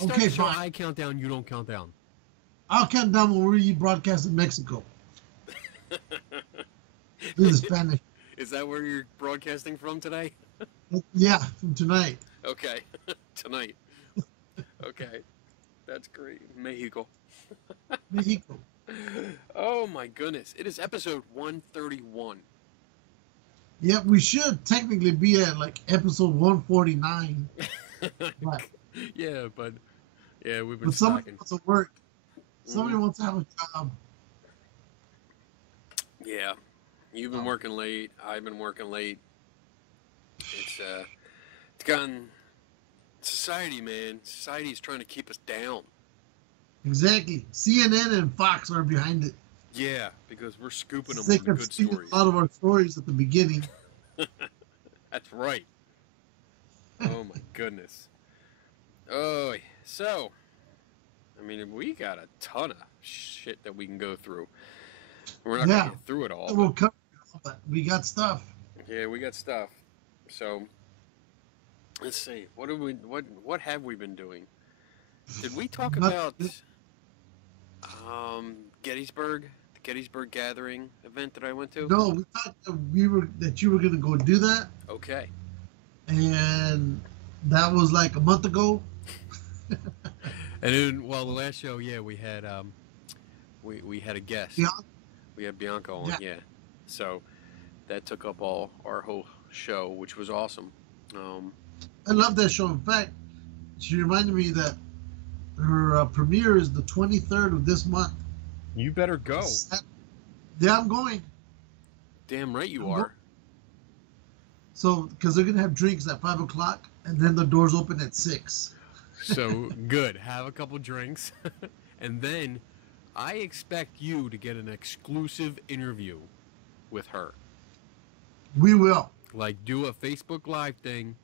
we start the show, I count down, you don't count down. I'll count down when we broadcast in Mexico. This is Spanish. Is that where you're broadcasting from today? Yeah, from tonight. Okay, tonight. Okay, that's great. Mexico. Mexico. Oh my goodness. It is episode 131. Yeah, we should technically be at like episode 149. But, yeah, but we've been but somebody slacking. wants to work. Somebody wants to have a job. Yeah, you've been working late. I've been working late. It's gotten society, man. Society's trying to keep us down. Exactly. CNN and Fox are behind it. Yeah, because we're scooping them They with the kept good stealing stories. a lot of our stories at the beginning. That's right. Oh my goodness. Oh, so I mean, we got a ton of shit that we can go through. We're not gonna get through it all. We'll cover it all, but we got stuff. Yeah, we got stuff. So let's see. What have we been doing? Did we talk about Gettysburg, the Gettysburg gathering event that I went to? No, we thought that you were gonna go do that. Okay. And that was like a month ago. And then, well, the last show, yeah, we had we had a guest. Bianca? We had Bianca on, yeah. So that took up all our whole show, which was awesome. I love that show. In fact, she reminded me that her premiere is the 23rd of this month. You better go. Yeah, I'm going. Damn right you are. So, because they're gonna have drinks at 5 o'clock, and then the doors open at 6. So good. Have a couple drinks, and then I expect you to get an exclusive interview with her. We will. Like, do a Facebook Live thing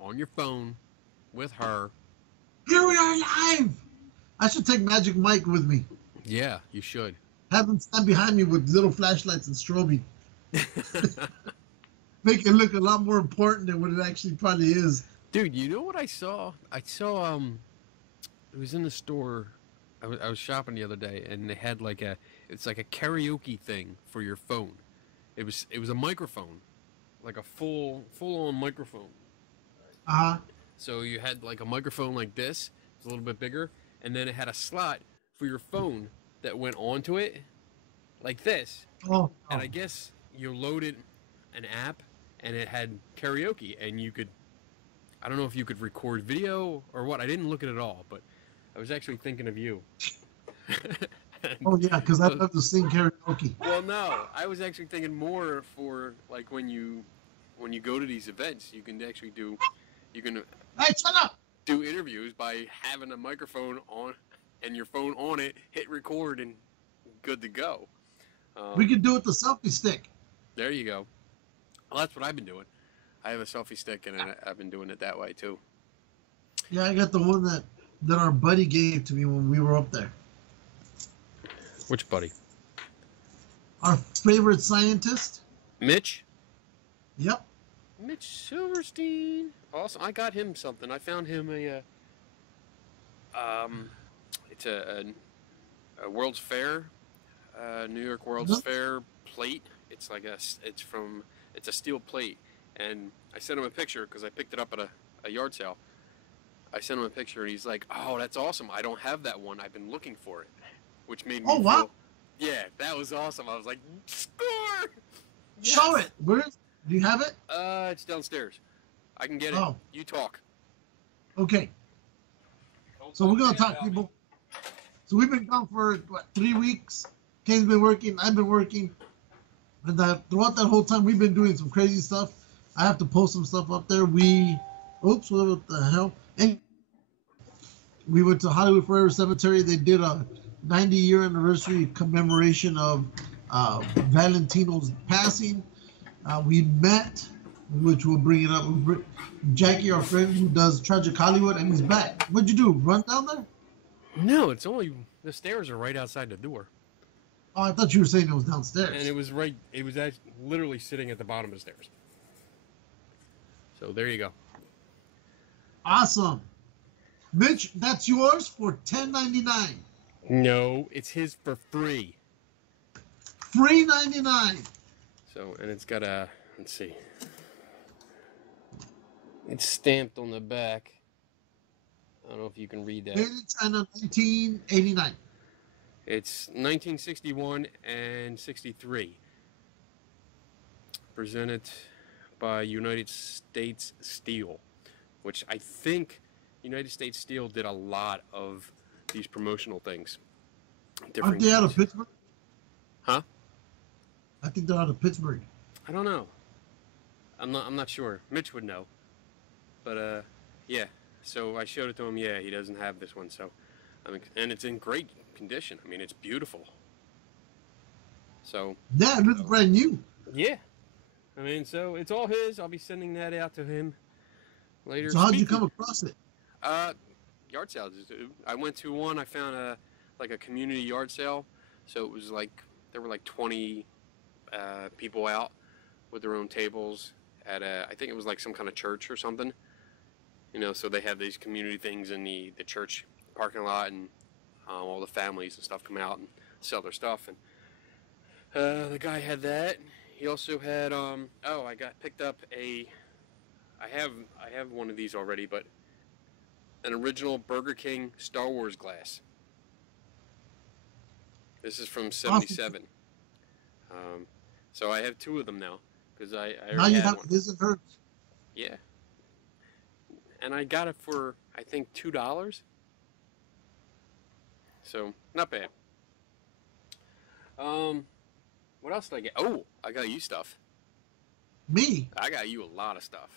on your phone with her. Here we are live. I should take Magic Mike with me. Yeah, you should. Have him stand behind me with little flashlights and strobing. Make it look a lot more important than what it actually probably is. Dude, you know what I saw? I saw, it was in the store. I was shopping the other day, and they had like it's like a karaoke thing for your phone. It was a microphone, like a full-on microphone. So you had like a microphone like this. It's a little bit bigger, and then it had a slot for your phone that went onto it, like this. Oh. And I guess you loaded an app, and it had karaoke, and you could, I don't know if you could record video or what. I didn't look at it all, but I was actually thinking of you. Oh yeah, because I love to sing karaoke. Well, no, I was actually thinking more for like when you go to these events, you can actually do, Hey, shut up! Do interviews by having a microphone on and your phone on it, hit record, and good to go. We could do it with the selfie stick. There you go. Well, that's what I've been doing. I have a selfie stick, and I've been doing it that way too. Yeah, I got the one that our buddy gave to me when we were up there. Which buddy? Our favorite scientist. Mitch? Yep. Mitch Silverstein. Awesome. I got him something. I found him it's a World's Fair, New York World's Fair plate. It's like it's a steel plate, and I sent him a picture because I picked it up at a yard sale. I sent him a picture, and he's like, "Oh, that's awesome! I don't have that one. I've been looking for it," which made me feel, yeah, that was awesome. I was like, "Score!" Yes. Show it. Where is? Do you have it? It's downstairs. I can get it. You talk. Okay. So we're gonna talk, people. So we've been gone for 3 weeks. Ken's been working. I've been working. And throughout that whole time, we've been doing some crazy stuff. I have to post some stuff up there. Oops, what the hell? And we went to Hollywood Forever Cemetery. They did a 90-year anniversary commemoration of Valentino's passing. We met, which we'll bring it up. Jackie, our friend who does Tragic Hollywood, and he's back. What'd you do? Run down there? No, it's only the stairs are right outside the door. Oh, I thought you were saying it was downstairs. And it was actually literally sitting at the bottom of the stairs. So there you go. Awesome. Mitch, that's yours for $10.99. No, it's his for free. Free 99. So, and it's got a, let's see. It's stamped on the back. I don't know if you can read that. Made in China, 1989. It's 1961 and 63. Presented by United States Steel, which I think United States Steel did a lot of these promotional things. Aren't they out of Pittsburgh? Huh? I think they're out of Pittsburgh. I don't know. I'm not sure. Mitch would know. But yeah. So I showed it to him. Yeah, he doesn't have this one. So, I mean, and it's in great condition. I mean, it's beautiful. So. Yeah, it looks brand new. Yeah. I mean, so it's all his. I'll be sending that out to him later. So how'd you come across it? Yard sales. I went to one. I found a community yard sale. So it was like there were like 20 people out with their own tables at I think it was like some kind of church or something. You know, so they have these community things in the church parking lot, and all the families and stuff come out and sell their stuff. And the guy had that. He also had I picked up I have one of these already, but an original Burger King Star Wars glass. This is from '77. So I have two of them now because I already had one. This is hers. Yeah. And I got it for, I think, $2. So, not bad. What else did I get? Oh, I got you stuff. Me? I got you a lot of stuff.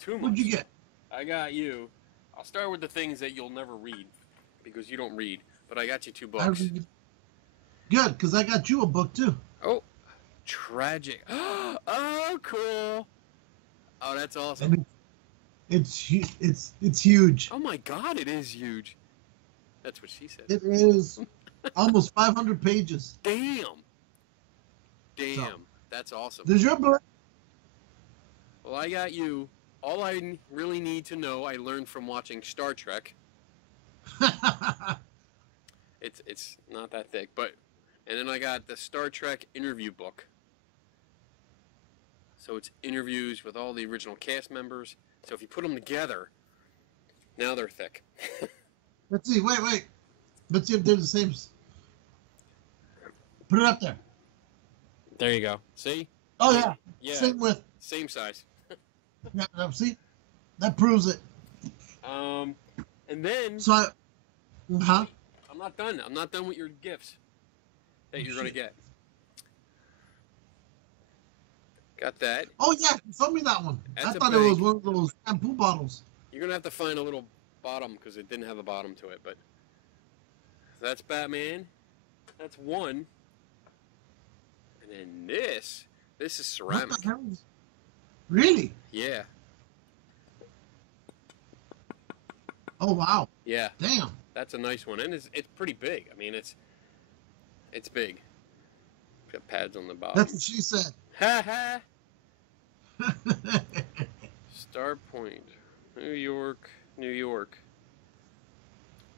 Too much. What'd you get? I got you. I'll start with the things that you'll never read because you don't read. But I got you 2 books. Good, because I got you a book too. Oh, tragic. Oh, cool. Oh, that's awesome. I mean, it's huge. Oh my God, it is huge. That's what she said. It is almost 500 pages. Damn. Damn. So, that's awesome. There's your book. Well, I got you. All I really need to know, I learned from watching Star Trek. It's not that thick, but and then I got the Star Trek interview book. So it's interviews with all the original cast members. So if you put them together, now they're thick. Let's see. Wait. Let's see if they're the same. Put it up there. There you go. See? Oh yeah. Yeah. Same width. Same size. Yeah. See, that proves it. And then. So, I'm not done. I'm not done with your gifts that you're gonna get. Got that. Oh yeah, show me that one. That's I thought it was one of those shampoo bottles. You're gonna have to find a little bottom because it didn't have a bottom to it. But that's Batman. That's one. And then this is ceramic. What the hell? Really? Yeah. Oh wow. Yeah. Damn. That's a nice one, and it's pretty big. I mean, it's big. Got pads on the bottom. That's what she said. Ha ha. Star Point, New York, New York.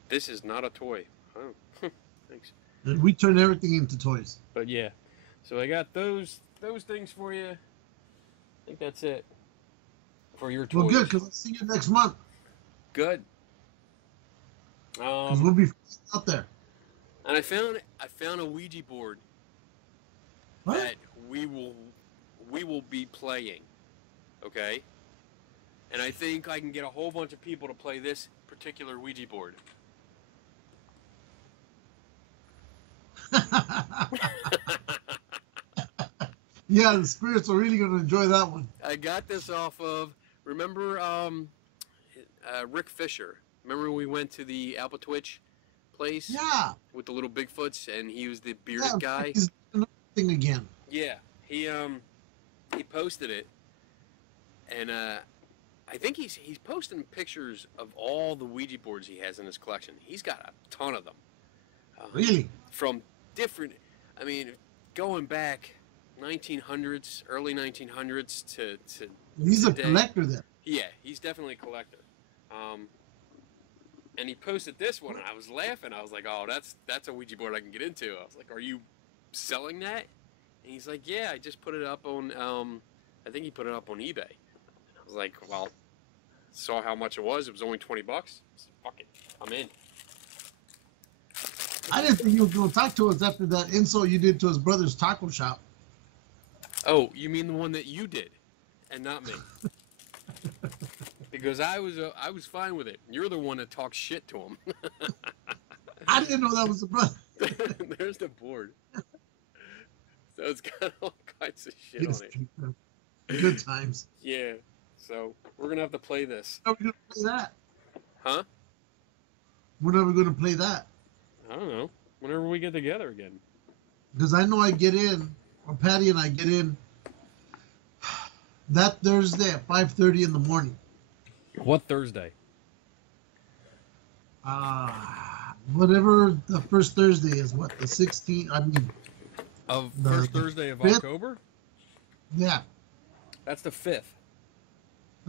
This is not a toy. Oh, thanks. We turn everything into toys. But yeah, so I got those things for you. I think that's it for your toys. Well, good, because I'll see you next month. Good. Because we'll be out there. And I found a Ouija board that we will be playing. Okay? And I think I can get a whole bunch of people to play this particular Ouija board. Yeah, the spirits are really going to enjoy that one. I got this off of, remember Rick Fisher? Remember we went to the Alpha Twitch place? Yeah. With the little Bigfoots, and he was the bearded guy? He's doing thing again. Yeah. He posted it, and I think he's posting pictures of all the Ouija boards he has in his collection. He's got a ton of them. Really? From different, I mean, going back 1900s, early 1900s to He's today. a collector then. Yeah, he's definitely a collector. And he posted this one, and I was laughing. I was like, "Oh, that's a Ouija board I can get into." I was like, "Are you selling that?" And he's like, "Yeah, I just put it up on. I think he put it up on eBay." I was like, "Well, saw how much it was. It was only $20. I said, fuck it, I'm in." I didn't think you were going to talk to us after that insult you did to his brother's taco shop. Oh, you mean the one that you did, and not me? Because I was fine with it. You're the one that talks shit to him. I didn't know that was the brother. There's the board. So it's got all kinds of shit on it. Good times. Yeah. So we're gonna have to play this. When are we going to play that? Huh? When are we going to play that? I don't know. Whenever we get together again. Because I know I get in, or Patty and I get in that Thursday at 5:30 in the morning. What Thursday? Whatever the first Thursday is, what, the 16th? I mean, Of first Thursday of 5th? October? Yeah. That's the 5th.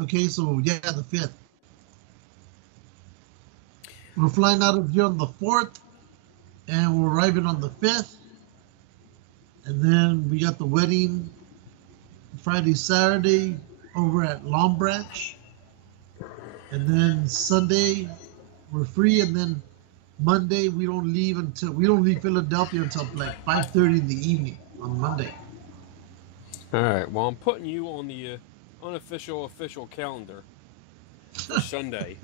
Okay, so yeah, the 5th. We're flying out of here on the 4th, and we're arriving on the 5th. And then we got the wedding Friday, Saturday over at Long Branch. And then Sunday, we're free. And then Monday, we don't leave Philadelphia until like 5:30 in the evening on Monday. All right. Well, I'm putting you on the unofficial official calendar for Sunday.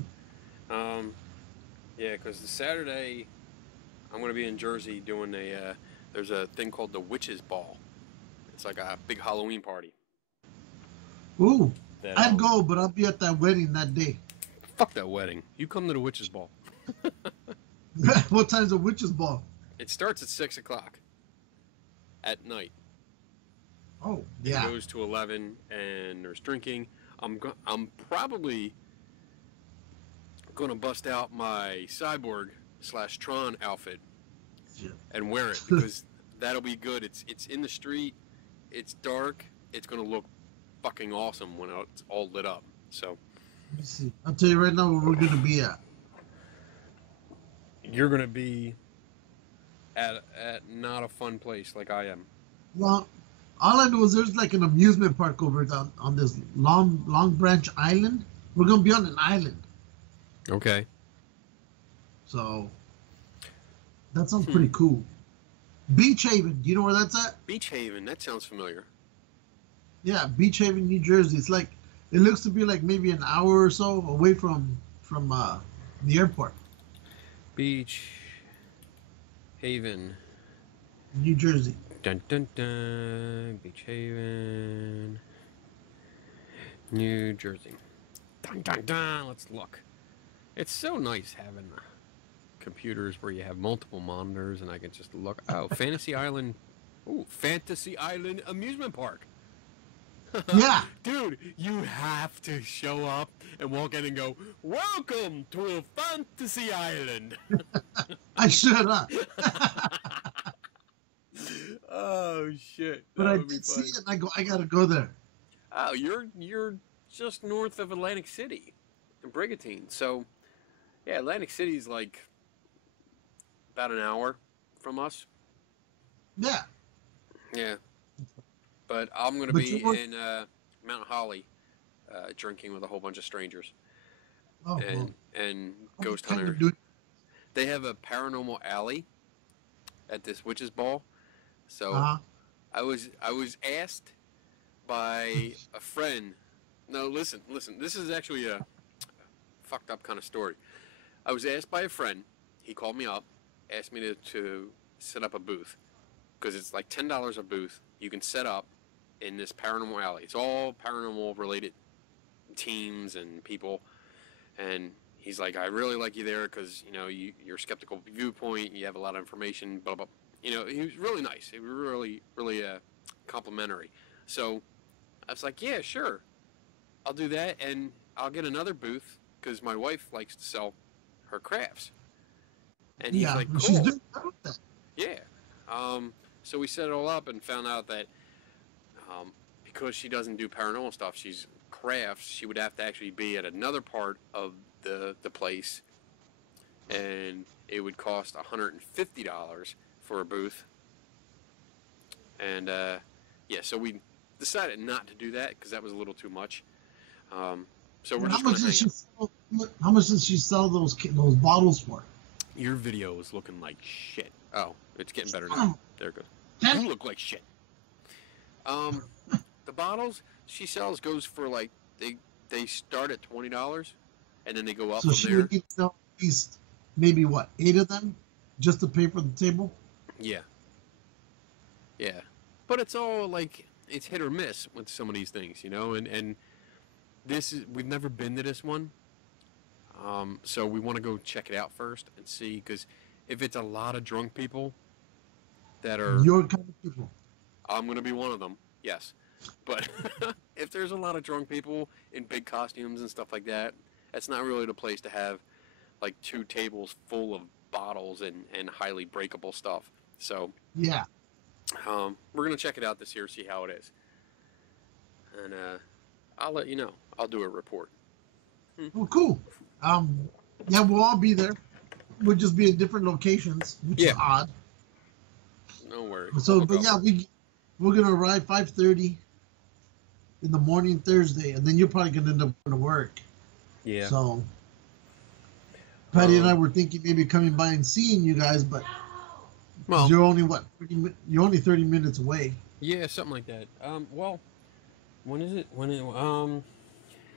Yeah, because the Saturday, I'm going to be in Jersey doing there's a thing called the Witches Ball. It's like a big Halloween party. Ooh, I'd go, but I'll be at that wedding that day. Fuck that wedding. You come to the Witches Ball. What time's the Witches Ball? It starts at 6 o'clock at night. Oh, yeah. It goes to 11, and there's drinking. I'm probably going to bust out my Cyborg / Tron outfit and wear it, because that'll be good. It's in the street. It's dark. It's going to look fucking awesome when it's all lit up. So let me see. I'll tell you right now where we're going to be at. You're going to be at not a fun place like I am. Well, all I know is there's like an amusement park over on this Long Branch Island. We're going to be on an island. Okay. So that sounds pretty cool. Beach Haven. Do you know where that's at? Beach Haven. That sounds familiar. Yeah, Beach Haven, New Jersey. It's like, it looks to be like maybe an hour or so away from the airport. Beach Haven, New Jersey. Dun dun dun. Beach Haven, New Jersey. Dun dun dun. Let's look. It's so nice having computers where you have multiple monitors and I can just look. Oh, Fantasy Island. Ooh, Fantasy Island Amusement Park. Yeah. Dude, you have to show up and walk in and go, "Welcome to Fantasy Island." I should, huh? Oh shit. But I did see it and I gotta go there. Oh, you're just north of Atlantic City in Brigantine. So yeah, Atlantic City's like about an hour from us. Yeah. Yeah. But I'm going to be in Mount Holly drinking with a whole bunch of strangers. Oh, and ghost hunters. They have a paranormal alley at this witch's ball. So I was asked by a friend. No, listen. This is actually a fucked up kind of story. I was asked by a friend. He called me up, asked me to set up a booth, because it's like $10 a booth. You can set up in this paranormal alley. It's all paranormal related teams and people. And he's like, "I really like you there because, you know, your skeptical viewpoint, you have a lot of information, blah, blah." You know, he was really nice. He was really, really complimentary. So I was like, "Yeah, sure. I'll do that. And I'll get another booth because my wife likes to sell her crafts." And he's like, "Cool." She's doing that. Yeah. So we set it all up and found out that because she doesn't do paranormal stuff, she's crafts, she would have to actually be at another part of the place and it would cost $150 for a booth. And yeah, so we decided not to do that because that was a little too much. So we're And just going to hang out. how much does she sell those bottles for? Your video is looking like shit. Oh, it's getting better now. There it goes. You look like shit. The bottles she sells goes for like they start at $20, and then they go up So from she there. would need to sell at least maybe what, 8 of them, just to pay for the table. Yeah. Yeah. But it's all like it's hit or miss with some of these things, you know. And this is we've never been to this one, so we want to go check it out first and see because if it's a lot of drunk people that are Your kind of people. I'm going to be one of them, yes. But if there's a lot of drunk people in big costumes and stuff like that, that's not really the place to have like 2 tables full of bottles and highly breakable stuff. So Yeah. we're going to check it out this year, see how it is. And I'll let you know. I'll do a report. Well, cool. Yeah, we'll all be there. We'll just be in different locations, which is odd. No worries. So, but yeah, we're gonna arrive 5:30 in the morning Thursday, and then you're probably gonna end up going to work. Yeah. So, Patty and I were thinking maybe coming by and seeing you guys, but Well, you're only you're only 30 minutes away. yeah, something like that. Well, when is it?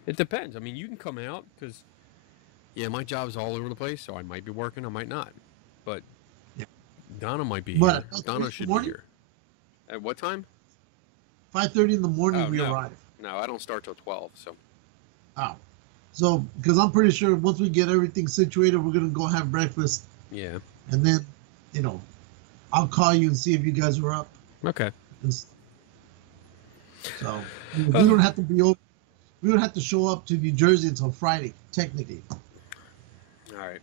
It depends. I mean, you can come out because, yeah, my job's all over the place, so I might be working, I might not. But Yeah. Donna might be But here. Donna should be morning? here. At what time? 5:30 in the morning we no. arrive. No, I don't start till 12. So Oh, so because I'm pretty sure once we get everything situated, we're gonna go have breakfast, yeah. and then, I'll call you and see if you guys are up. Okay. So we don't have to be open. We don't have to show up to New Jersey until Friday, technically. All right.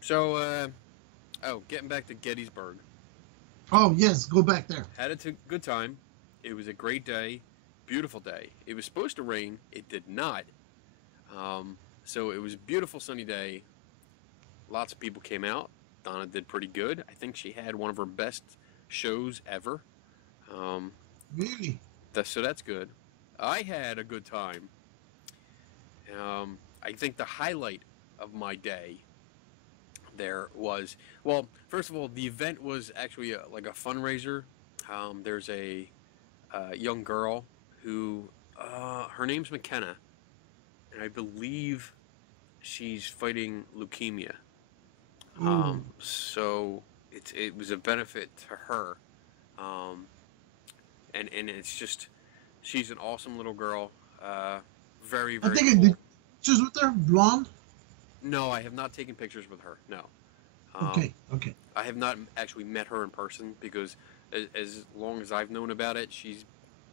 So, getting back to Gettysburg. Oh yes, go back there. Had a good time. It was a great day, beautiful day. It was supposed to rain. It did not. So it was a beautiful sunny day. Lots of people came out. Donna did pretty good. I think she had one of her best shows ever. Really? So that's good. I had a good time. I think the highlight of my day there was, well, first of all, the event was actually like a fundraiser. There's a young girl who, her name's McKenna, and I believe she's fighting leukemia. So it was a benefit to her. And it's just, she's an awesome little girl. Very, very I think cool. She's with her, blonde. No, I have not taken pictures with her. No. Okay. I have not actually met her in person because as long as I've known about it, she's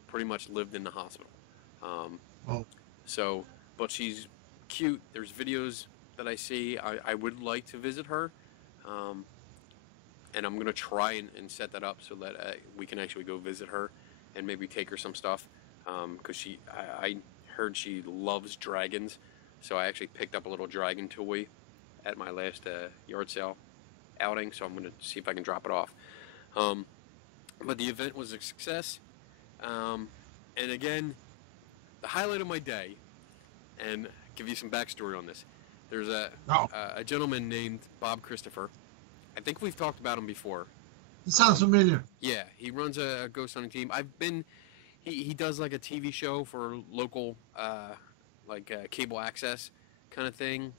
pretty much lived in the hospital. So, but she's cute. There's videos that I see. I would like to visit her. And I'm going to try and set that up so that we can actually go visit her and maybe take her some stuff. Because I heard she loves dragons. So I actually picked up a little dragon toy at my last yard sale outing. So I'm going to see if I can drop it off. But the event was a success. And again, the highlight of my day, and give you some backstory on this. There's a gentleman named Bob Christopher. I think we've talked about him before. It sounds familiar. Yeah, he runs a ghost hunting team. He does like a TV show for local, cable access kind of thing.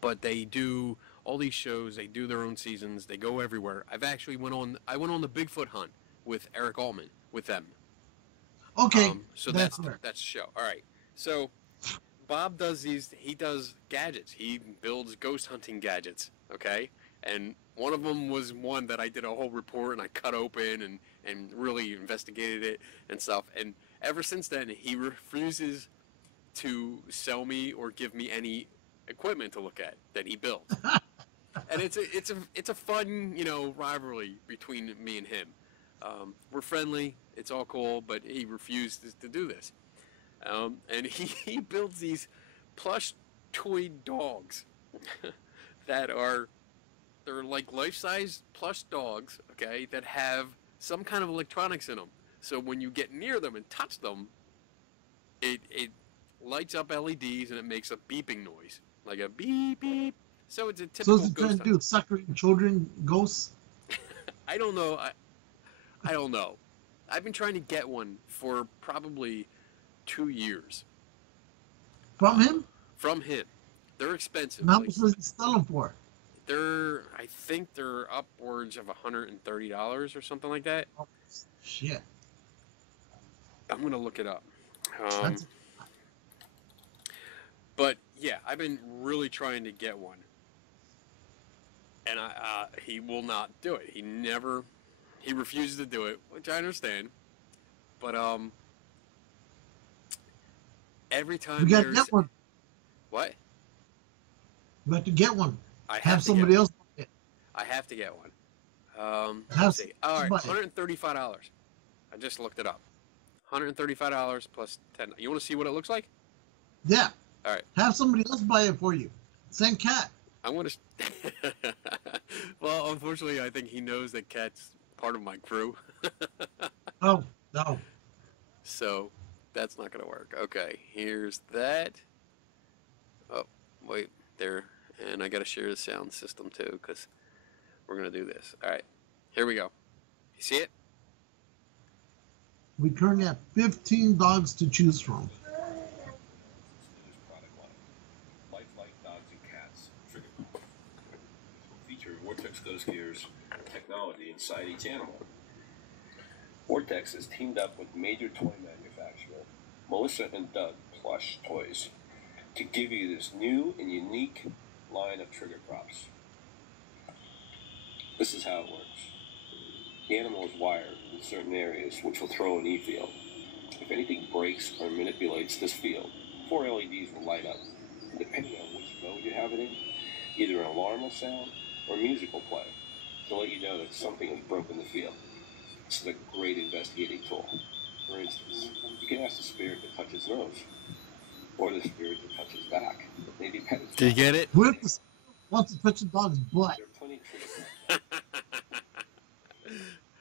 But they do all these shows. They do their own seasons. They go everywhere. I went on the Bigfoot hunt with Eric Altman with them. Okay. So that's the show. All right. So Bob does he does gadgets. He builds ghost hunting gadgets. Okay. And one of them was one that I did a whole report and I cut open and really investigated it and stuff. And ever since then, he refuses to sell me or give me any equipment to look at that he built. And it's a fun, rivalry between me and him. We're friendly. It's all cool, but he refused to do this. And he builds these plush toy dogs that they're like life-size plush dogs, okay, that have some kind of electronics in them. So when you get near them and touch them, it lights up LEDs and it makes a beeping noise, like a beep beep. So it's a So typical is it trying ghost to hunt. do suckering children ghosts? I don't know. I don't know. I've been trying to get one for probably 2 years. From him? From him. They're expensive. And how Like, much does he sell them for? I think they're upwards of $130 or something like that. Oh, shit. I'm gonna look it up. That's- But yeah, I've been really trying to get one, and he will not do it. He refuses to do it, which I understand. But every time You got to there's get one. what? You got to get one. I Have somebody else buy it. I have to get one. Have Let's see. All right, buy it. $135. I just looked it up. $135 plus 10. You want to see what it looks like? Yeah. All right. Have somebody else buy it for you. Send Cat. I want to. Well, unfortunately, I think he knows that Cat's part of my crew. Oh, no. So that's not going to work. Okay, here's that. Oh, wait, there. And I got to share the sound system too, because we're going to do this. All right, here we go. You see it? We currently have 15 dogs to choose from. Lifelike dogs and cats. Feature Vortex Ghost Gear's technology inside each animal. Vortex has teamed up with major toy manufacturer Melissa and Doug Plush Toys to give you this new and unique line of trigger props. This is how it works. The animal is wired in certain areas which will throw an E-field. If anything breaks or manipulates this field, 4 LEDs will light up. And depending on which mode you have it in, either an alarm will sound or music will play to let you know that something has broken the field. This is a great investigating tool. For instance, you can ask the spirit to touch his nose, or the spirit to touch his back, maybe pet his back. Do you get it? What if the wants to touch a dog's butt? There are plenty of tricks.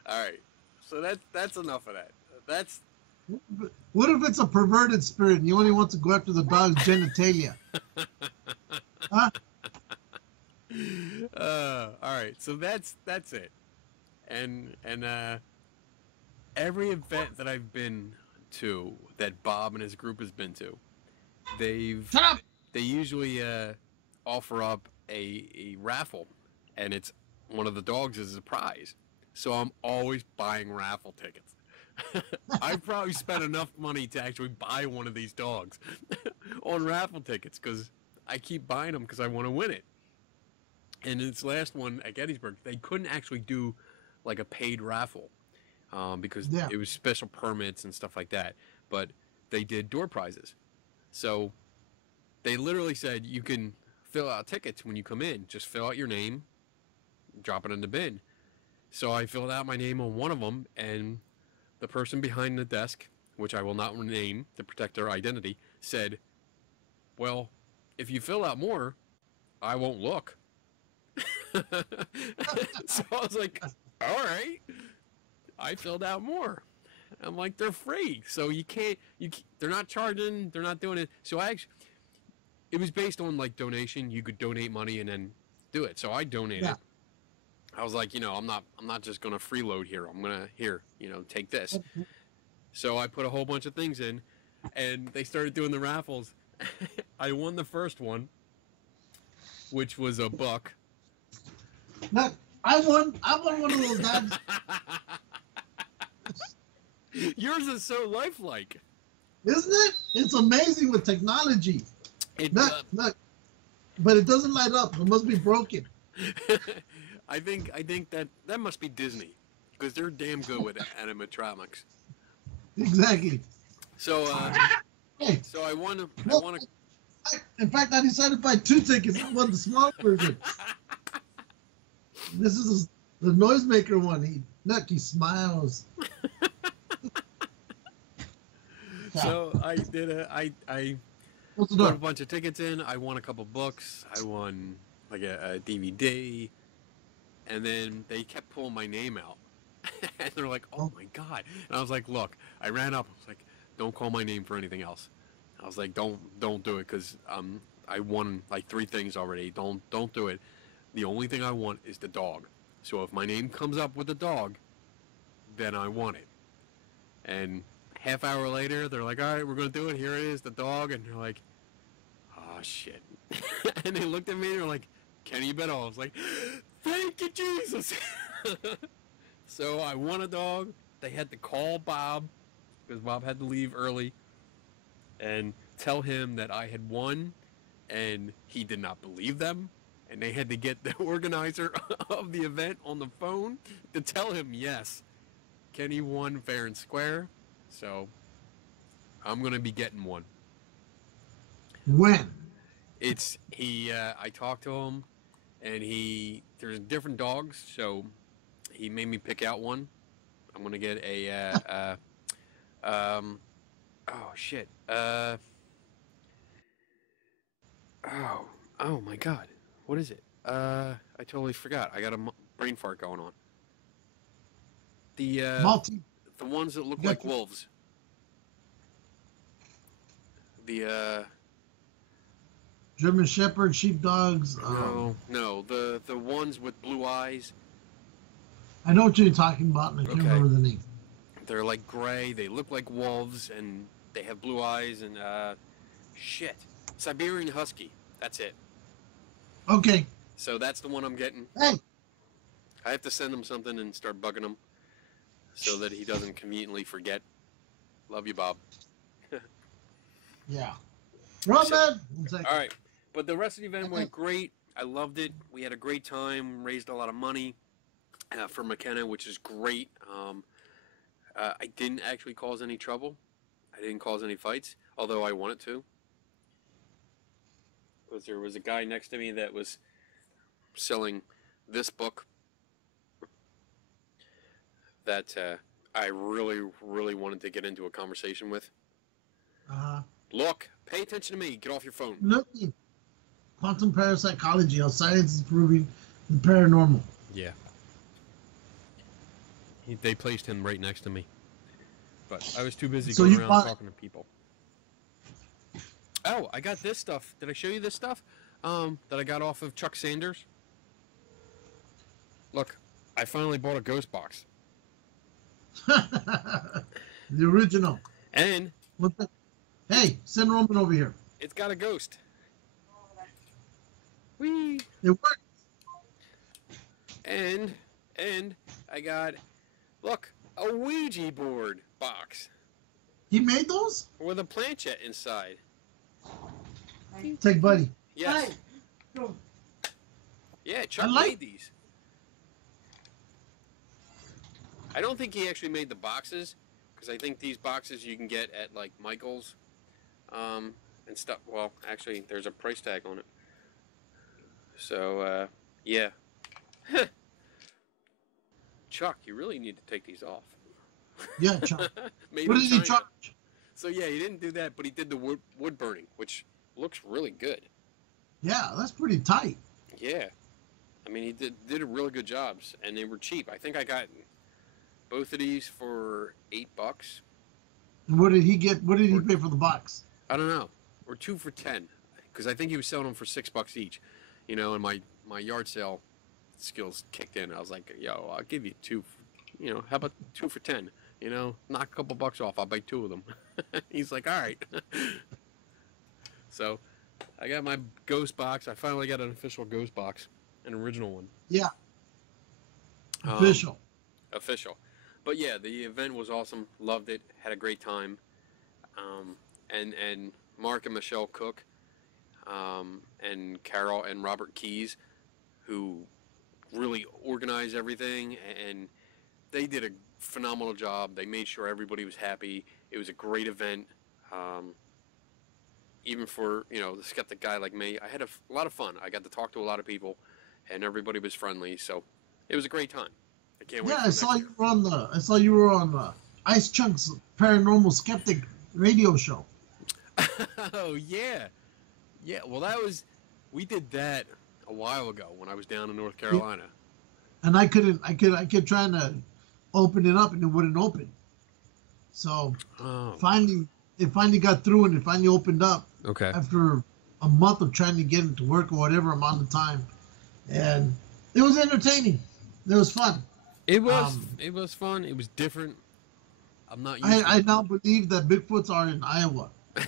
All right. So that's enough of that. That's What if it's a perverted spirit and you only want to go after the dog's genitalia? Huh? all right. So that's it. And every event that I've been to, that Bob and his group has been to, they usually offer up a raffle, and it's one of the dogs as a prize. So I'm always buying raffle tickets. I've probably spent enough money to actually buy one of these dogs on raffle tickets, because I keep buying them because I want to win it. And in this last one at Gettysburg, they couldn't actually do like a paid raffle because it was special permits and stuff like that. But they did door prizes. So they literally said you can fill out tickets when you come in. Just fill out your name, drop it in the bin. So I filled out my name on one of them, and the person behind the desk, which I will not name to protect their identity, said, well, if you fill out more, I won't look. So I was like, all right. I filled out more. I'm like, they're free. So they're not charging, they're not doing it. So it was based on like donation. You could donate money and then do it. So I donated. Yeah. I was like, I'm not just going to freeload here. I'm going to, take this. So I put a whole bunch of things in, and they started doing the raffles. I won the first one, which was a buck. Look, I won one of those dogs. Yours is so lifelike. Isn't it? It's amazing with technology. Look, but it doesn't light up. It must be broken. I think that must be Disney, because they're damn good with animatronics. Exactly. So Hey, so I won. in fact, I decided to buy 2 tickets. I want the small version. This is the noisemaker one. He smiles. So I did I What's the put door? a bunch of tickets in. I won a couple books. I won like a DVD. And then they kept pulling my name out. And they're like, oh my God. And I was like, look, I ran up. I was like, don't call my name for anything else. I was like, don't do it, because I won like 3 things already. Don't do it. The only thing I want is the dog. So if my name comes up with the dog, then I want it. And half hour later, they're like, all right, we're going to do it. Here it is, the dog. And they're like, oh, shit. And they looked at me and they're like, Keny, you bet all. I was like, thank you, Jesus. So I won a dog. They had to call Bob, because Bob had to leave early, and tell him that I had won, and he did not believe them. And they had to get the organizer of the event on the phone to tell him, yes, Keny won fair and square. So I'm going to be getting one. When? I talked to him, and there's different dogs, so he made me pick out one. I'm going to get oh my God. What is it? I totally forgot. I got a brain fart going on. The ones that look like wolves. German Shepherd, sheepdogs. No, the ones with blue eyes. I know what you're talking about, and I can't remember the name. They're like gray. They look like wolves, and they have blue eyes. And Siberian Husky. That's it. Okay. So that's the one I'm getting. Hey. I have to send him something and start bugging him so that he doesn't conveniently forget. Love you, Bob. Yeah. Run, man. All right. But the rest of the event went great. I loved it. We had a great time. Raised a lot of money for McKenna, which is great. I didn't actually cause any trouble. I didn't cause any fights, although I wanted to. Because there was a guy next to me that was selling this book that I really, really wanted to get into a conversation with. Look, pay attention to me. Get off your phone. Look, quantum parapsychology, how science is proving the paranormal. Yeah. They placed him right next to me. But I was too busy going around talking to people. Oh, I got this stuff. Did I show you this stuff? That I got off of Chuck Sanders? Look, I finally bought a ghost box. The original. And... Hey, send Roman over here. It's got a ghost. Whee! It works. And I got, look, a Ouija board box. He made those? With a planchette inside. Take Buddy. Yes. Hi. Yeah, Chuck made these. I don't think he actually made the boxes, because I think these boxes you can get at, like, Michael's and stuff. Well, actually, there's a price tag on it. So, yeah. Chuck, you really need to take these off. Yeah, Chuck. What did he charge? So, yeah, he didn't do that, but he did the wood burning, which looks really good. Yeah, that's pretty tight. Yeah. I mean, he did a really good job, and they were cheap. I think I got both of these for $8. And what did he get? What did he pay for the box? I don't know. Or 2 for $10, because I think he was selling them for $6 each. You know, and my yard sale skills kicked in. I was like, yo, I'll give you 2. How about 2 for $10? You know, knock a couple bucks off. I'll buy 2 of them. He's like, all right. So, I got my ghost box. I finally got an official ghost box, an original one. Yeah. Official. Official. But yeah, the event was awesome. Loved it. Had a great time. And Mark and Michelle Cook, and Carol and Robert Keys, who really organized everything, and they did a phenomenal job. They made sure everybody was happy. It was a great event. Even for, the skeptic guy like me, I had a lot of fun. I got to talk to a lot of people, and everybody was friendly, so it was a great time. I can't wait. Yeah, I saw you were on the Ice Chunks Paranormal Skeptic radio show. Oh yeah, yeah. Well, we did that a while ago when I was down in North Yeah. Carolina. And I couldn't. I kept trying to open it up, and it wouldn't open. So Oh, finally, it finally got through, and it finally opened up okay. after a month of trying to get it to work or whatever amount of time. And it was entertaining. It was fun. It was. Um, It was fun. It was different. I'm not I, used I now believe that Bigfoots are in Iowa. to.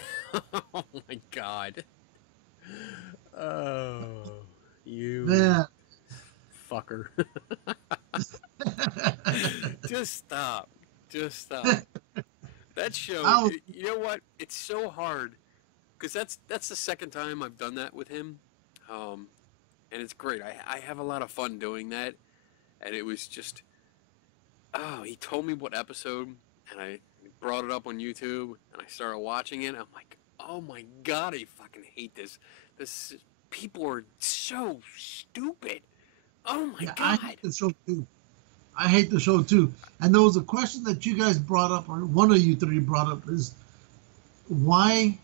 Oh my god. Oh, you Man. fucker. Just stop. Just stop. That show. I was, You know what? It's so hard because that's the second time I've done that with him, and it's great. I have a lot of fun doing that, and it was just. Oh, he told me what episode, and I brought it up on YouTube, and I started watching it. I'm like, oh my god, I fucking hate this. People are so stupid. Oh my yeah, god. I hate the show too. I hate the show too. And there was a question that you guys brought up, or one of you three brought up, is why,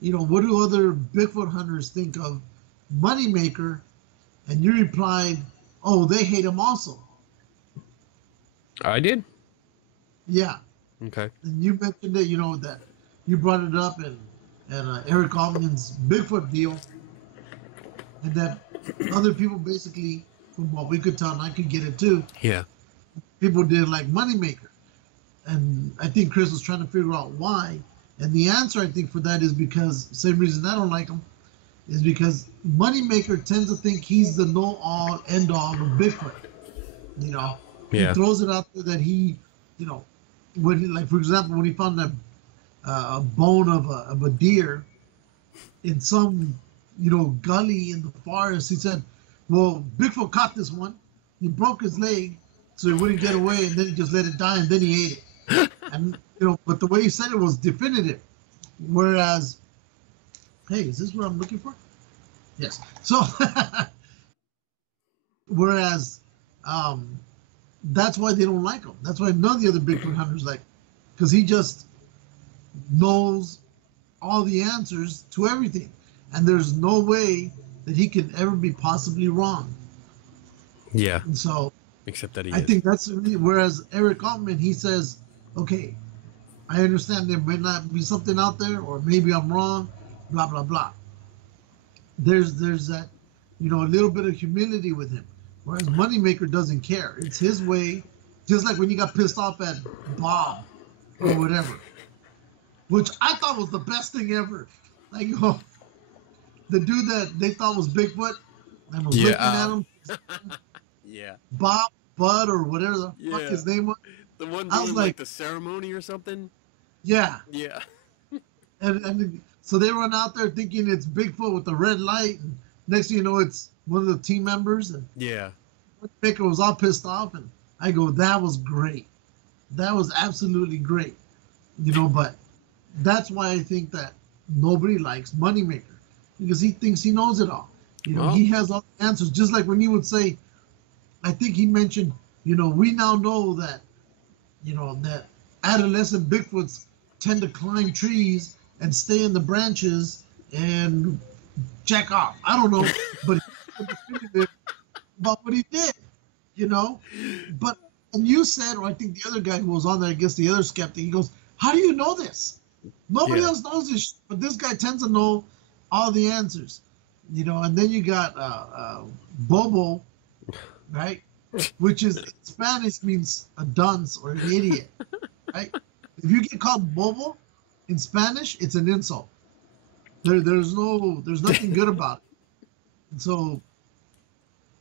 what do other Bigfoot hunters think of Moneymaker? And you replied, oh, they hate him also. I did. Yeah. Okay. And you mentioned it, that you brought it up and Eric Altman's Bigfoot deal, and that other people basically, from what we could tell, and I could get it too, Yeah. people did like Moneymaker. And I think Chris was trying to figure out why. And the answer, I think, for that is because, same reason I don't like him, is because Moneymaker tends to think he's the know-all, end-all of Bigfoot. Yeah. He throws it out there that he, when, like, for example, when he found that a bone of a deer in some, gully in the forest, he said, well, Bigfoot caught this one. He broke his leg so he wouldn't get away, and then he just let it die, and then he ate it. And, but the way he said it was definitive. Whereas, hey, is this what I'm looking for? Yes. So, whereas, that's why they don't like him. That's why none of the other Bigfoot hunters like, because he just knows all the answers to everything, and there's no way that he can ever be possibly wrong. Yeah. And so, Except that I think that's whereas Eric Altman, he says, okay, I understand there may not be something out there, or maybe I'm wrong, blah blah blah. There's that, a little bit of humility with him. Whereas Moneymaker doesn't care. It's his way, just like when you got pissed off at Bob or whatever, which I thought was the best thing ever. Like, the dude that they thought was Bigfoot and was looking at him, yeah. Bob, Bud, or whatever the fuck his name was. The one I was doing like, the ceremony or something. Yeah. Yeah. And so they run out there thinking it's Bigfoot with the red light, and next thing you know, it's one of the team members, and Yeah. Baker was all pissed off, and I go, that was great. That was absolutely great. But that's why I think that nobody likes Moneymaker, because he thinks he knows it all. Well, he has all the answers. Just like when he would say, I think he mentioned, we now know that, that adolescent Bigfoots tend to climb trees and stay in the branches and jack off. I don't know, but about what he did, But, and you said, or I think the other guy who was on there, I guess the other skeptic, he goes, how do you know this? Nobody else knows this, but this guy tends to know all the answers, And then you got Bobo, right? Which is, in Spanish means a dunce or an idiot, right? If you get called Bobo in Spanish, it's an insult. There's nothing good about it. And so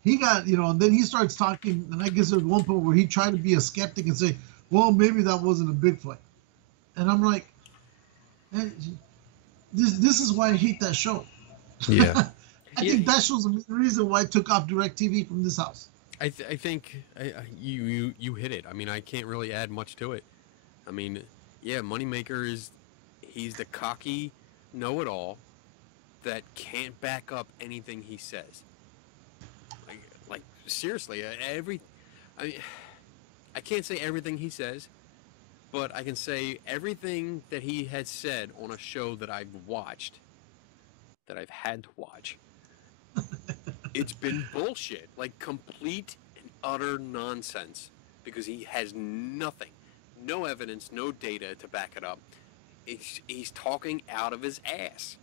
he got, and then he starts talking, and I guess there's one point where he tried to be a skeptic and say, well, maybe that wasn't a Bigfoot. And I'm like, hey, this is why I hate that show. Yeah. I think that show's the reason why I took off DirecTV from this house. I think you hit it. I mean, I can't really add much to it. I mean, yeah, Moneymaker he's the cocky know-it-all that can't back up anything he says. Like seriously, I can't say everything he says, But I can say everything that he had said on a show that I've watched, that I've had to watch, it's been bullshit. Like complete and utter nonsense. Because he has nothing. No evidence, no data to back it up. He's talking out of his ass.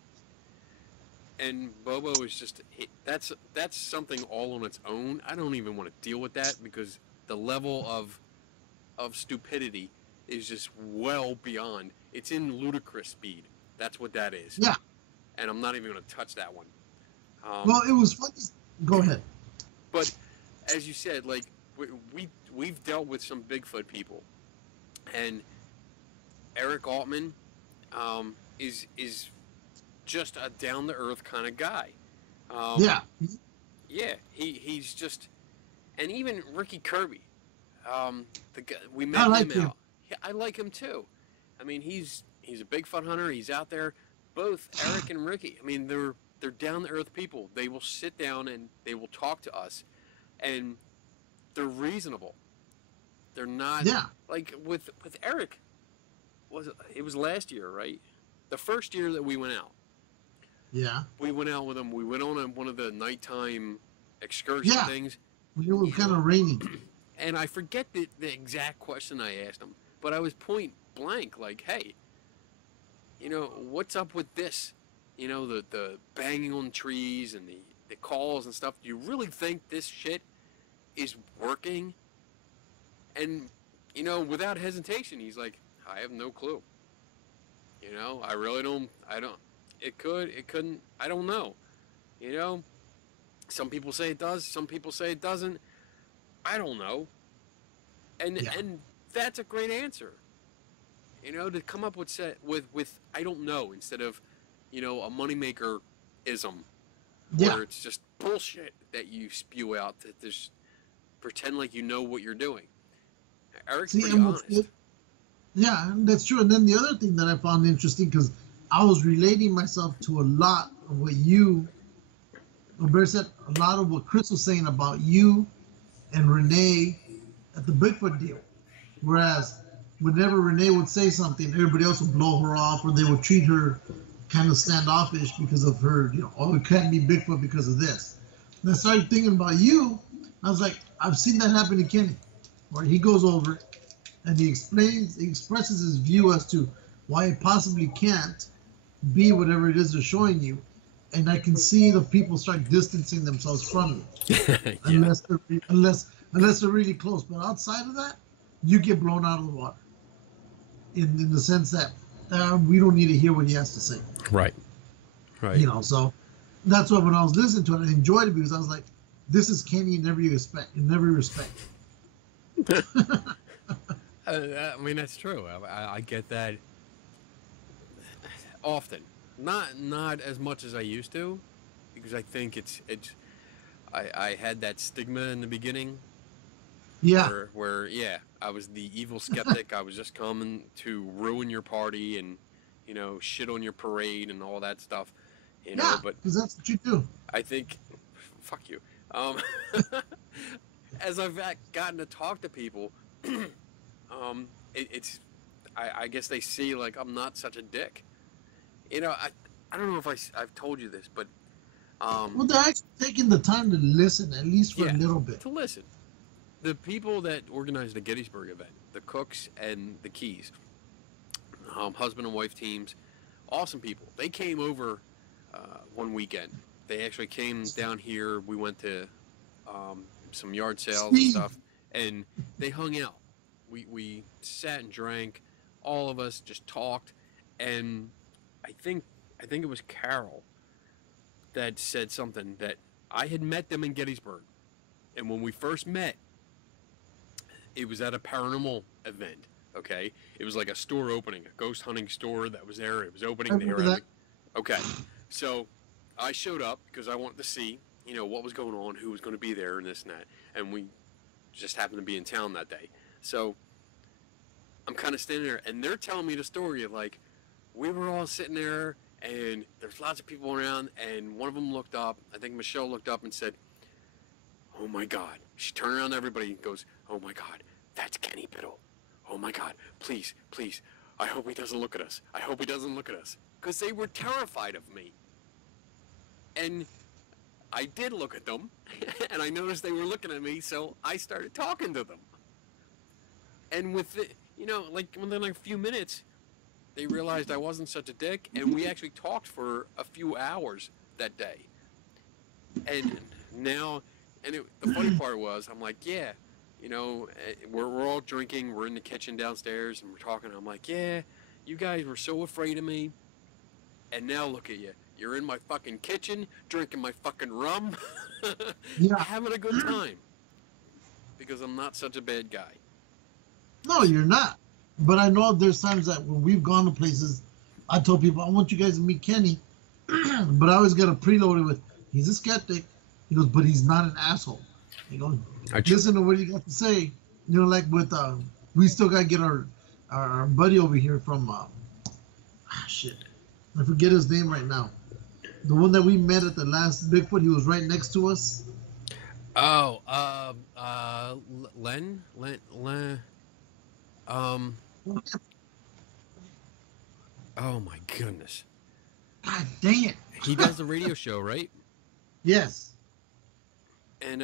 And Bobo is just, that's something all on its own. I don't even want to deal with that because the level of stupidity is just well beyond. It's in ludicrous speed. That's what that is. Yeah. And I'm not even going to touch that one. Well, it was fun. Go ahead. But as you said, like we've dealt with some Bigfoot people, and Eric Altman is just a down to earth kind of guy. Yeah. Yeah, he's just, and even Ricky Kirby, the guy we met him out. Yeah, I like him too. I mean, he's a Bigfoot hunter. He's out there. Both Eric and Ricky. I mean, they're down to earth people. They will sit down and they will talk to us, and they're reasonable. They're not like with Eric. It was last year, right? The first year that we went out. Yeah. We went out with him. We went on one of the nighttime excursion things. It was kind of raining. And I forget the exact question I asked him, but I was point blank, like, hey, what's up with this? The banging on trees and the calls and stuff. Do you really think this shit is working? And, without hesitation, he's like, I have no clue. I really don't, it couldn't, I don't know. Some people say it does, some people say it doesn't. I don't know. And that's a great answer. To come up with I don't know instead of, a moneymaker-ism. Where it's just bullshit that you spew out that there's pretend like you know what you're doing. Eric's pretty honest. Yeah, that's true. And then the other thing that I found interesting, because I was relating myself to a lot of what Robert said, a lot of what Chris was saying about you and Renee at the Bigfoot deal. Whereas whenever Renee would say something, everybody else would blow her off, or they would treat her kind of standoffish because of her, it can't be Bigfoot because of this. And I started thinking about you. I was like, I've seen that happen to Keny, where he goes over and he expresses his view as to why it possibly can't be whatever it is they're showing you. And I can see the people start distancing themselves from you, unless they're really close. But outside of that, you get blown out of the water. In the sense that we don't need to hear what he has to say. Right. So that's why when I was listening to it, I enjoyed it because I was like, this is Keny in every respect. I mean, that's true. I get that often. Not as much as I used to, because I think I had that stigma in the beginning. Yeah. Where I was the evil skeptic. I was just coming to ruin your party and, shit on your parade and all that stuff. But because that's what you do. I think, fuck you. As I've gotten to talk to people, I guess they see like I'm not such a dick. I don't know if I've told you this, but well, they're actually taking the time to listen, at least for a little bit. To listen. The people that organized the Gettysburg event, the Cooks and the Keys, husband and wife teams, awesome people. They came over one weekend. They actually came down here. We went to some yard sales and stuff, and they hung out. We sat and drank. All of us just talked, and I think it was Carol that said something that I had met them in Gettysburg, and when we first met, it was at a paranormal event. Okay, it was like a store opening, a ghost hunting store that was there. It was opening. Okay, so I showed up because I wanted to see, what was going on, who was going to be there, and this and that, and we just happened to be in town that day. So I'm kind of standing there, and they're telling me the story of like, we were all sitting there, and there's lots of people around, and one of them looked up. I think Michelle looked up and said, "Oh my God!" She turned around to everybody and goes, "Oh my God, that's Keny Biddle. oh my God, please, please, I hope he doesn't look at us. I hope he doesn't look at us. Because they were terrified of me. And I did look at them, and I noticed they were looking at me, so I started talking to them. And with it, you know, like within like a few minutes, they realized I wasn't such a dick, and we actually talked for a few hours that day. And now, the funny part was, I'm like, yeah, you know, we're all drinking, we're in the kitchen downstairs, and we're talking. I'm like, yeah, you guys were so afraid of me, and now look at you. You're in my fucking kitchen, drinking my fucking rum, Yeah. having a good time. Because I'm not such a bad guy. No, you're not. But I know there's times that when we've gone to places, I told people, I want you guys to meet Keny. But I always got to preload it with, he's a skeptic. He goes, but he's not an asshole. He goes, listen to what you got to say. You know, like with, we still got to get our buddy over here from, shit. I forget his name right now. The one that we met at the last Bigfoot, he was right next to us. Oh, Len? Oh my goodness. God dang it. He does the radio show, right? Yes. And,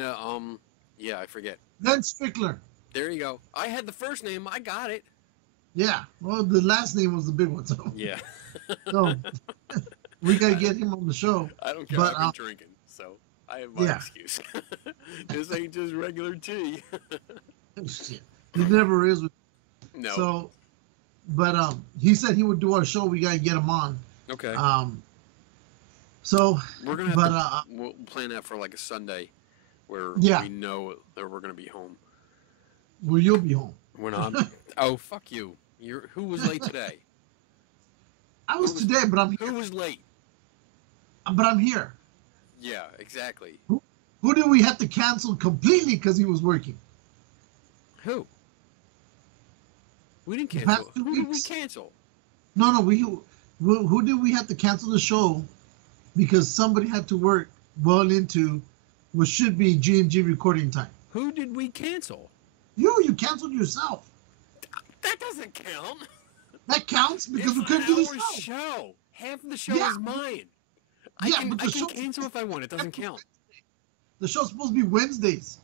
yeah, I forget. Len Strickler. There you go. I had the first name. I got it. Yeah. Well, the last name was the big one, so. Yeah. So, we got to get him on the show. I don't care. But, I've been drinking, so I have my yeah. excuse. This ain't just regular tea. Shit. He never is. No. So, but he said he would do our show. We got to get him on. Okay. So, We're gonna have to, we'll plan that for like a Sunday, where yeah. we know that we're gonna be home. Well, you'll be home. When I'm. Oh, fuck you. Who was late today? I was today, but I'm here. Who was late? But I'm here. Yeah, exactly. Who did we have to cancel completely because he was working? Who? We didn't cancel. Past 2 Who did we weeks. cancel? No, who did we have to cancel the show because somebody had to work well into what should be G&G recording time? Who did we cancel? You canceled yourself. That doesn't count. That counts because It's we couldn't do the our show. show. Half of the show Yeah. is mine. Yeah, I but can the show- cancel if I want. It doesn't count. The show's supposed to be Wednesdays.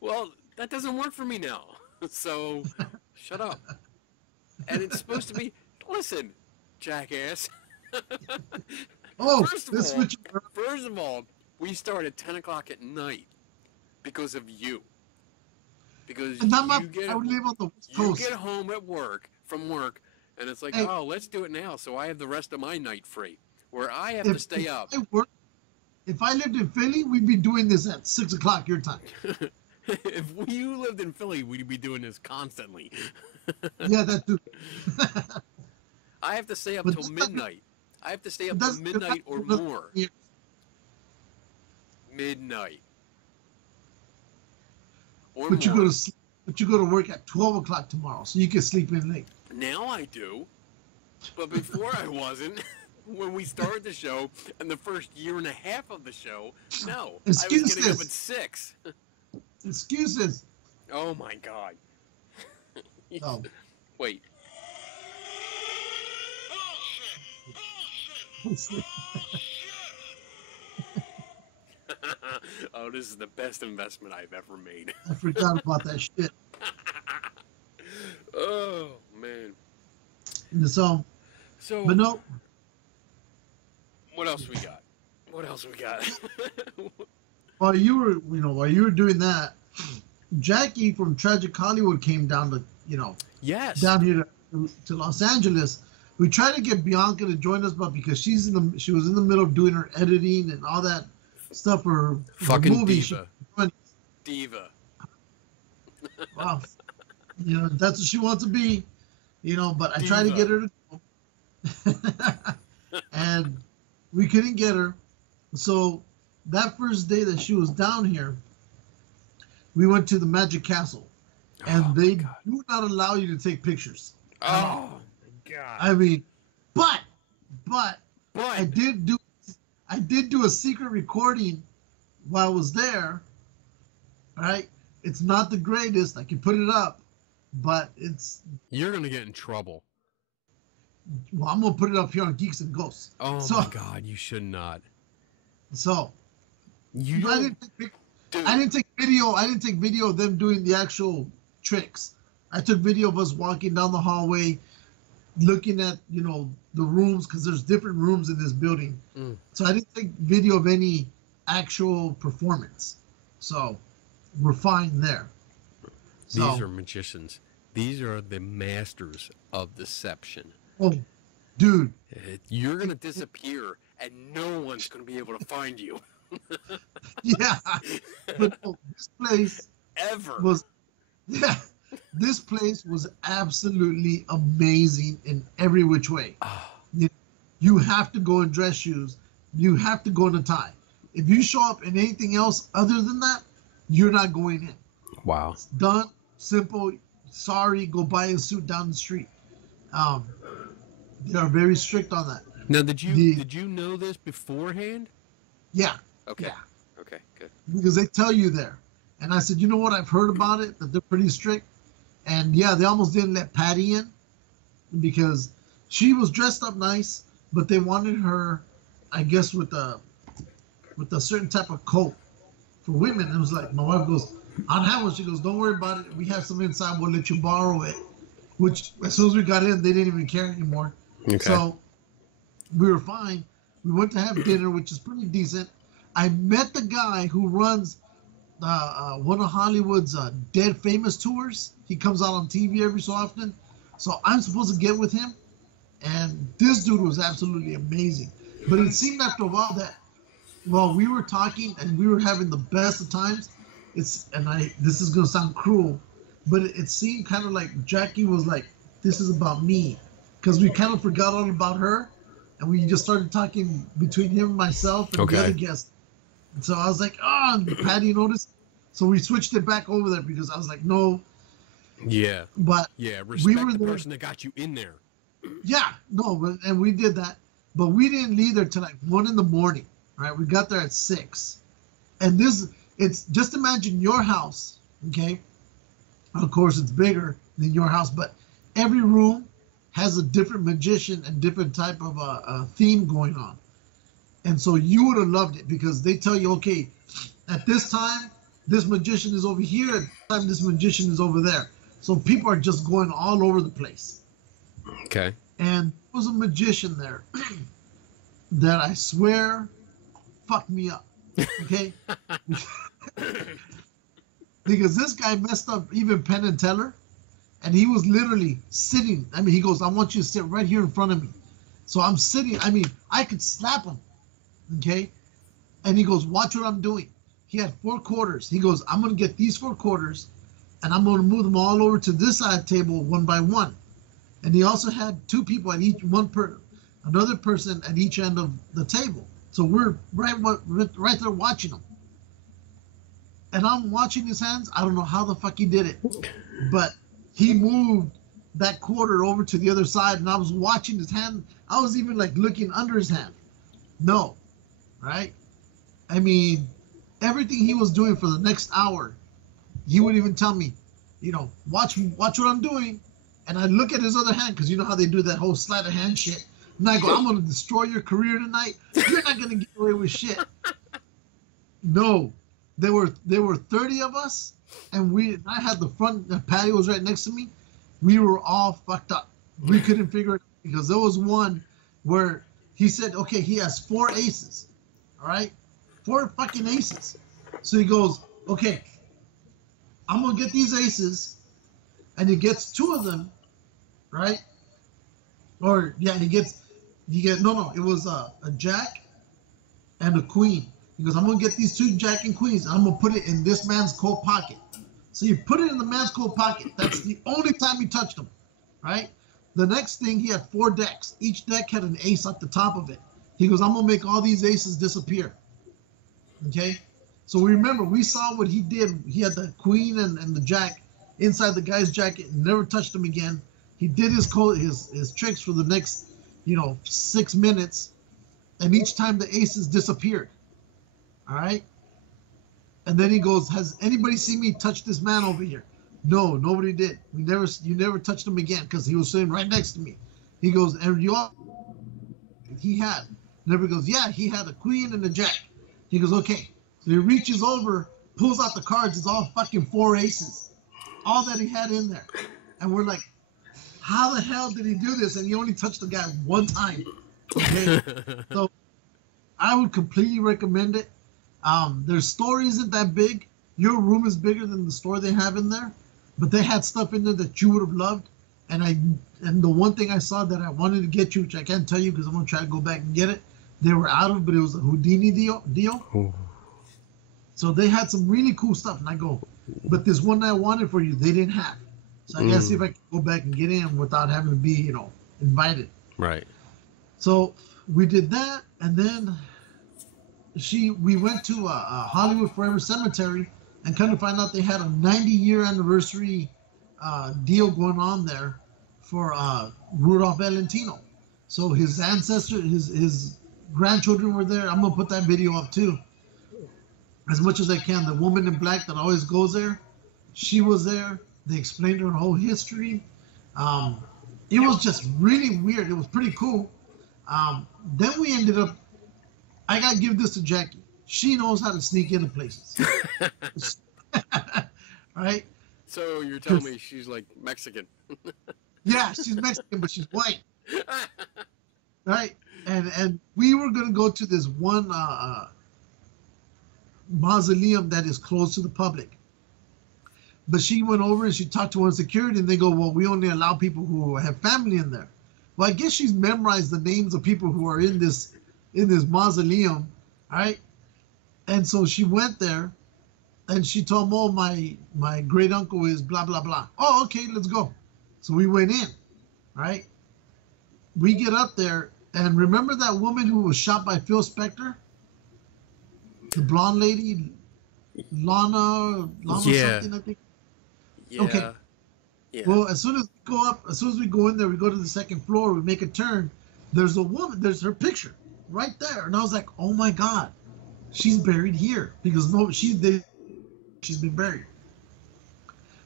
Well, that doesn't work for me now. So, shut up. And it's supposed to be. Listen, jackass. Oh, First of all, we start at 10 o'clock at night because of you. Because and not you get I would live on the West you Coast. get home from work, and it's like, Hey. oh, let's do it now, so I have the rest of my night free, where I have to stay up. If I lived in Philly, we'd be doing this at 6 o'clock your time. If you lived in Philly, we'd be doing this constantly. Yeah, that too. I have to stay up But till that's not- midnight. I have to stay up That's till midnight or more. Yeah. Midnight. Or But more. you go to work at 12 o'clock tomorrow, so you can sleep in late. Now I do. But before I wasn't. When we started the show, and the first year and a half of the show, no. I was getting up at 6. Excuses. Oh my God. Oh. Wait. Oh, this is the best investment I've ever made. I forgot about that shit. Oh man. So, So, but no, what else we got? What else we got? while you were doing that, Jackie from Tragic Hollywood came down to, Yes. down here to Los Angeles. We tried to get Bianca to join us, but because she was in the middle of doing her editing and all that stuff for Fucking the movie. diva. Diva. Wow. That's what she wants to be, but I tried to get her to go. And we couldn't get her. So that first day that she was down here, we went to the Magic Castle. And they do not allow you to take pictures. Oh my God. I mean, but I did do a secret recording while I was there, right? It's not the greatest. I can put it up, but it's. You're gonna get in trouble. Well, I'm gonna put it up here on Geeks and Ghosts. Oh So, my God, you should not. So, You I don't, didn't take video. I didn't take video of them doing the actual tricks. I took video of us walking down the hallway, looking at the rooms because there's different rooms in this building. So I didn't take video of any actual performance. So we're fine there. These are magicians. These are the masters of deception. Oh, dude. You're going to disappear and no one's going to be able to find you. Yeah. But this place was, yeah, this place was absolutely amazing in every which way. You have to go in dress shoes. You have to go in a tie. If you show up in anything else other than that, you're not going in. Wow. It's done, simple. Sorry, go buy a suit down the street. They are very strict on that. Now, did you know this beforehand? Yeah. Okay. Yeah. Okay, good. Because they tell you there. And I said, you know what? I've heard about it, that they're pretty strict. And yeah, they almost didn't let Patty in because she was dressed up nice, but they wanted her, I guess, with a certain type of coat for women. It was like, my wife goes, I don't have one. She goes, don't worry about it. We have some inside. We'll let you borrow it. Which, as soon as we got in, they didn't even care anymore. Okay. So we were fine. We went to have dinner, which is pretty decent. I met the guy who runs one of Hollywood's dead famous tours. He comes out on TV every so often. So I'm supposed to get with him. And this dude was absolutely amazing. But it seemed after a while that while we were talking and we were having the best of times, this is going to sound cruel, but it seemed kind of like Jackie was like, this is about me. Because we kind of forgot all about her. And we just started talking between him and myself and the other guest. And so I was like, Patty noticed. So we switched it back over there because I was like, no. Yeah. But yeah, respect we were the there. person that got you in there. Yeah, no, and we did that. But we didn't leave there till like 1 a.m, right? We got there at 6. And it's just imagine your house, okay? Of course, it's bigger than your house, but every room has a different magician and different type of theme going on. And so you would have loved it because they tell you, okay, at this time, this magician is over here. At this time, this magician is over there. So people are just going all over the place. Okay. And there was a magician there that I swear fucked me up. Okay? Because this guy messed up even Penn and Teller. And he was literally sitting. I mean, he goes, I want you to sit right here in front of me. So I'm sitting. I mean, I could slap him. Okay? And he goes, watch what I'm doing. He had 4 quarters. He goes, I'm going to get these 4 quarters and I'm going to move them all over to this side table one by one. And he also had 2 people at each another person at each end of the table. So we're right there watching him. And I'm watching his hands. I don't know how the fuck he did it, but he moved that quarter over to the other side, and I was watching his hand. I was even like looking under his hand. No, right? I mean, everything he was doing for the next hour, he would even tell me, watch what I'm doing. And I look at his other hand, because you know how they do that whole sleight of hand shit. And I go, I'm going to destroy your career tonight. You're not going to get away with shit. No, there were 30 of us, and I had the patio was right next to me. We were all fucked up. We couldn't figure it out because there was one where he said, okay, he has 4 aces. All right? 4 fucking aces. So he goes, okay, I'm going to get these aces. And he gets 2 of them, right? Or, yeah, it was a jack and a queen. He goes, I'm going to get these 2 jack and queens, and I'm going to put it in this man's coat pocket. So you put it in the man's coat pocket. That's the only time you touched him, right? The next thing, he had 4 decks. Each deck had an ace at the top of it. He goes, I'm going to make all these aces disappear. Okay? So remember, we saw what he did. He had the queen and the jack inside the guy's jacket and never touched him again. He did his tricks for the next, 6 minutes. And each time the aces disappeared. All right? And then he goes, has anybody seen me touch this man over here? No, nobody did. You never touched him again because he was sitting right next to me. He goes, and you all, he had. And everybody goes, yeah, he had a queen and a jack. He goes, okay. So he reaches over, pulls out the cards. It's all fucking 4 aces. All that he had in there. And we're like, how the hell did he do this? And he only touched the guy one time. Okay. So I would completely recommend it. Their store isn't that big. Your room is bigger than the store they have in there. But they had stuff in there that you would have loved. And the one thing I saw that I wanted to get you, which I can't tell you because I'm going to try to go back and get it. They were out of, but it was a Houdini deal. Oh. So they had some really cool stuff. And I go, but this one that I wanted for you, they didn't have. So I gotta see if I can go back and get in without having to be, invited. Right. So we did that, and then we went to Hollywood Forever Cemetery and kind of find out they had a 90-year anniversary deal going on there for Rudolph Valentino. So his ancestors, his grandchildren were there. I'm gonna put that video up too, as much as I can. The woman in black that always goes there, she was there. They explained her whole history. It was just really weird. It was pretty cool. Then we ended up, I got to give this to Jackie. She knows how to sneak into places. Right? So you're telling me she's like Mexican. Yeah, she's Mexican, but she's white. Right? And we were going to go to this one mausoleum that is closed to the public. But she went over and she talked to one security, and they go, well, we only allow people who have family in there. Well, I guess she's memorized the names of people who are in this mausoleum, right? And so she went there, and she told them, oh, my great uncle is blah, blah, blah. Oh, okay, let's go. So we went in, right? We get up there, and remember that woman who was shot by Phil Spector? The blonde lady, Lana yeah. something, I think. Yeah. Okay. Yeah. Well, as soon as we go in there, we go to the second floor, we make a turn. There's a woman, there's her picture right there. And I was like, oh my God, she's buried here. Because she's been buried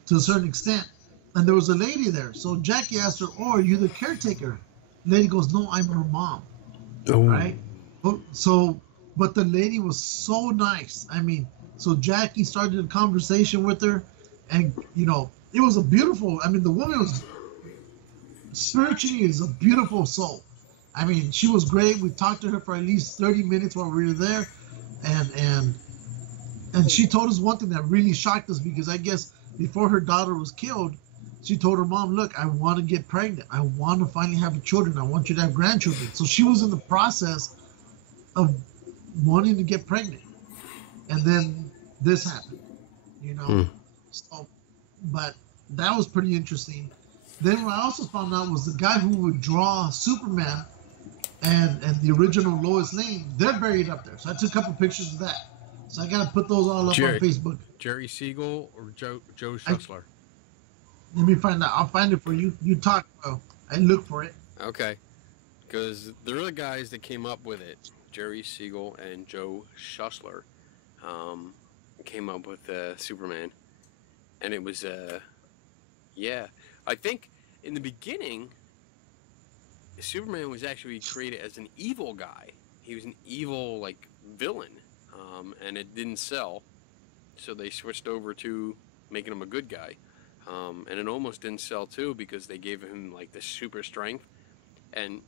to a certain extent. And there was a lady there. So Jackie asked her, oh, are you the caretaker? The lady goes, no, I'm her mom. Oh. Right? But the lady was so nice. I mean, so Jackie started a conversation with her. And, it was a beautiful, the woman was spiritually is a beautiful soul. I mean, she was great. We talked to her for at least 30 minutes while we were there. And she told us one thing that really shocked us, because I guess before her daughter was killed, she told her mom, look, I want to get pregnant. I want to finally have children. I want you to have grandchildren. So she was in the process of wanting to get pregnant. And then this happened, So, but that was pretty interesting. Then what I also found out was the guy who would draw Superman and the original Lois Lane, they're buried up there. So I took a couple pictures of that. So I got to put those all up on Facebook. Jerry Siegel or Joe Shussler? Let me find out. I'll find it for you. You talk, bro. I look for it. Okay. Because they're the guys that came up with it. Jerry Siegel and Joe Shussler came up with Superman. And it was, I think in the beginning, Superman was actually created as an evil guy. He was an evil, villain, and it didn't sell. So they switched over to making him a good guy. And it almost didn't sell, too, because they gave him, this super strength. And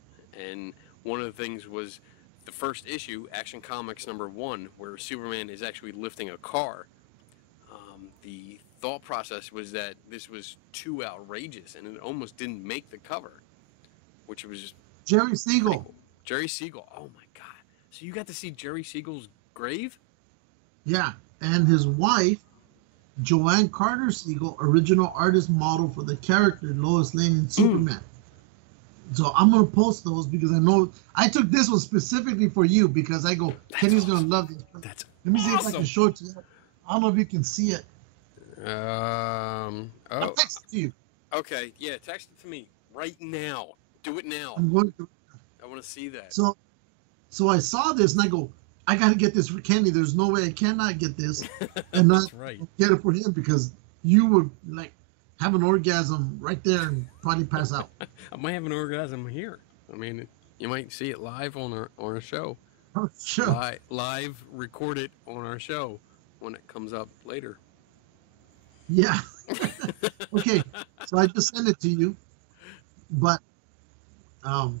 one of the things was the first issue, Action Comics #1, where Superman is actually lifting a car. The thought process was that this was too outrageous, and it almost didn't make the cover, which was Jerry Siegel. Cool. Jerry Siegel. Oh my God! So you got to see Jerry Siegel's grave? Yeah, and his wife, Joanne Carter Siegel, original artist model for the character Lois Lane in Superman. So I'm gonna post those because I know I took this one specifically for you because I go, Kenny's gonna love this. That's Let me see if I can show it to you. I don't know if you can see it. I'll text it to you. Okay, yeah, text it to me right now. Do it now. I'm going to. I want to see that. So I saw this and I go, I got to get this for Keny. There's no way I cannot get this and not That's right. get it for him, because you would like have an orgasm right there and probably pass out. I might have an orgasm here. I mean, you might see it live on our show. Oh, sure. Live record it on our show when it comes up later. Yeah. Okay. So I just sent it to you, but Dun,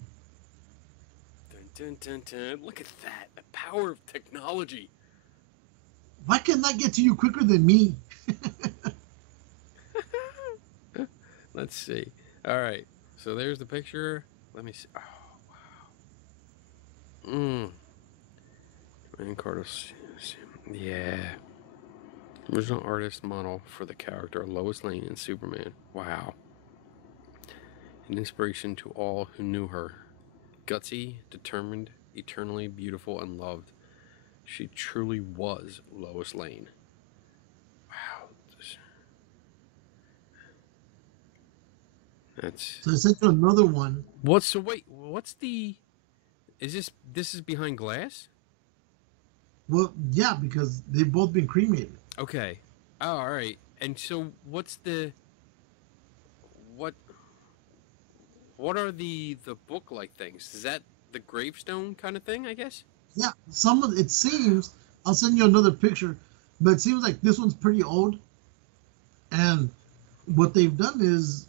dun, dun, dun. Look at that. The power of technology. why can't I get to you quicker than me? Let's see. All right. So there's the picture. Let me see. Oh, wow. Man, Carlos. Yeah. Original artist model for the character Lois Lane in Superman. Wow. An inspiration to all who knew her. Gutsy, determined, eternally beautiful, and loved. She truly was Lois Lane. Wow. That's... So I sent you another one. What's the... This is behind glass? Well, yeah, because they've both been cremated. Okay. Oh, all right. And so what's the... What are the book-like things? Is that the gravestone kind of thing, I guess? Yeah, it seems, I'll send you another picture, but it seems like this one's pretty old. And what they've done is,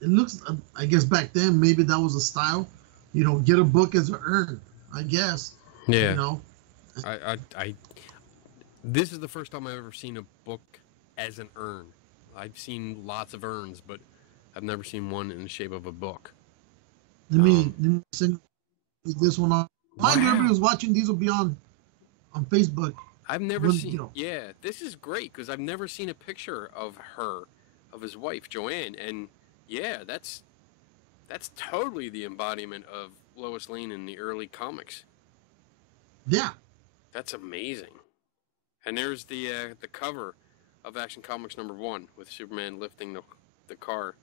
it looks, I guess back then, maybe that was a style, get a book as an urn, I guess. Yeah. You know? This is the first time I've ever seen a book as an urn. I've seen lots of urns, but I've never seen one in the shape of a book. Let me send you this one on. Mind you, Wow. everybody who's watching, these will be on Facebook. I've never When, seen... Yeah, this is great, because I've never seen a picture of her, of his wife, Joanne, and yeah, that's totally the embodiment of Lois Lane in the early comics. Yeah. That's amazing. And there's the cover of Action Comics #1 with Superman lifting the car.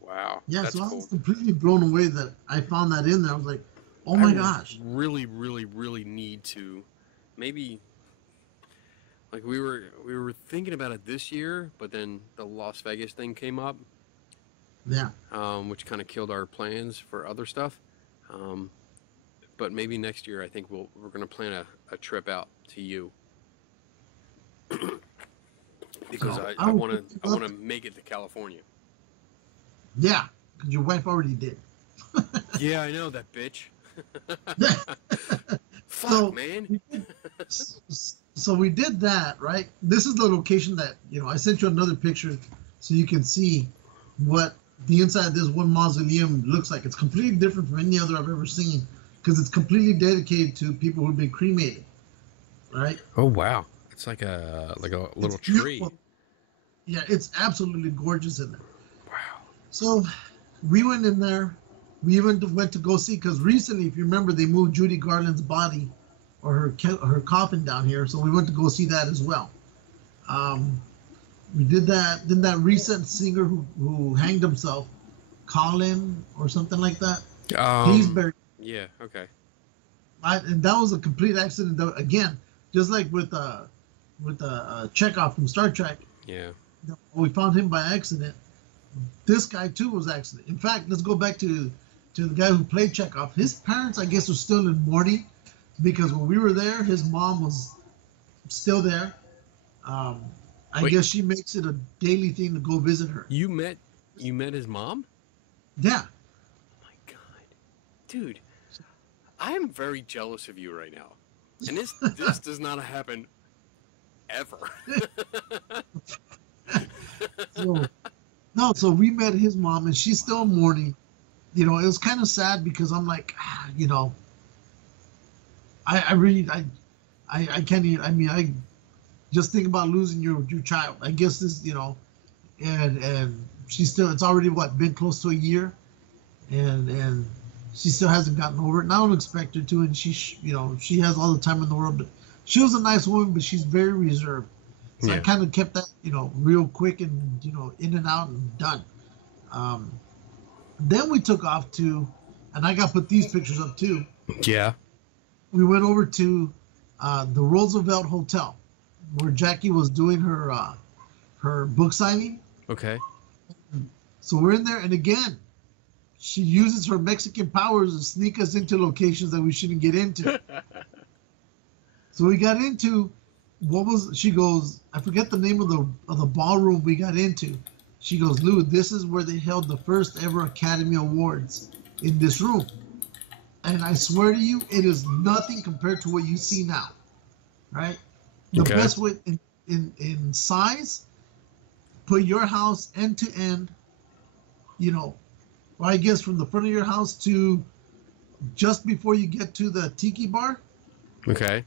Wow. Yeah, that's so I cool. was completely blown away that I found that in there. I was like, oh my gosh. Really, really, really need to maybe, like, we were thinking about it this year, but then the Las Vegas thing came up. Yeah. Which kind of killed our plans for other stuff. But maybe next year, I think we're going to plan a trip out to you. Because So, I want to make it to California. Yeah, because your wife already did. Yeah, I know that bitch. Fuck, So, man. So we did that, right? This is the location that, I sent you another picture so you can see what the inside of this one mausoleum looks like. It's completely different from any other I've ever seen, because it's completely dedicated to people who've been cremated, right? Oh, wow. It's like a little It's tree. beautiful. Yeah, it's absolutely gorgeous in there. Wow. So we went in there. We even went to go see, because recently, if you remember, they moved Judy Garland's body or her coffin down here. So we went to go see that as well. We did that. Then that recent singer who hanged himself, Colin or something like that, he's buried. Yeah, okay. And that was a complete accident. Again, just like with Chekhov from Star Trek. Yeah. We found him by accident. This guy too was accident. In fact, let's go back to the guy who played Chekhov. His parents, I guess, were still in mourning, because when we were there, his mom was still there. I guess she makes it a daily thing to go visit her. You met his mom? Yeah. Oh my God, dude, I am very jealous of you right now, and this does not happen ever. So we met his mom, and she's still mourning. It was kind of sad, because I'm like, I really can't even. I mean, I just think about losing your child. I guess this, and she's still. It's already been close to a year, and she still hasn't gotten over it. And I don't expect her to. And she has all the time in the world. But she was a nice woman, but she's very reserved. So I kind of kept that, real quick and, in and out and done. Then we took off and I got to put these pictures up too. Yeah. we went over to the Roosevelt Hotel, where Jackie was doing her book signing. Okay. So we're in there, and again, she uses her Mexican powers to sneak us into locations that we shouldn't get into. So we got into she goes, I forget the name of the ballroom we got into. She goes, Lou, this is where they held the first ever Academy Awards, in this room. And I swear to you, it is nothing compared to what you see now. Right? The best way in size, put your house end to end, or I guess from the front of your house to just before you get to the tiki bar. Okay.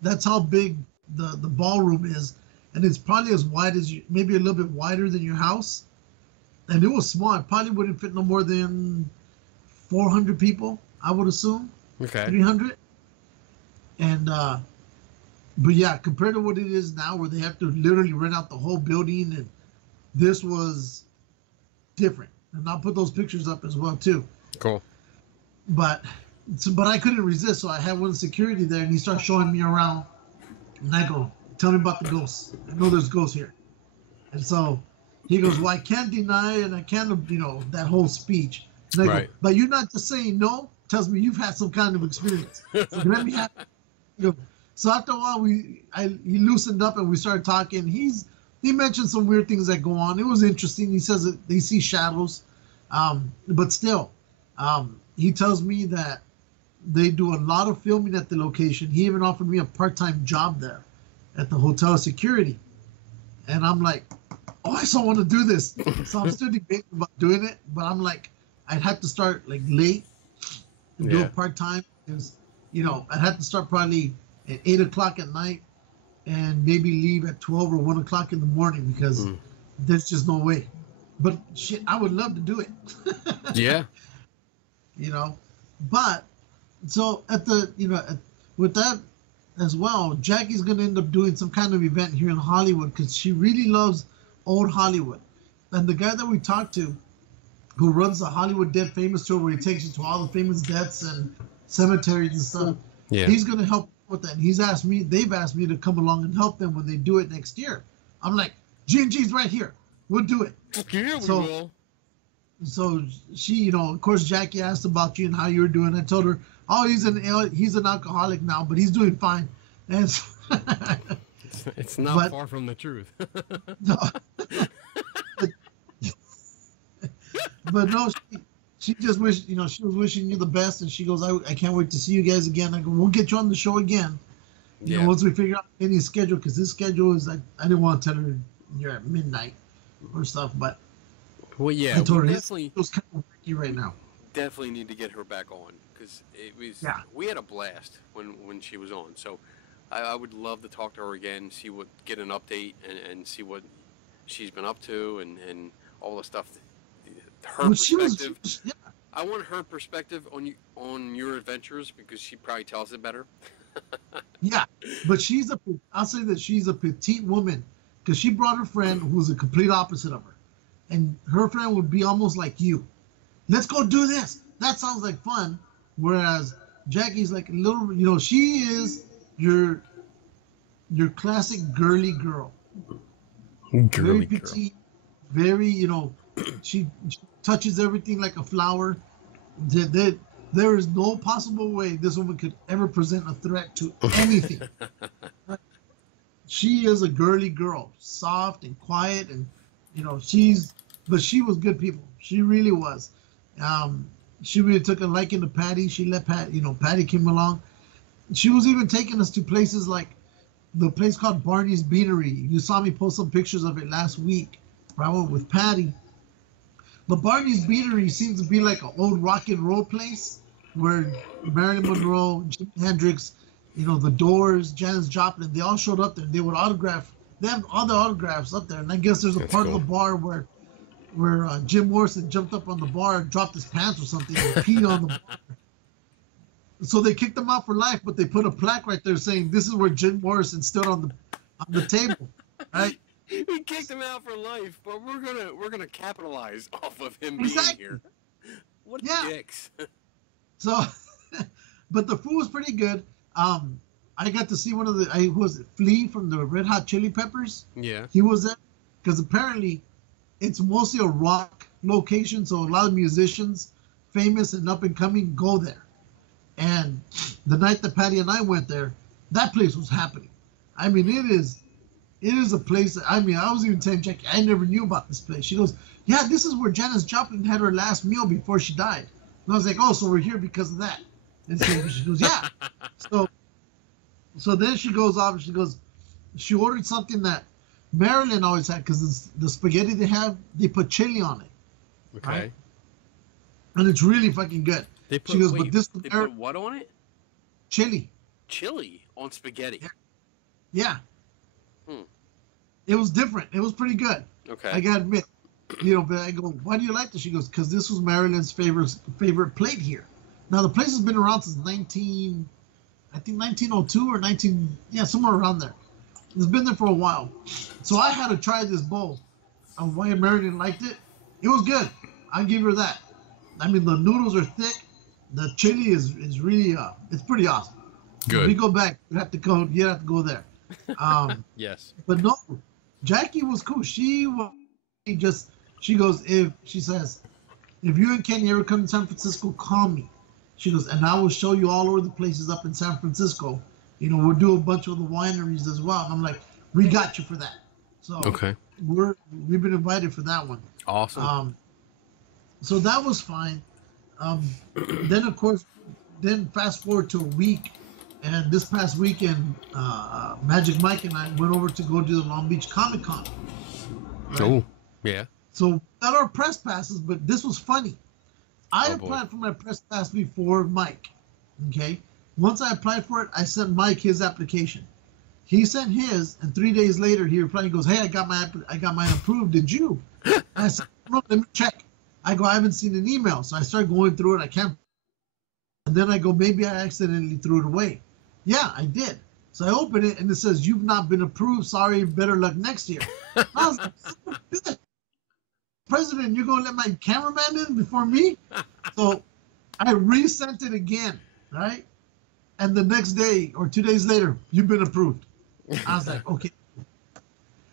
That's how big the ballroom is. And it's probably as wide as you, maybe a little bit wider than your house. And it was small. It probably wouldn't fit no more than 400 people, I would assume. Okay. 300. And, but yeah, compared to what it is now, where they have to literally rent out the whole building, and this was different. And I'll put those pictures up as well too. Cool. But I couldn't resist, so I had one security there, and he started showing me around, and I go, "Tell me about the ghosts. I know there's ghosts here." And so he goes, "Well, I can't deny it, and I can't, that whole speech." And I go, "But you're not just saying no. Tells me you've had some kind of experience. So let me have." So after a while, he loosened up, and we started talking. He mentioned some weird things that go on. It was interesting. He says that they see shadows, but still, he tells me that they do a lot of filming at the location. He even offered me a part-time job there at the hotel security, and I'm like, "Oh, I still want to do this." So I'm still debating about doing it, but I'm like, I'd have to start like late and do it part-time, because I'd have to start probably at 8 o'clock at night, and maybe leave at 12 or 1 o'clock in the morning, because there's just no way. But shit, I would love to do it. Yeah. But so with that as well, Jackie's going to end up doing some kind of event here in Hollywood, because she really loves old Hollywood. And the guy that we talked to, who runs the Hollywood Dead Famous Tour, where he takes you to all the famous deaths and cemeteries and stuff, he's going to help with that. And they've asked me to come along and help them when they do it next year. I'm like, G&G's right here. We'll do it. Yeah, we will. So she, of course, Jackie asked about you and how you were doing. I told her, "Oh, he's an alcoholic now, but he's doing fine." And it's not far from the truth. No. But no, she just wished, she was wishing you the best, and she goes, I can't wait to see you guys again. I go, "We'll get you on the show again, once we figure out any schedule," because this schedule is like, I didn't want to tell her you're at midnight or stuff, but well, yeah, I told her definitely, it was kind of wacky right now. Definitely need to get her back on, because it was we had a blast when she was on. So I would love to talk to her again, get an update, and see what she's been up to, and all the stuff. Her perspective. I want her perspective on your adventures, because she probably tells it better. Yeah, but I'll say that she's a petite woman, because she brought her friend who's the complete opposite of her, and her friend would be almost like you. "Let's go do this. That sounds like fun." Whereas Jackie's like a little, she is your classic girly girl. Very petite, very, she touches everything like a flower. There is no possible way this woman could ever present a threat to anything. She is a girly girl, soft and quiet, and but she was good people. She really was. She really took a liking to Patty. She let Patty came along. She was even taking us to places like the place called Barney's Beanery. You saw me post some pictures of it last week, where I went with Patty. But Barney's Beanery seems to be like an old rock and roll place, where Marilyn Monroe, Jimi Hendrix, the Doors, Janis Joplin, they all showed up there. They would autograph. They have all the autographs up there. And I guess there's a part of the bar where Jim Morrison jumped up on the bar and dropped his pants or something and peed on the bar. So they kicked him out for life, but they put a plaque right there saying, "This is where Jim Morrison stood on the table," right? We kicked him out for life, but we're gonna capitalize off of him being here. What dicks! So, But the food was pretty good. I got to see one of the who was it, Flea from the Red Hot Chili Peppers. Yeah. He was there because apparently it's mostly a rock location, so a lot of musicians, famous and up and coming, go there. And the night that Patty and I went there, that place was happening. I mean, it is a place that, I mean, I was even telling Jackie, I never knew about this place. She goes, yeah, this is where Janis Joplin had her last meal before she died. And I was like, oh, so we're here because of that. And so she goes, yeah. So then she goes off and she ordered something that Marilyn always had, because the spaghetti they have, they put chili on it. Okay. Right? And it's really fucking good. She goes, but this they put what on it? Chili. Chili on spaghetti. Yeah. It was different. It was pretty good. Okay. I gotta admit, but I go, why do you like this? She goes, because this was Marilyn's favorite plate here. Now the place has been around since 1902 or somewhere around there. It's been there for a while. So I had to try this bowl of why Marilyn liked it. It was good. I'll give her that. I mean, the noodles are thick. The chili is really it's pretty awesome. Good. If we go back, you have to go there. Yes. But no, Jackie was cool. She goes, if you and Keny ever come to San Francisco, call me. She goes, and I will show you all over the places up in San Francisco. We'll do a bunch of the wineries as well. And I'm like, we got you for that. So okay. We've been invited for that one. Awesome. So that was fine. Then of course, fast forward to a week, and this past weekend, Magic Mike and I went over to go do the Long Beach Comic Con. Right? Oh, yeah. So got our press passes, but this was funny. I applied for my press pass before Mike. Okay. Once I applied for it, I sent Mike his application. He sent his, and 3 days later he replied and goes, "Hey, I got mine approved. Did you?" And I said, "No, let me check." I go, "I haven't seen an email." So I start going through it. I can't. And then I go, "Maybe I accidentally threw it away." Yeah, I did. So I open it and it says, "You've not been approved. Sorry, better luck next year." I was like, "President, you're gonna let my cameraman in before me?" So I resent it again, right? And the next day or 2 days later, "You've been approved." I was like, okay.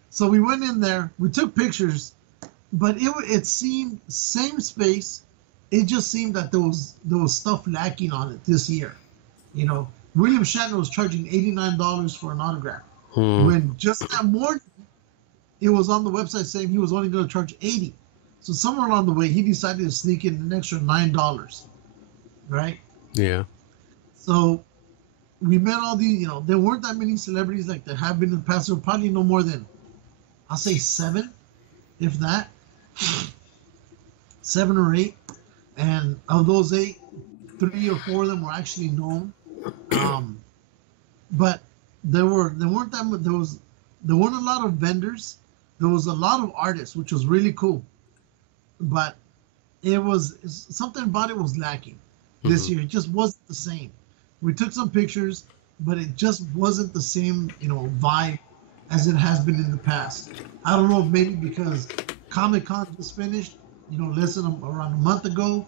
So we went in there, we took pictures, but it seemed same space. It just seemed that there was stuff lacking on it this year. William Shatner was charging $89 for an autograph. When just that morning, it was on the website saying he was only going to charge $80. So somewhere along the way, he decided to sneak in an extra $9, right? Yeah. So we met all these, there weren't that many celebrities like there have been in the past. There were probably no more than, I'll say 7, if that. 7 or 8. And of those 8, 3 or 4 of them were actually known. But there weren't a lot of vendors. There was a lot of artists, which was really cool. But something about it was lacking this year. It just wasn't the same. We took some pictures, but it just wasn't the same, vibe as it has been in the past. I don't know if maybe because Comic-Con just finished, less than around a month ago,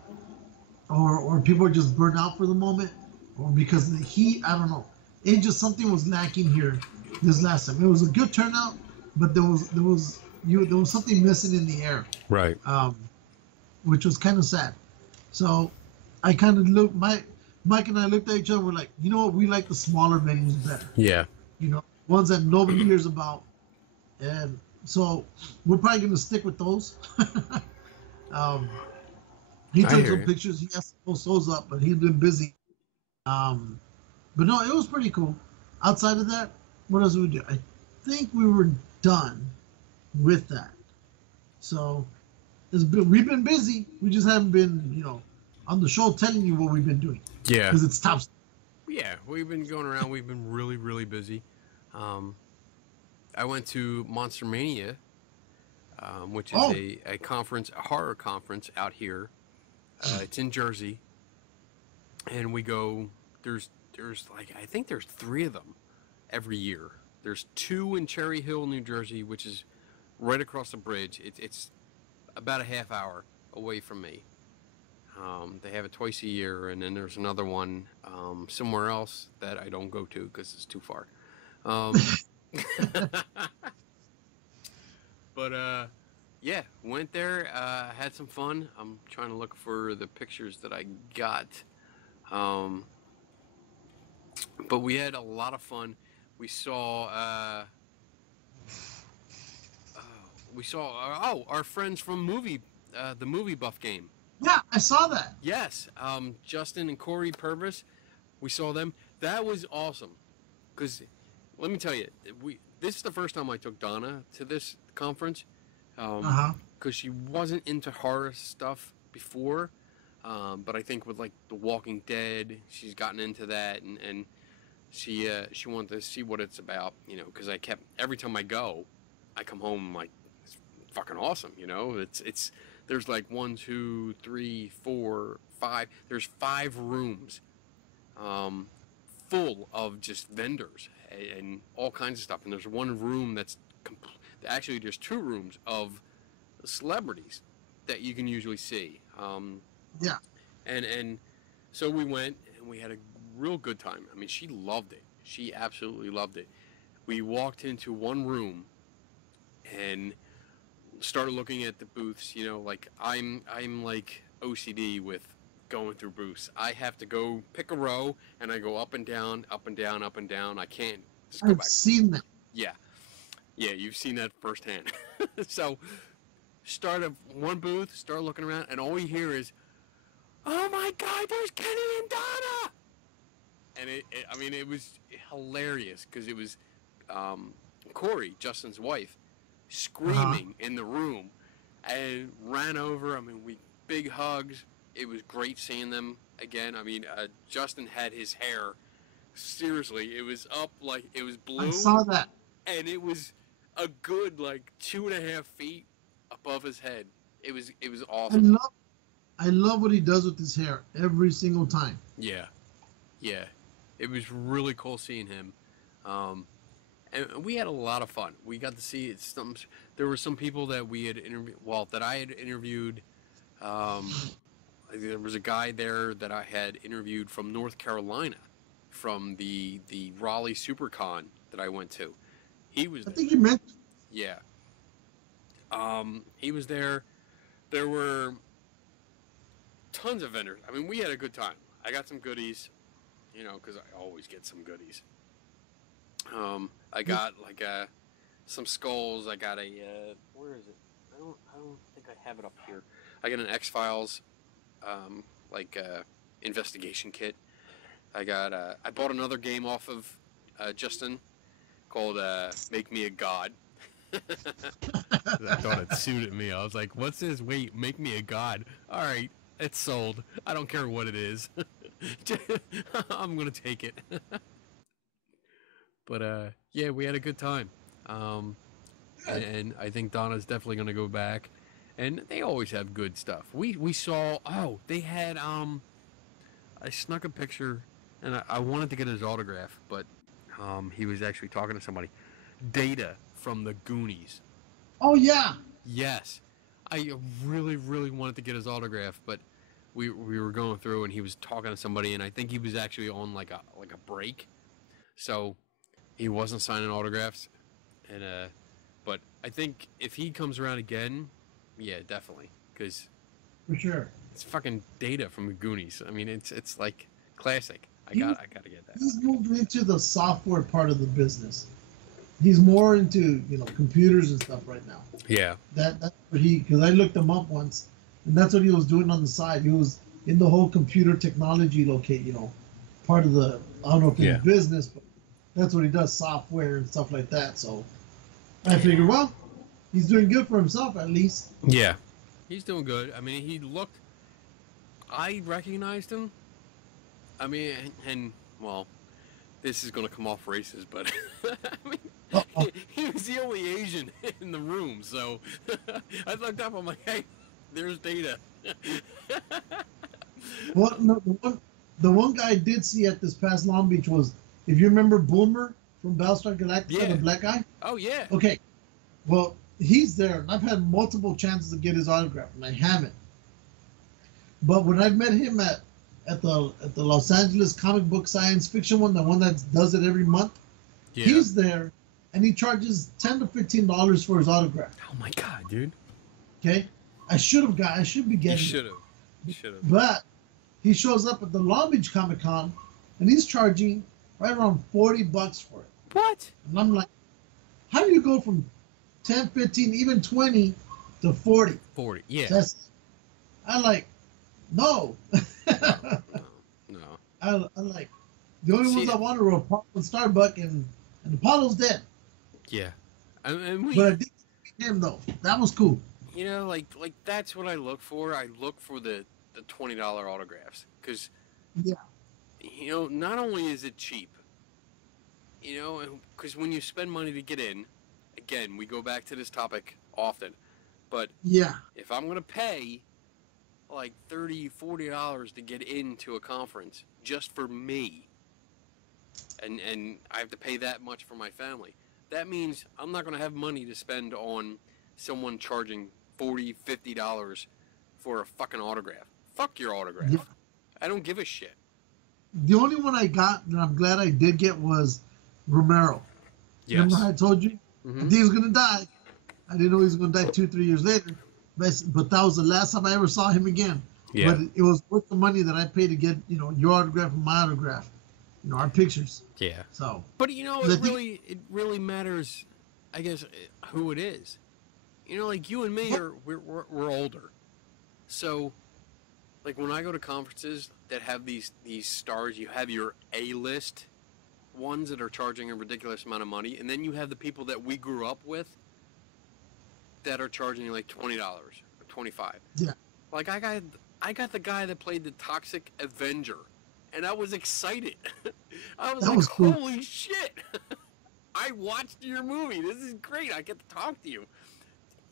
or people are just burnt out for the moment, or because of the heat. I don't know. It just something was lacking here this last time. It was a good turnout, but there was something missing in the air. Right. Which was kind of sad. So I kind of looked, Mike and I looked at each other. We're like, you know what? We like the smaller venues better. Yeah. Ones that nobody hears about. And so we're probably going to stick with those. He took some pictures. He has to post those up, but he's been busy. But no, it was pretty cool. Outside of that, what else did we do? I think we were done with that. So we've been busy. We just haven't been, on the show telling you what we've been doing. Yeah. Because it's top. Yeah, we've been going around. We've been really, really busy. I went to Monster Mania, which is a conference, a horror conference out here. It's in Jersey. And we go, there's I think there's 3 of them every year. There's 2 in Cherry Hill, New Jersey, which is right across the bridge. It's about a half hour away from me. They have it twice a year, and then there's another one somewhere else that I don't go to because it's too far. But yeah, went there, had some fun. I'm trying to look for the pictures that I got. But we had a lot of fun. We saw our friends from the movie buff game. Yeah, I saw that. Yes, Justin and Corey Purvis, we saw them. That was awesome. Because let me tell you, this is the first time I took Donna to this conference. Because she wasn't into horror stuff before. But I think with like The Walking Dead, she's gotten into that, and she wanted to see what it's about, you know. Because every time I go, I come home like it's fucking awesome, you know. It's there's like 1, 2, 3, 4, 5. There's 5 rooms, full of just vendors and all kinds of stuff. And there's one room actually there's 2 rooms of celebrities that you can usually see. Yeah. And so we went and we had a real good time. I mean, she loved it. She absolutely loved it. We walked into one room and started looking at the booths. You know, like I'm like OCD with going through booths. I have to go pick a row and I go up and down, up and down, up and down. I can't just go back. I've seen that. Yeah, you've seen that firsthand. So, start at one booth, start looking around, and all you hear is, "Oh my God, there's Keny and Donna!" And it was hilarious because it was Corey, Justin's wife, screaming in the room, and ran over. I mean, big hugs. It was great seeing them again. I mean, Justin had his hair. Seriously, it was up like it was blue. I saw that. And it was a good like 2.5 feet above his head. It was awesome. I love what he does with his hair every single time. Yeah. It was really cool seeing him. And we had a lot of fun. We got to see there were some people that we had interviewed. Well, that I had interviewed. There was a guy there that I had interviewed from North Carolina, from the Raleigh SuperCon that I went to. He was there. I think you mentioned. Yeah. He was there. There were tons of vendors. I mean, we had a good time. I got some goodies, you know, because I always get some goodies. I got like some skulls. I got a where is it? I don't think I have it up here. I got an X-Files investigation kit. I bought another game off of Justin called Make Me a God. I thought it suited me. I was like, what's this? Wait, Make Me a God. All right, it's sold. I don't care what it is. I'm going to take it. But, yeah, we had a good time. And I think Donna's definitely going to go back. And they always have good stuff. We saw, they had, I snuck a picture, and I wanted to get his autograph, but he was actually talking to somebody. Data from the Goonies. Oh, yeah. Yes. I really, really wanted to get his autograph, but we were going through, and he was talking to somebody, and I think he was actually on like a break, so he wasn't signing autographs. And but I think if he comes around again, yeah, definitely, because for sure, it's fucking Data from the Goonies. I mean, it's like classic. I gotta get that. He's moved into the software part of the business. He's more into computers and stuff right now. Yeah. That's what because I looked him up once, and that's what he was doing on the side. He was in the whole computer technology part of the, I don't know if it's business, but that's what he does, software and stuff like that. So I figured, well, he's doing good for himself at least. Yeah, he's doing good. I mean, I recognized him. I mean, and well, this is going to come off racist, but I mean, he was the only Asian in the room, so I looked up, I'm like, hey, there's Data. Well, no, the one guy I did see at this past Long Beach was, if you remember Boomer from Battlestar Galactica, the black guy? Oh, yeah. Okay. Well, he's there, and I've had multiple chances to get his autograph, and I haven't. But when I met him at the Los Angeles comic book science fiction one, the one that does it every month, Yeah. he's there, and he charges $10 to $15 for his autograph. Oh my god, dude. Okay, I should be You getting should it. have. You should have. But he shows up at the Long Beach Comic Con, and he's charging right around $40 for it. What? And I'm like, how do you go from 10, 15, even 20 to 40? 40. Yeah. I like, no. No. I like, the only ones I wanted were Apollo and Starbuck, and Apollo's dead. Yeah. And we. But I did meet him, though. That was cool. You know, like that's what I look for. I look for the $20 autographs because, Yeah. you know, not only is it cheap, you know, because when you spend money to get in, again, we go back to this topic often, but Yeah. if I'm gonna pay like $30, $40 to get into a conference just for me, and I have to pay that much for my family, that means I'm not gonna have money to spend on someone charging $40, $50 for a fucking autograph. Fuck your autograph. Yeah. I don't give a shit. The only one I got that I'm glad I did get was Romero. Yes. Remember how I told you? I Mhm. think he was going to die. I didn't know he was going to die 2-3 years later. But that was the last time I ever saw him again. Yeah. But it was worth the money that I paid to get, your autograph and my autograph. Our pictures. Yeah. So. But you know, The it really matters, I guess, who it is. You know, like you and me we're older, so like when I go to conferences that have these stars, you have your A-list ones that are charging a ridiculous amount of money, and then you have the people that we grew up with that are charging like $20 or $25. Yeah. Like I got the guy that played the Toxic Avenger, and I was excited. I was That like, was cool. holy shit! I watched your movie. This is great. I get to talk to you.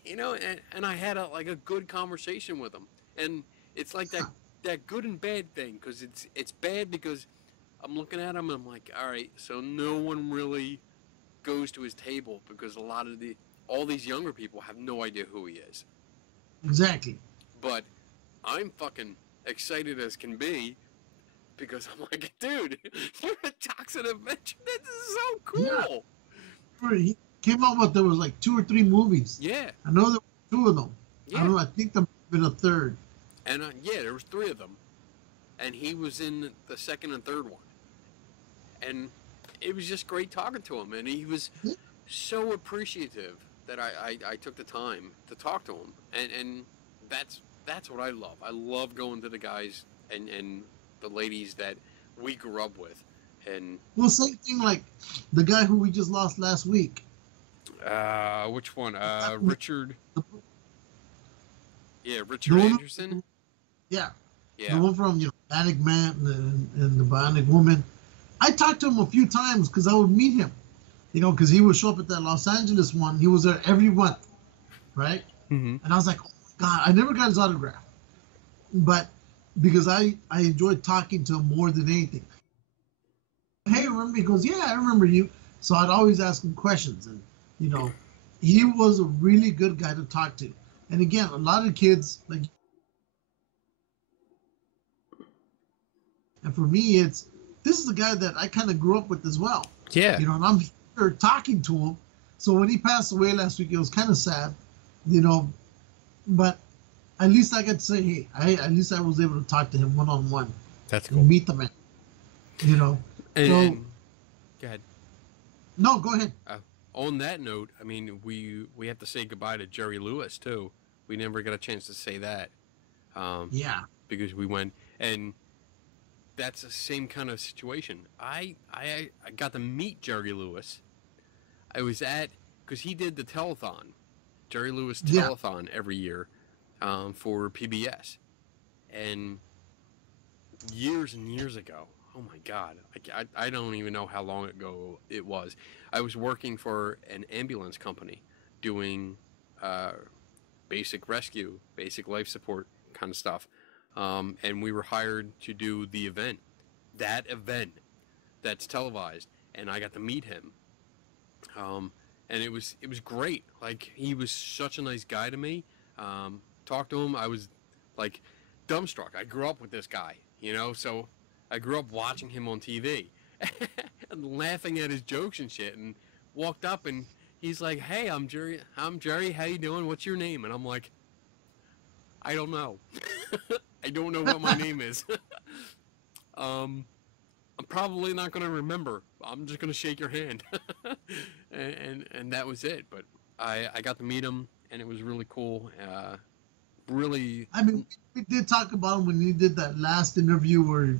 You know, and I had a good conversation with him, and it's like that good and bad thing, because it's bad because I'm looking at him and I'm like, all right, so no one really goes to his table because all these younger people have no idea who he is. Exactly. But I'm fucking excited as can be because I'm like, dude, you're a Toxic Avenger. This is so cool. Yeah. He came out with, there was like 2 or 3 movies. Yeah. I know there were 2 of them. Yeah. I don't know, I think there might have been a third. And yeah, there was 3 of them, and he was in the second and third one, and it was just great talking to him, and he was so appreciative that I took the time to talk to him, and that's what I love. I love going to the guys and the ladies that we grew up with, and Well, same thing like the guy who we just lost last week. which one? Richard. Yeah, The Richard one- Anderson. Yeah. Yeah. The one from Bionic Man and the Bionic Woman. I talked to him a few times because I would meet him, because he would show up at that Los Angeles one. He was there every month, right? Mm-hmm. And I was like, oh my God, I never got his autograph. But because I enjoyed talking to him more than anything. Hey, remember? He goes, yeah, I remember you. So I'd always ask him questions. And, he was a really good guy to talk to. And again, a lot of kids, like, and for me, this is the guy that I kind of grew up with as well. Yeah. And I'm here talking to him. So when he passed away last week, it was kind of sad, but at least I got to say, hey, at least I was able to talk to him one-on-one. That's and cool. meet the man, And, so, go ahead. No, go ahead. On that note, I mean, we have to say goodbye to Jerry Lewis too. We never got a chance to say that. Yeah. Because we went, and that's the same kind of situation. I got to meet Jerry Lewis. I was because he did the telethon, Jerry Lewis telethon every year, for PBS, and years and years ago. Oh my God, I don't even know how long ago it was. I was working for an ambulance company, doing basic rescue, basic life support kind of stuff. And we were hired to do the event, that's televised, and I got to meet him. And it was great. Like, he was such a nice guy to me. Talked to him, I was like, dumbstruck. I grew up with this guy, you know, so I grew up watching him on TV and laughing at his jokes and shit. And walked up and he's like, "Hey, I'm Jerry. I'm Jerry. How you doing? What's your name?" And I'm like, "I don't know. I don't know what my name is." I'm probably not going to remember. I'm just going to shake your hand. and that was it. But I got to meet him, and it was really cool. Really. I mean, we did talk about him when he did that last interview where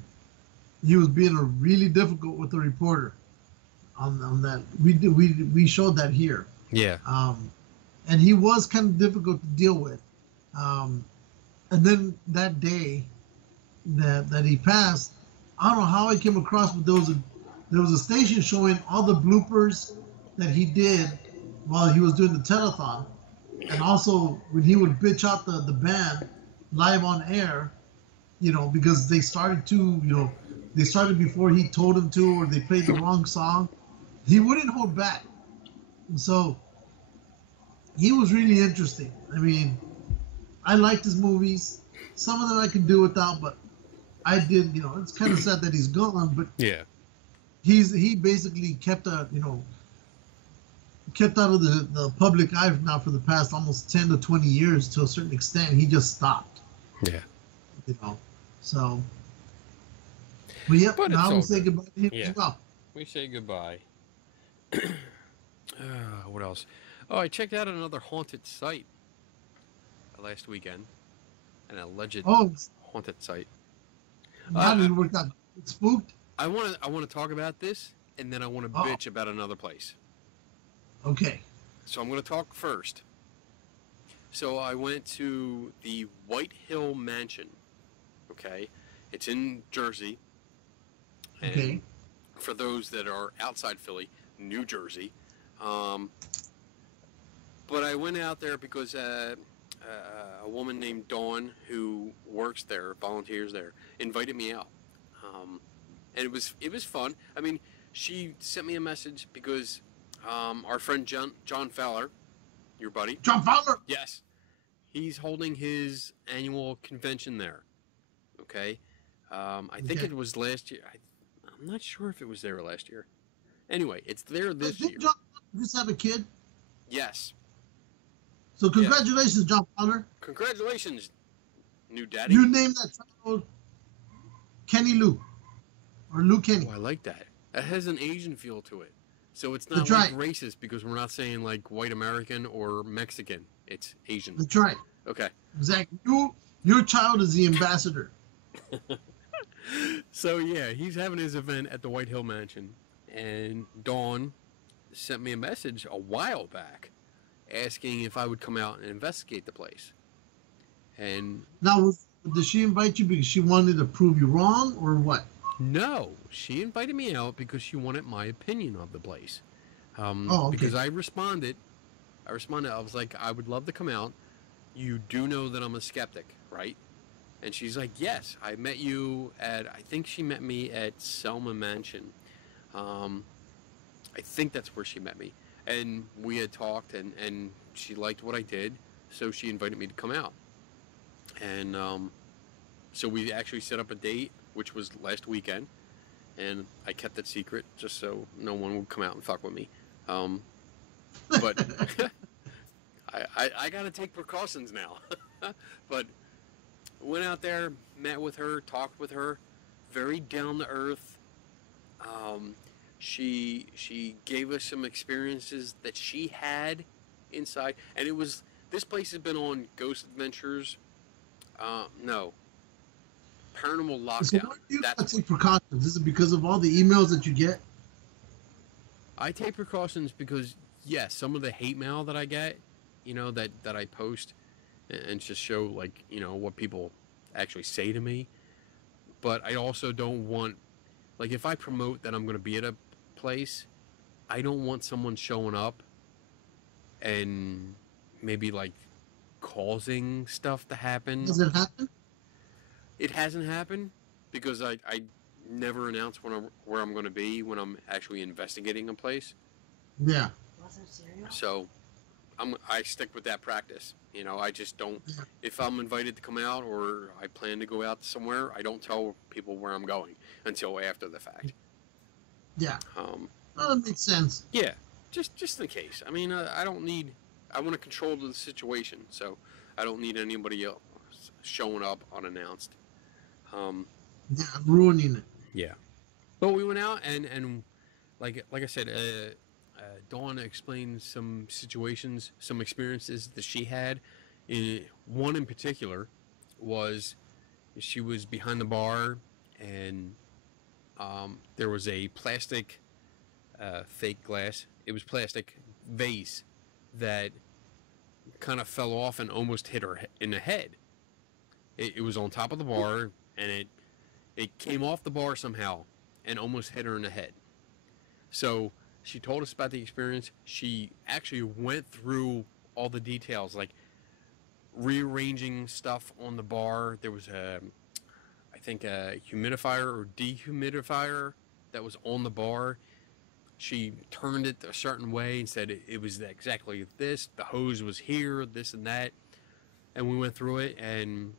he was being really difficult with the reporter. On that, we showed that here. Yeah. And he was kind of difficult to deal with. And then that day that he passed, I don't know how I came across, but there was a station showing all the bloopers that he did while he was doing the telethon, and also when he would bitch out the band live on air, you know, because they started before he told them to, or they played the wrong song. He wouldn't hold back, and so he was really interesting. I mean, I liked his movies. Some of them I could do without, but I did, you know, it's kind of sad that he's gone, but Yeah. he basically kept out of the public eye now for the past almost 10 to 20 years to a certain extent. He just stopped. Yeah. You know, so. But yeah, But now it's we'll all say good. goodbye to him Yeah. as well. We say goodbye. What else? Oh, I checked out another haunted site last weekend. An alleged Oh, haunted site. how did it work out? It's spooked? I want to talk about this, and then I want to bitch about another place. Okay. So I'm going to talk first. So I went to the White Hill Mansion. Okay, it's in Jersey. And Okay. for those that are outside Philly, New Jersey. But I went out there because a woman named Dawn, who works there, volunteers there, invited me out. And it was fun. I mean, she sent me a message because our friend John Fowler, your buddy. John Fowler! Yes. He's holding his annual convention there. Okay. I think it was last year. I'm not sure if it was there last year. Anyway, it's there this year. Did John just have a kid? Yes. So congratulations, John Fowler. Congratulations, new daddy. You named that child Kenny Lou. Or Lou Kenny. Oh, I like that. That has an Asian feel to it. So it's not That's like right. racist because we're not saying like white American or Mexican. It's Asian. That's right. Okay. Exactly. Your child is the ambassador. So yeah, he's having his event at the White Hill Mansion, and Dawn sent me a message a while back asking if I would come out and investigate the place. And Now, did she invite you because she wanted to prove you wrong, or what? no, she invited me out because she wanted my opinion of the place. Okay. Because I responded. I was like, I would love to come out. You do know that I'm a skeptic, right? And she's like, yes, I met you at, I think she met me at Selma Mansion. I think that's where she met me. And we had talked, and she liked what I did, so she invited me to come out. And so we actually set up a date, which was last weekend. And I kept it secret just so no one would come out and fuck with me. But I got to take precautions now. But went out there, met with her, talked with her, very down to earth. She gave us some experiences that she had inside, and this place has been on Ghost Adventures. No, Paranormal Lockdown. So why do you not take precautions? Is it because of all the emails that you get? I take precautions because yes, some of the hate mail that I get, that I post and just show like, what people actually say to me. But I also don't want, like, if I promote that I'm going to be at a place, I don't want someone showing up and maybe like causing stuff to happen. Does it happen? It hasn't happened because I never announce where I'm going to be when I'm actually investigating a place. Yeah. So I stick with that practice. You know, I just don't. If I'm invited to come out or I plan to go out somewhere, I don't tell people where I'm going until after the fact. Yeah. Well, that makes sense. Yeah, just in case. I mean, I don't need. I want to control the situation, so I don't need anybody else showing up unannounced. Yeah, ruining it. Yeah, but we went out and like I said, Dawn explained some situations, some experiences that she had. One in particular was she was behind the bar and there was a plastic fake glass. It was plastic vase that kind of fell off and almost hit her in the head. It was on top of the bar and it came off the bar somehow and almost hit her in the head. So she told us about the experience. She actually went through all the details, like rearranging stuff on the bar. There was I think a humidifier or dehumidifier that was on the bar. She turned it a certain way and said it was exactly this. The hose was here, this and that. And we went through it, and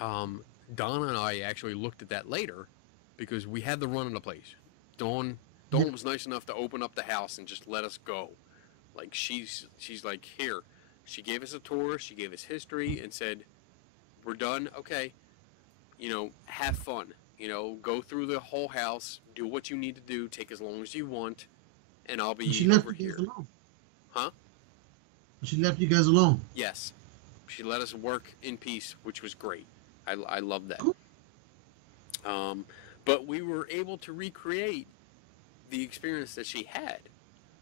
Donna and I actually looked at that later because we had the run of the place. Dawn was nice enough to open up the house and just let us go. Like she's like, here. She gave us a tour, she gave us history and said, we're done, okay. You know, have fun. You know, go through the whole house, do what you need to do, take as long as you want, and I'll be over here. Alone. Huh? She left you guys alone. Yes. She let us work in peace, which was great. I love that. Cool. But we were able to recreate the experience that she had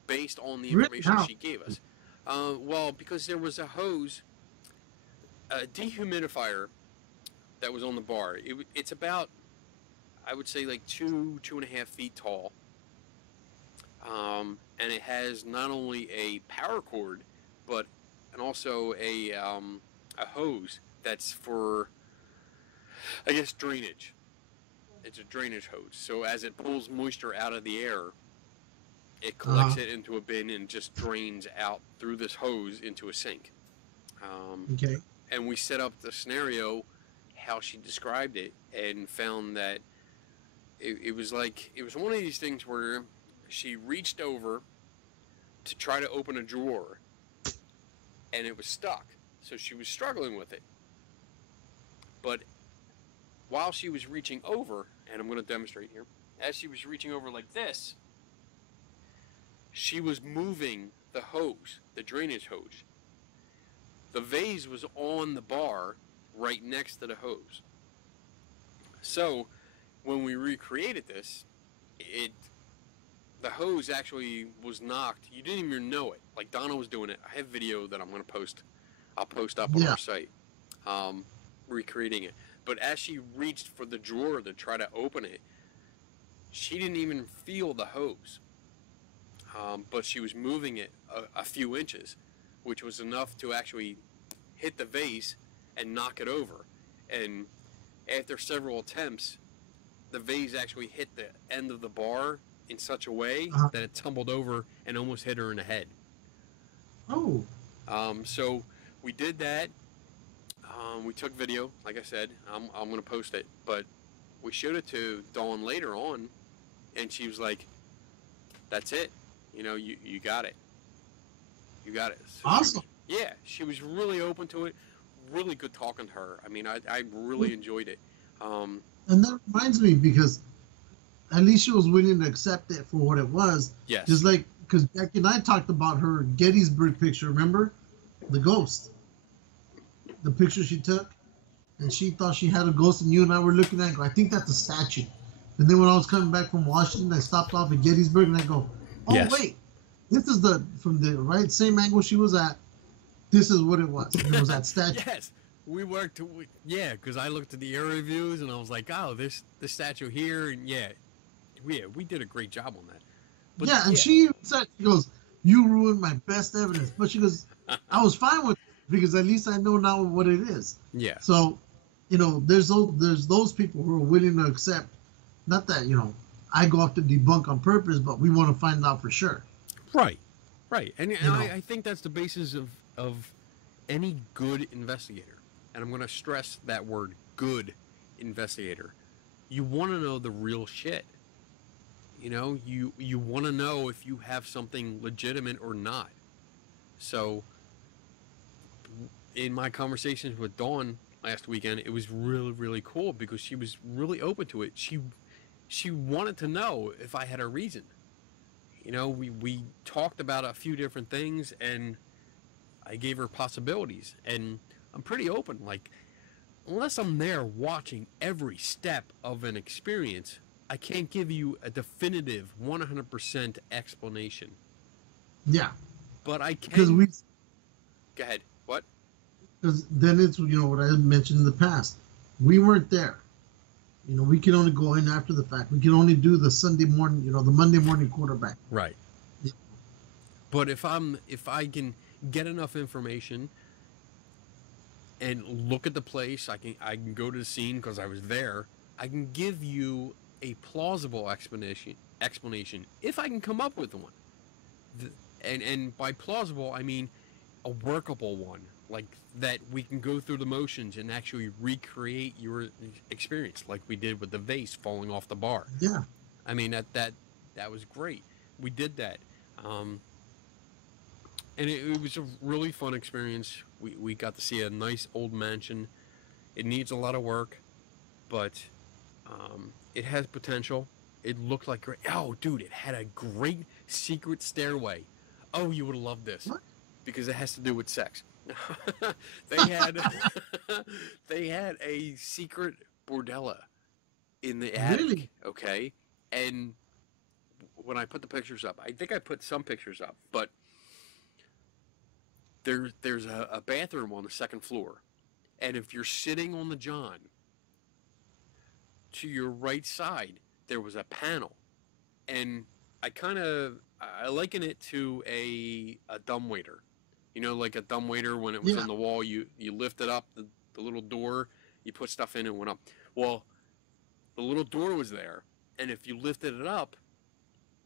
based on the information she gave us. Well, because there was a hose, a dehumidifier that was on the bar. It's about, I would say, like 2.5 feet tall. And it has not only a power cord, but also a hose that's for, I guess, drainage. It's a drainage hose. So as it pulls moisture out of the air, it collects it into a bin and just drains out through this hose into a sink. Okay. And we set up the scenario how she described it and found that it was one of these things where she reached over to try to open a drawer and it was stuck. So she was struggling with it. But while she was reaching over, and I'm going to demonstrate here, as she was reaching over like this, she was moving the hose, the drainage hose. The vase was on the bar right next to the hose. So when we recreated this, the hose actually was knocked. You didn't even know it. Like Donna was doing it. I have video that I'm going to post. I'll post up on our site, recreating it. But as she reached for the drawer to try to open it, she didn't even feel the hose. But she was moving it a few inches, which was enough to actually hit the vase and knock it over. And after several attempts, the vase actually hit the end of the bar in such a way that it tumbled over and almost hit her in the head. Oh. So we did that. We took video, like I said. I'm going to post it. But we showed it to Dawn later on, and she was like, that's it. You know, you got it. You got it. So awesome. She was really open to it. Really good talking to her. I mean, I really enjoyed it. And that reminds me, because at least she was willing to accept it for what it was. Yes. Just like, because Becky and I talked about her Gettysburg picture, remember? The ghost. The picture she took. And she thought she had a ghost, and you and I were looking at it. I think that's a statue. And then when I was coming back from Washington, I stopped off at Gettysburg, and I go, oh, yes. Wait. This is from the right same angle she was at. This is what it was. It was that statue. Yes. We worked, because I looked at the air reviews, and I was like, oh, this statue here, and we did a great job on that. But, and she said, she goes, you ruined my best evidence. But she goes, I was fine with it, because at least I know now what it is. Yeah. So, you know, there's those people who are willing to accept, not that, you know, I go off to debunk on purpose, but we want to find out for sure. Right. Right, and You know. I think that's the basis of any good investigator. And I'm going to stress that word, good investigator. You want to know the real shit. You know, you want to know if you have something legitimate or not. So, in my conversations with Dawn last weekend, it was really, really cool because she was really open to it. She wanted to know if I had a reason. You know, we talked about a few different things, and I gave her possibilities. And I'm pretty open. Like, unless I'm there watching every step of an experience, I can't give you a definitive 100% explanation. Yeah. But I can. Because we. Go ahead. What? Because then it's, you know, what I mentioned in the past. We weren't there. You know, we can only go in after the fact. We can only do the Sunday morning, you know, the Monday morning quarterback. Right. Yeah. But if I can get enough information and look at the place, I can go to the scene because I was there. I can give you a plausible explanation if I can come up with one. And by plausible, I mean a workable one, like that we can go through the motions and actually recreate your experience, like we did with the vase falling off the bar. Yeah. I mean that was great. We did that, and it was a really fun experience. We got to see a nice old mansion. It needs a lot of work, but it has potential. It looked like great. Oh, dude, it had a great secret stairway. Oh, you would have loved this. What? Because it has to do with sex. they had a secret bordella in the attic. Really? Okay, and when I put the pictures up, I think I put some pictures up, but there's a bathroom on the second floor, and if you're sitting on the john, to your right side there was a panel, and I liken it to a dumbwaiter. You know, like a dumbwaiter when it was on the wall, you lift it up, the little door, you put stuff in, and it went up. Well, the little door was there, and if you lifted it up,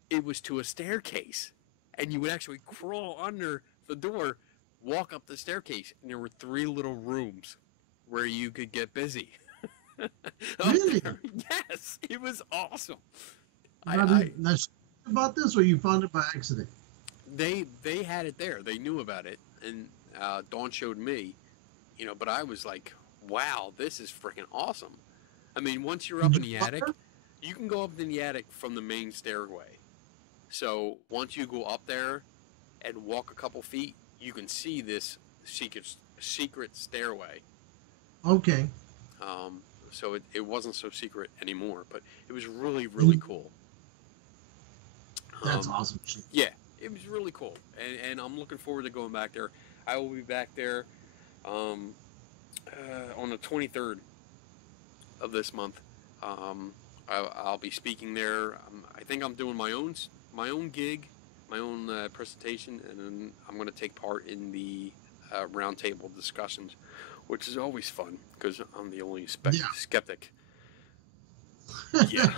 it was to a staircase, and you would actually crawl under the door, walk up the staircase, and there were 3 little rooms where you could get busy. Really? Yes, it was awesome. Now, about this, or you found it by accident? They had it there. They knew about it, and Dawn showed me, you know. But I was like, "Wow, this is freaking awesome!" I mean, once you're up in the attic, you can go up in the attic from the main stairway. So once you go up there and walk a couple feet, you can see this secret stairway. Okay. So it wasn't so secret anymore, but it was really, really cool. That's awesome shit. Yeah, it was really cool, and I'm looking forward to going back there. I will be back there on the 23rd of this month. I'll be speaking there. I think I'm doing my own gig, my own presentation, and then I'm going to take part in the roundtable discussions, which is always fun because I'm the only skeptic. Yeah,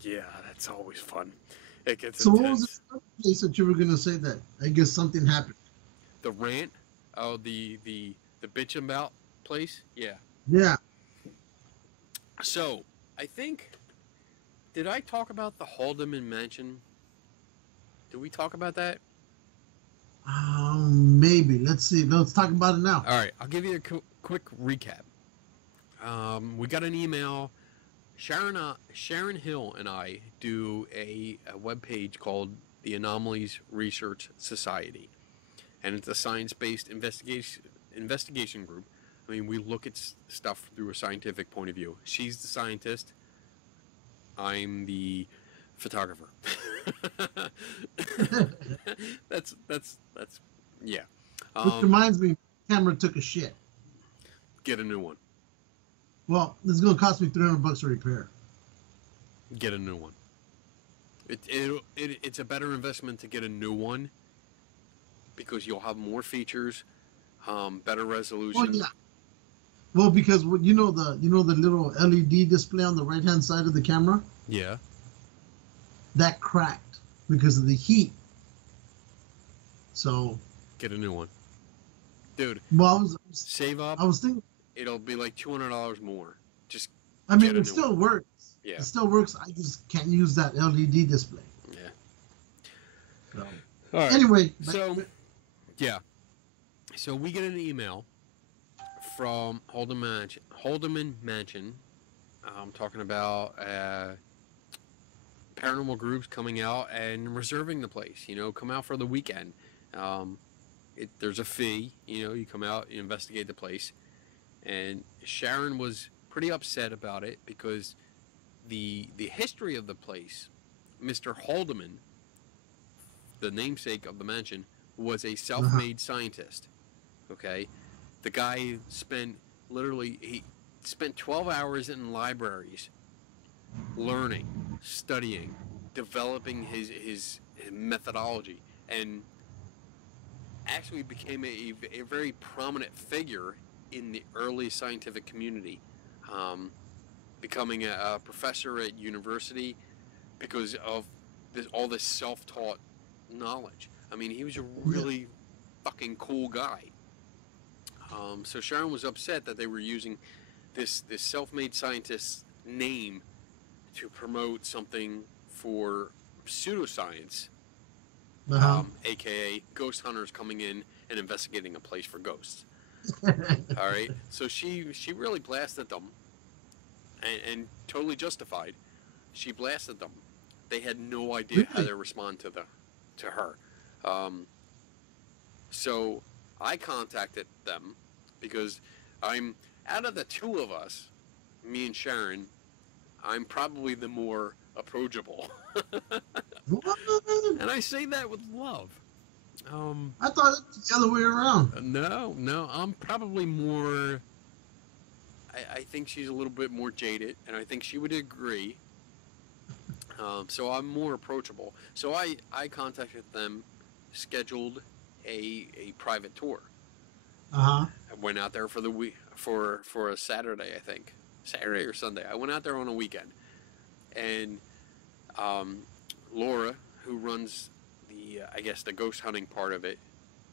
yeah, that's always fun. It gets so intense. what was the place that you were going to say that? I guess something happened. The rant? Oh, the bitch about place? Yeah. Yeah. So, I think, did I talk about the Haldeman Mansion? Did we talk about that? Maybe. Let's see. Let's talk about it now. All right, I'll give you a quick recap. We got an email. Sharon Hill and I do a webpage called the Anomalies Research Society, and it's a science-based investigation group. I mean, we look at stuff through a scientific point of view. She's the scientist. I'm the photographer. that's yeah. Which reminds me, camera took a shit. Get a new one. Well, this is going to cost me $300 to repair. Get a new one. It's a better investment to get a new one because you'll have more features, better resolution. Well, yeah. Well, because you know the little LED display on the right hand side of the camera? Yeah. That cracked because of the heat. So Get a new one, dude. well, Save up. I was thinking. It'll be like $200 more. Just I mean, get a it new still one. works. Yeah. It still works. I just can't use that LED display. Yeah. So, All right. anyway, So, yeah. So we get an email from Haldeman Mansion. I'm talking about paranormal groups coming out and reserving the place. You know, come out for the weekend. There's a fee. You know, you come out, you investigate the place. And Sharon was pretty upset about it because the history of the place, Mr. Haldeman, the namesake of the mansion, was a self-made scientist. Okay, the guy spent 12 hours in libraries, learning, studying, developing his methodology, and actually became a very prominent figure in the early scientific community, becoming a professor at university because of all this self-taught knowledge. I mean, he was a really fucking cool guy. So Sharon was upset that they were using this self-made scientist's name to promote something for pseudoscience, aka ghost hunters coming in and investigating a place for ghosts. All right, so she really blasted them, and totally justified. She blasted them. They had no idea how to respond to her. So I contacted them because I'm, out of the two of us, me and Sharon, I'm probably the more approachable. And I say that with love. I thought it was the other way around. No, I'm probably more, I think she's a little bit more jaded, and I think she would agree. So I'm more approachable. So I contacted them, scheduled a private tour. I went out there for the week for a Saturday, I think. Saturday or Sunday. I went out there on a weekend. And Laura, who runs the ghost hunting part of it,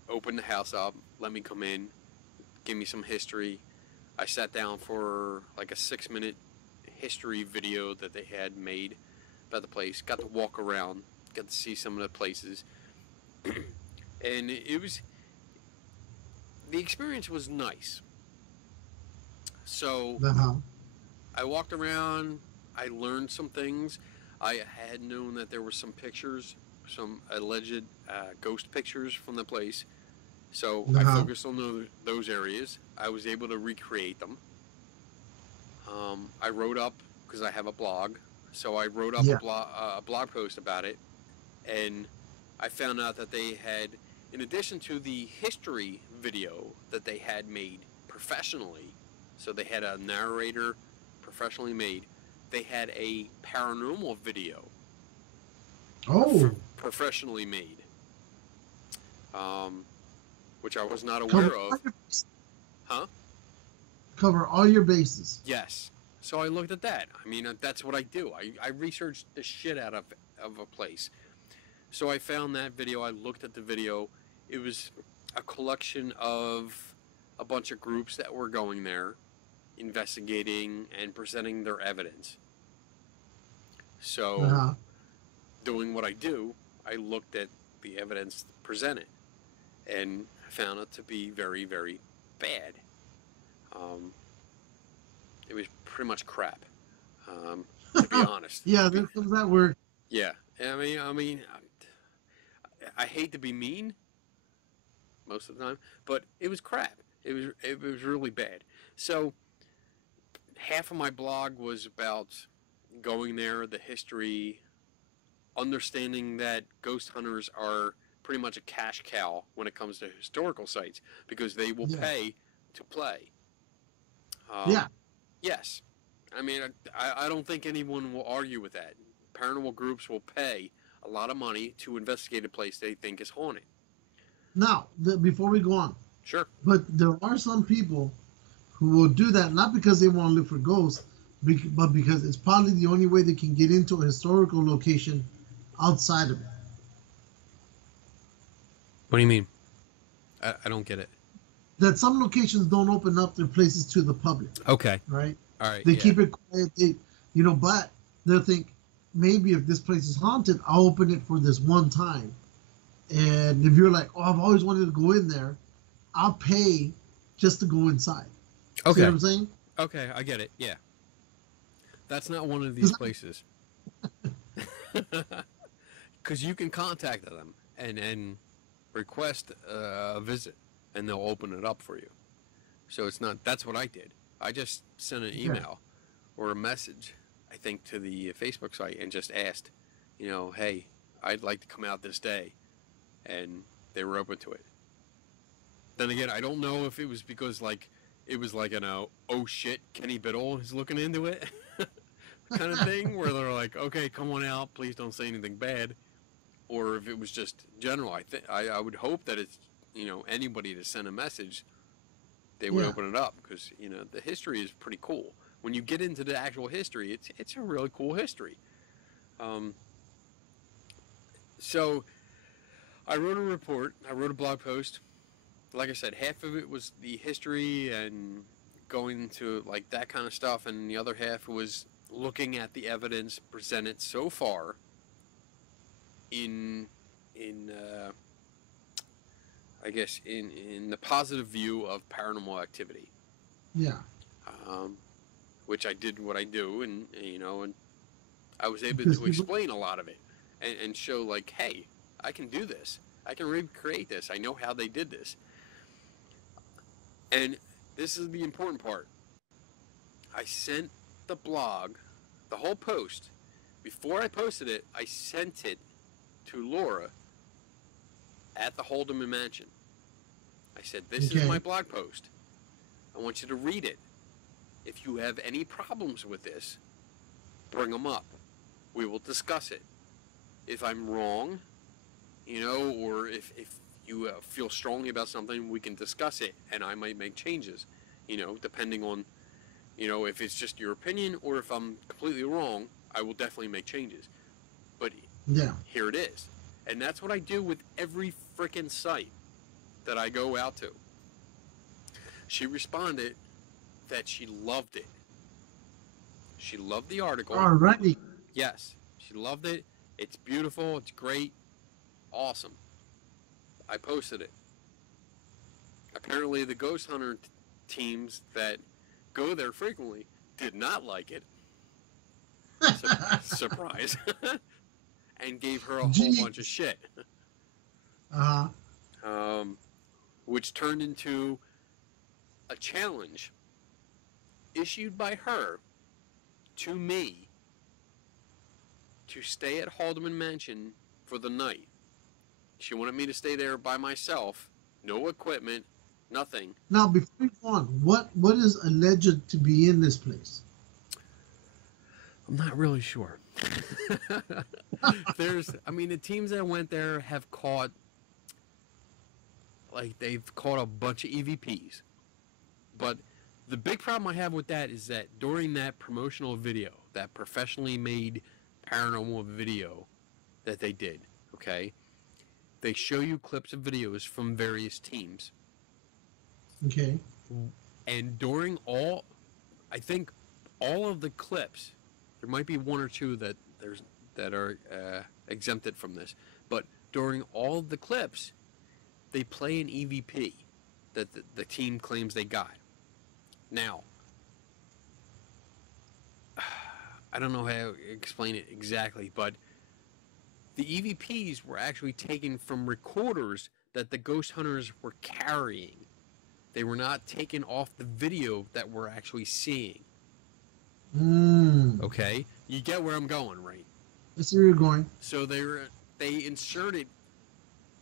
opened the house up, let me come in, give me some history. I sat down for like a 6-minute history video that they had made about the place. Got to walk around, got to see some of the places. And the experience was nice. So I walked around, I learned some things. I had known that there were some pictures, some alleged ghost pictures from the place. So I focused on those areas. I was able to recreate them. I wrote up, because I have a blog, so I wrote up a blog post about it. And I found out that they had, in addition to the history video that they had made professionally, so they had a narrator professionally made, they had a paranormal video professionally made, which I was not aware of. Cover all your bases. Yes. So I looked at that. I mean, that's what I do. I researched the shit out of a place. So I found that video. I looked at the video. It was a collection of a bunch of groups that were going there, investigating and presenting their evidence. So, doing what I do, I looked at the evidence presented and found it to be very, very bad. It was pretty much crap, to be honest. Yeah, there comes that word. Yeah, I mean, I hate to be mean most of the time, but it was crap. It was really bad. So half of my blog was about going there, the history, understanding that ghost hunters are pretty much a cash cow when it comes to historical sites because they will pay to play. Yes. I mean, I don't think anyone will argue with that. Paranormal groups will pay a lot of money to investigate a place they think is haunted. Now, before we go on. Sure. But there are some people who will do that, not because they want to look for ghosts, but because it's probably the only way they can get into a historical location outside of it. What do you mean? I don't get it. That some locations don't open up their places to the public. Okay. Right? All right. They keep it quiet. But they'll think maybe if this place is haunted, I'll open it for this one time. And if you're like, oh, I've always wanted to go in there, I'll pay just to go inside. Okay. See what I'm saying? Okay, I get it. Yeah. That's not one of these places. Because you can contact them and request a visit, and they'll open it up for you. So it's not, that's what I did. I just sent an email or a message, I think, to the Facebook site and just asked, hey, I'd like to come out this day. And they were open to it. Then again, I don't know if it was because, it was like an, oh shit, Keny Biddle is looking into it kind of thing, where they're like, okay, come on out, please don't say anything bad. Or if it was just general. I would hope that it's, anybody to send a message, they would open it up, because, the history is pretty cool. When you get into the actual history, it's a really cool history. So I wrote a report, I wrote a blog post. Like I said, half of it was the history and going into that kind of stuff, and the other half was looking at the evidence presented so far in I guess in the positive view of paranormal activity. Yeah. Which I did what I do, and I was able to explain a lot of it and show hey, I can do this. I can recreate this. I know how they did this. And this is the important part. I sent the blog, the whole post. Before I posted it, I sent it to Laura at the Haldeman Mansion. I said, this is my blog post. I want you to read it. If you have any problems with this, bring them up. We will discuss it. If I'm wrong, or if you feel strongly about something, we can discuss it, and I might make changes, depending on, if it's just your opinion, or if I'm completely wrong, I will definitely make changes. But here it is. And that's what I do with every frickin' site that I go out to. She responded that she loved it. She loved the article. Alrighty. Yes, she loved it. It's beautiful. It's great. Awesome. I posted it. Apparently the ghost hunter teams that go there frequently did not like it. Surprise. And gave her a whole bunch of shit. Which turned into a challenge issued by her to me to stay at Haldeman Mansion for the night. She wanted me to stay there by myself, no equipment, nothing. Now, before you go on, what is alleged to be in this place? I'm not really sure. The teams that went there have caught, they've caught a bunch of EVPs. But the big problem I have with that is that during that promotional video, that professionally made paranormal video that they did, okay, they show you clips of videos from various teams. Okay. And during I think all of the clips, there might be one or two that are exempted from this, but during all of the clips, they play an EVP that the team claims they got. Now, I don't know how to explain it exactly, but the EVPs were actually taken from recorders that the ghost hunters were carrying. They were not taken off the video that we're actually seeing. Okay? You get where I'm going, right? I see where you're going. So they inserted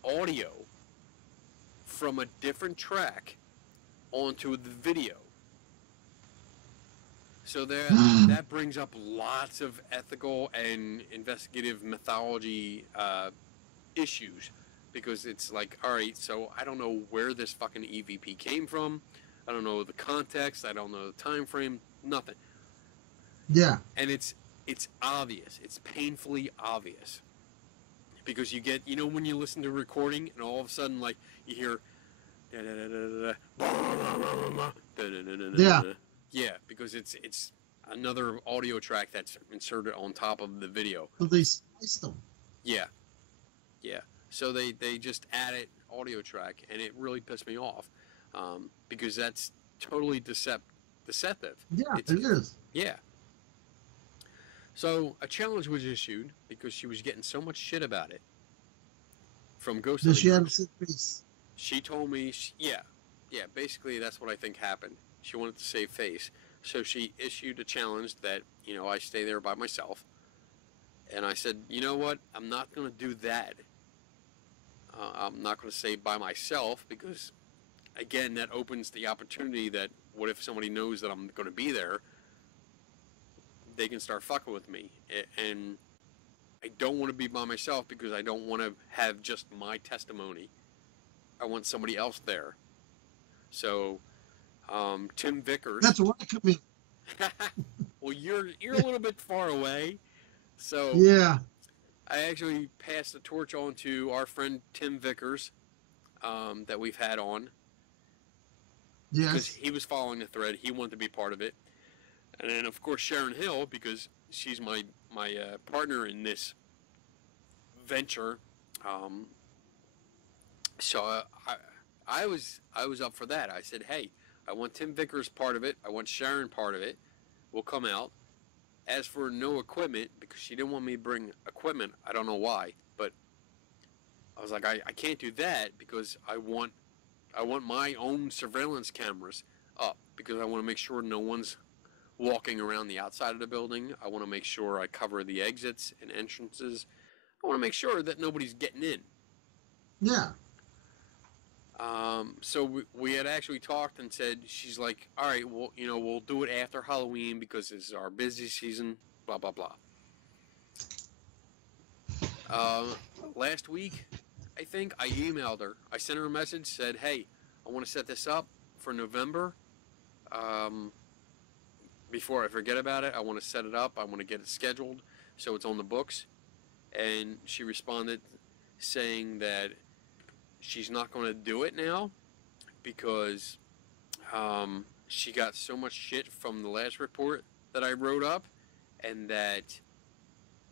audio from a different track onto the video. So that brings up lots of ethical and investigative mythology issues, because it's all right, so I don't know where this fucking EVP came from. I don't know the context. I don't know the time frame. Nothing. Yeah. And it's obvious. It's painfully obvious. because you get, you know, when you listen to a recording and all of a sudden, like, you hear, Yeah. yeah, because it's another audio track that's inserted on top of the video. So they spliced them. Yeah, yeah. So they just added audio track, and it really pissed me off, because that's totally deceptive. Yeah, it is. Yeah. So a challenge was issued because she was getting so much shit about it from ghost Does she hunting have a groups. sick face? She told me, yeah, basically that's what I think happened. She wanted to save face. So she issued a challenge that, you know, I stay there by myself. And I said, you know what? I'm not going to do that. I'm not going to say by myself because, again, that opens the opportunity that what if somebody knows that I'm going to be there, they can start fucking with me. And I don't want to be by myself because I don't want to have just my testimony. I want somebody else there. So, Tim Vickers. That's where I come in. Well, you're a little bit far away, so Yeah. I actually passed the torch on to our friend Tim Vickers, that we've had on. Because Yes. he was following the thread, he wanted to be part of it, and then of course Sharon Hill, because she's my partner in this venture. So I was up for that. I said, hey, I want Tim Vickers part of it. I want Sharon part of it. We'll come out. As for no equipment, because she didn't want me to bring equipment, I don't know why, but I was like, I can't do that because I want my own surveillance cameras up because I want to make sure no one's walking around the outside of the building. I want to make sure I cover the exits and entrances. I want to make sure that nobody's getting in. Yeah. So we had actually talked and said, she's like, all right, well, you know, we'll do it after Halloween because this is our busy season, blah, blah, blah. Last week, I think, I emailed her. I sent her a message, said, hey, I want to set this up for November. Before I forget about it, I want to set it up. I want to get it scheduled so it's on the books. And she responded saying that she's not going to do it now because she got so much shit from the last report that I wrote up, and that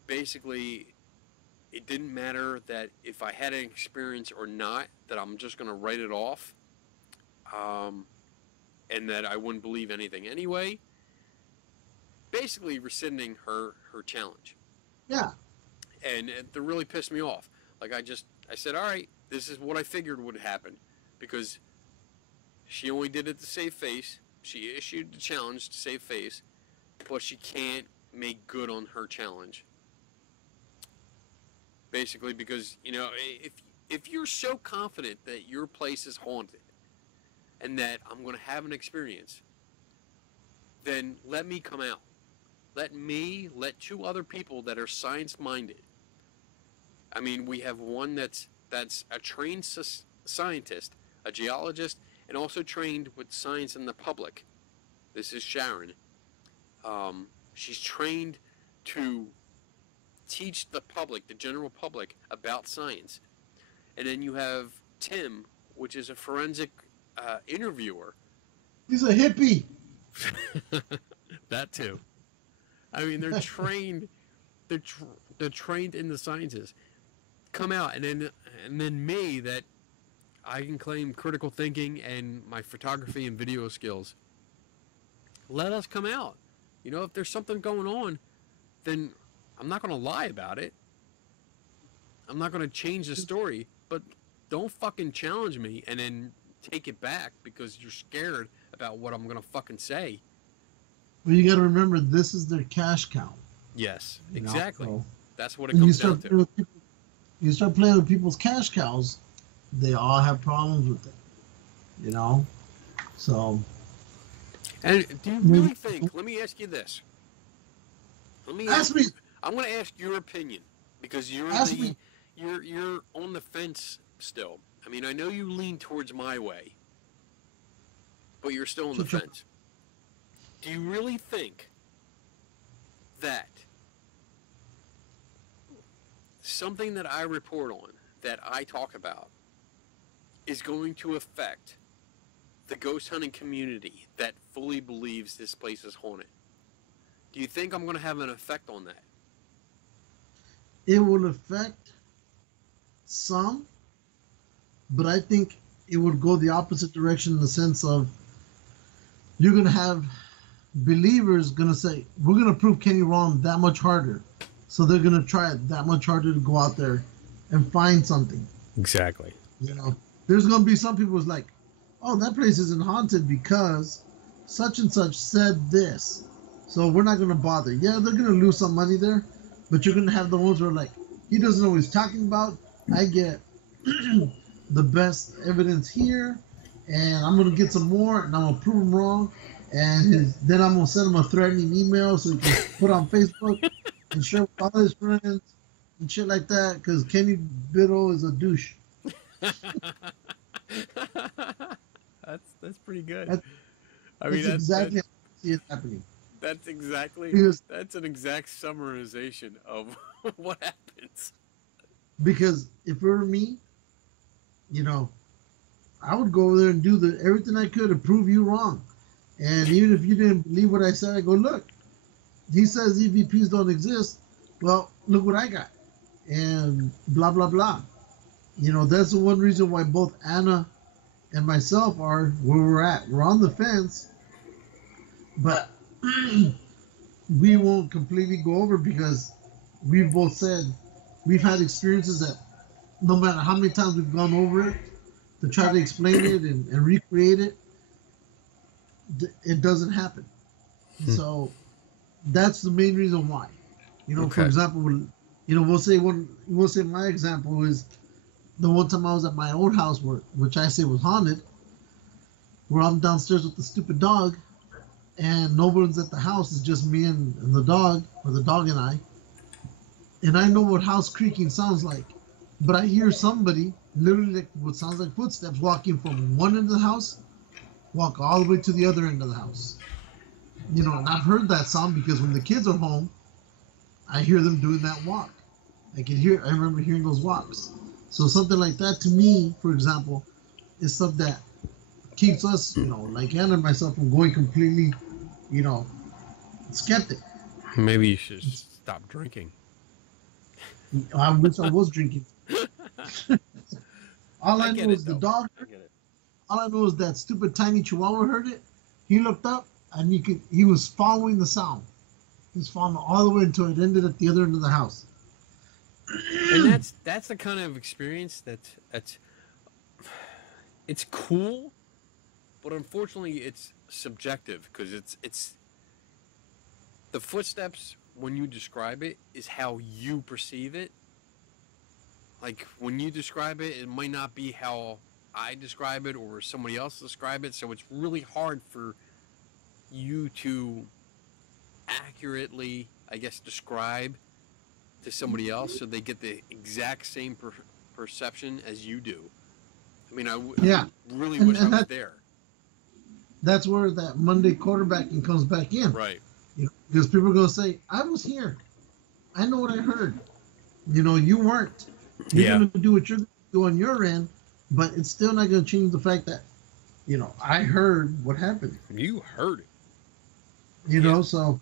basically it didn't matter that if I had an experience or not, that I'm just going to write it off, and that I wouldn't believe anything anyway. Basically rescinding her challenge. Yeah. And it really pissed me off. Like I said, all right, this is what I figured would happen, because she only did it to save face. She issued the challenge to save face, but she can't make good on her challenge. Basically, because, you know, if you're so confident that your place is haunted and that I'm going to have an experience, then let me come out. Let two other people that are science-minded. I mean, we have one that's a trained scientist, a geologist, and also trained with science in the public. This is Sharon. She's trained to teach the public, the general public, about science. And then you have Tim, which is a forensic interviewer. He's a hippie. That too. I mean, they're trained. They're trained in the sciences. Come out, and then me, that I can claim critical thinking and my photography and video skills. Let us come out. You know, if there's something going on, then I'm not going to lie about it. I'm not going to change the story, but don't fucking challenge me and then take it back because you're scared about what I'm going to fucking say. But you got to remember, this is their cash cow. Yes, You know, exactly. so That's what it comes down to. You start playing with people's cash cows, they all have problems with it. You know? So. And do you really think, let me ask you this. Ask me. I'm going to ask your opinion because you're on the fence still. I mean, I know you lean towards my way, but you're still on the fence. Do you really think that something that I report on, that I talk about, is going to affect the ghost hunting community that fully believes this place is haunted, do you think I'm going to have an effect on that? It will affect some, but I think it would go the opposite direction in the sense of you're going to have believers going to say, we're going to prove Keny wrong that much harder. So they're going to try it that much harder to go out there and find something. Exactly. You know, there's going to be some people who's like, oh, that place isn't haunted because such and such said this. So we're not going to bother. Yeah, they're going to lose some money there, but you're going to have the ones who are like, he doesn't know what he's talking about. I get the best evidence here, and I'm going to get some more, and I'm going to prove him wrong. And then I'm going to send him a threatening email so he can put on Facebook and share with all his friends and shit like that, because Keny Biddle is a douche. That's pretty good. That's exactly how I see it happening. That's exactly, that's an exact summarization of what happens. Because if it were me, you know, I would go over there and do everything I could to prove you wrong. And even if you didn't believe what I said, I go, look, he says EVPs don't exist. Well, look what I got. And blah, blah, blah. You know, that's the one reason why both Anna and myself are where we're at. We're on the fence, but we won't completely go over because we've both said we've had experiences that no matter how many times we've gone over it to try to explain it and recreate it, it doesn't happen. So that's the main reason why. You know, for example, you know, we'll say my example is the one time I was at my old house, which I say was haunted, where I'm downstairs with the stupid dog, and no one's at the house. It's just me and the dog, or the dog and I. And I know what house creaking sounds like, but I hear somebody literally like what sounds like footsteps walking from one end of the house, walk all the way to the other end of the house. You know, and I've heard that sound because when the kids are home, I hear them doing that walk. I remember hearing those walks. So something like that to me, for example, is stuff that keeps us, you know, like Anna and myself, from going completely, you know, skeptic. Maybe you should stop drinking. I wish I was drinking. All I know is the dog. All I know is that stupid tiny chihuahua heard it. He looked up and he was following the sound. He was following all the way until it ended at the other end of the house. And that's the kind of experience that's it's cool, but unfortunately it's subjective because it's the footsteps when you describe it is how you perceive it. Like when you describe it, it might not be how I describe it or somebody else describe it, so it's really hard for you to accurately, I guess, describe to somebody else so they get the exact same perception as you do. I mean, I really wish I was there. That's where that Monday quarterbacking comes back in. Right. You know, because people are going to say, I was here. I know what I heard. You know, you weren't. You're going to do what you're going to do on your end, but it's still not going to change the fact that, you know, I heard what happened. You heard it. You know, so,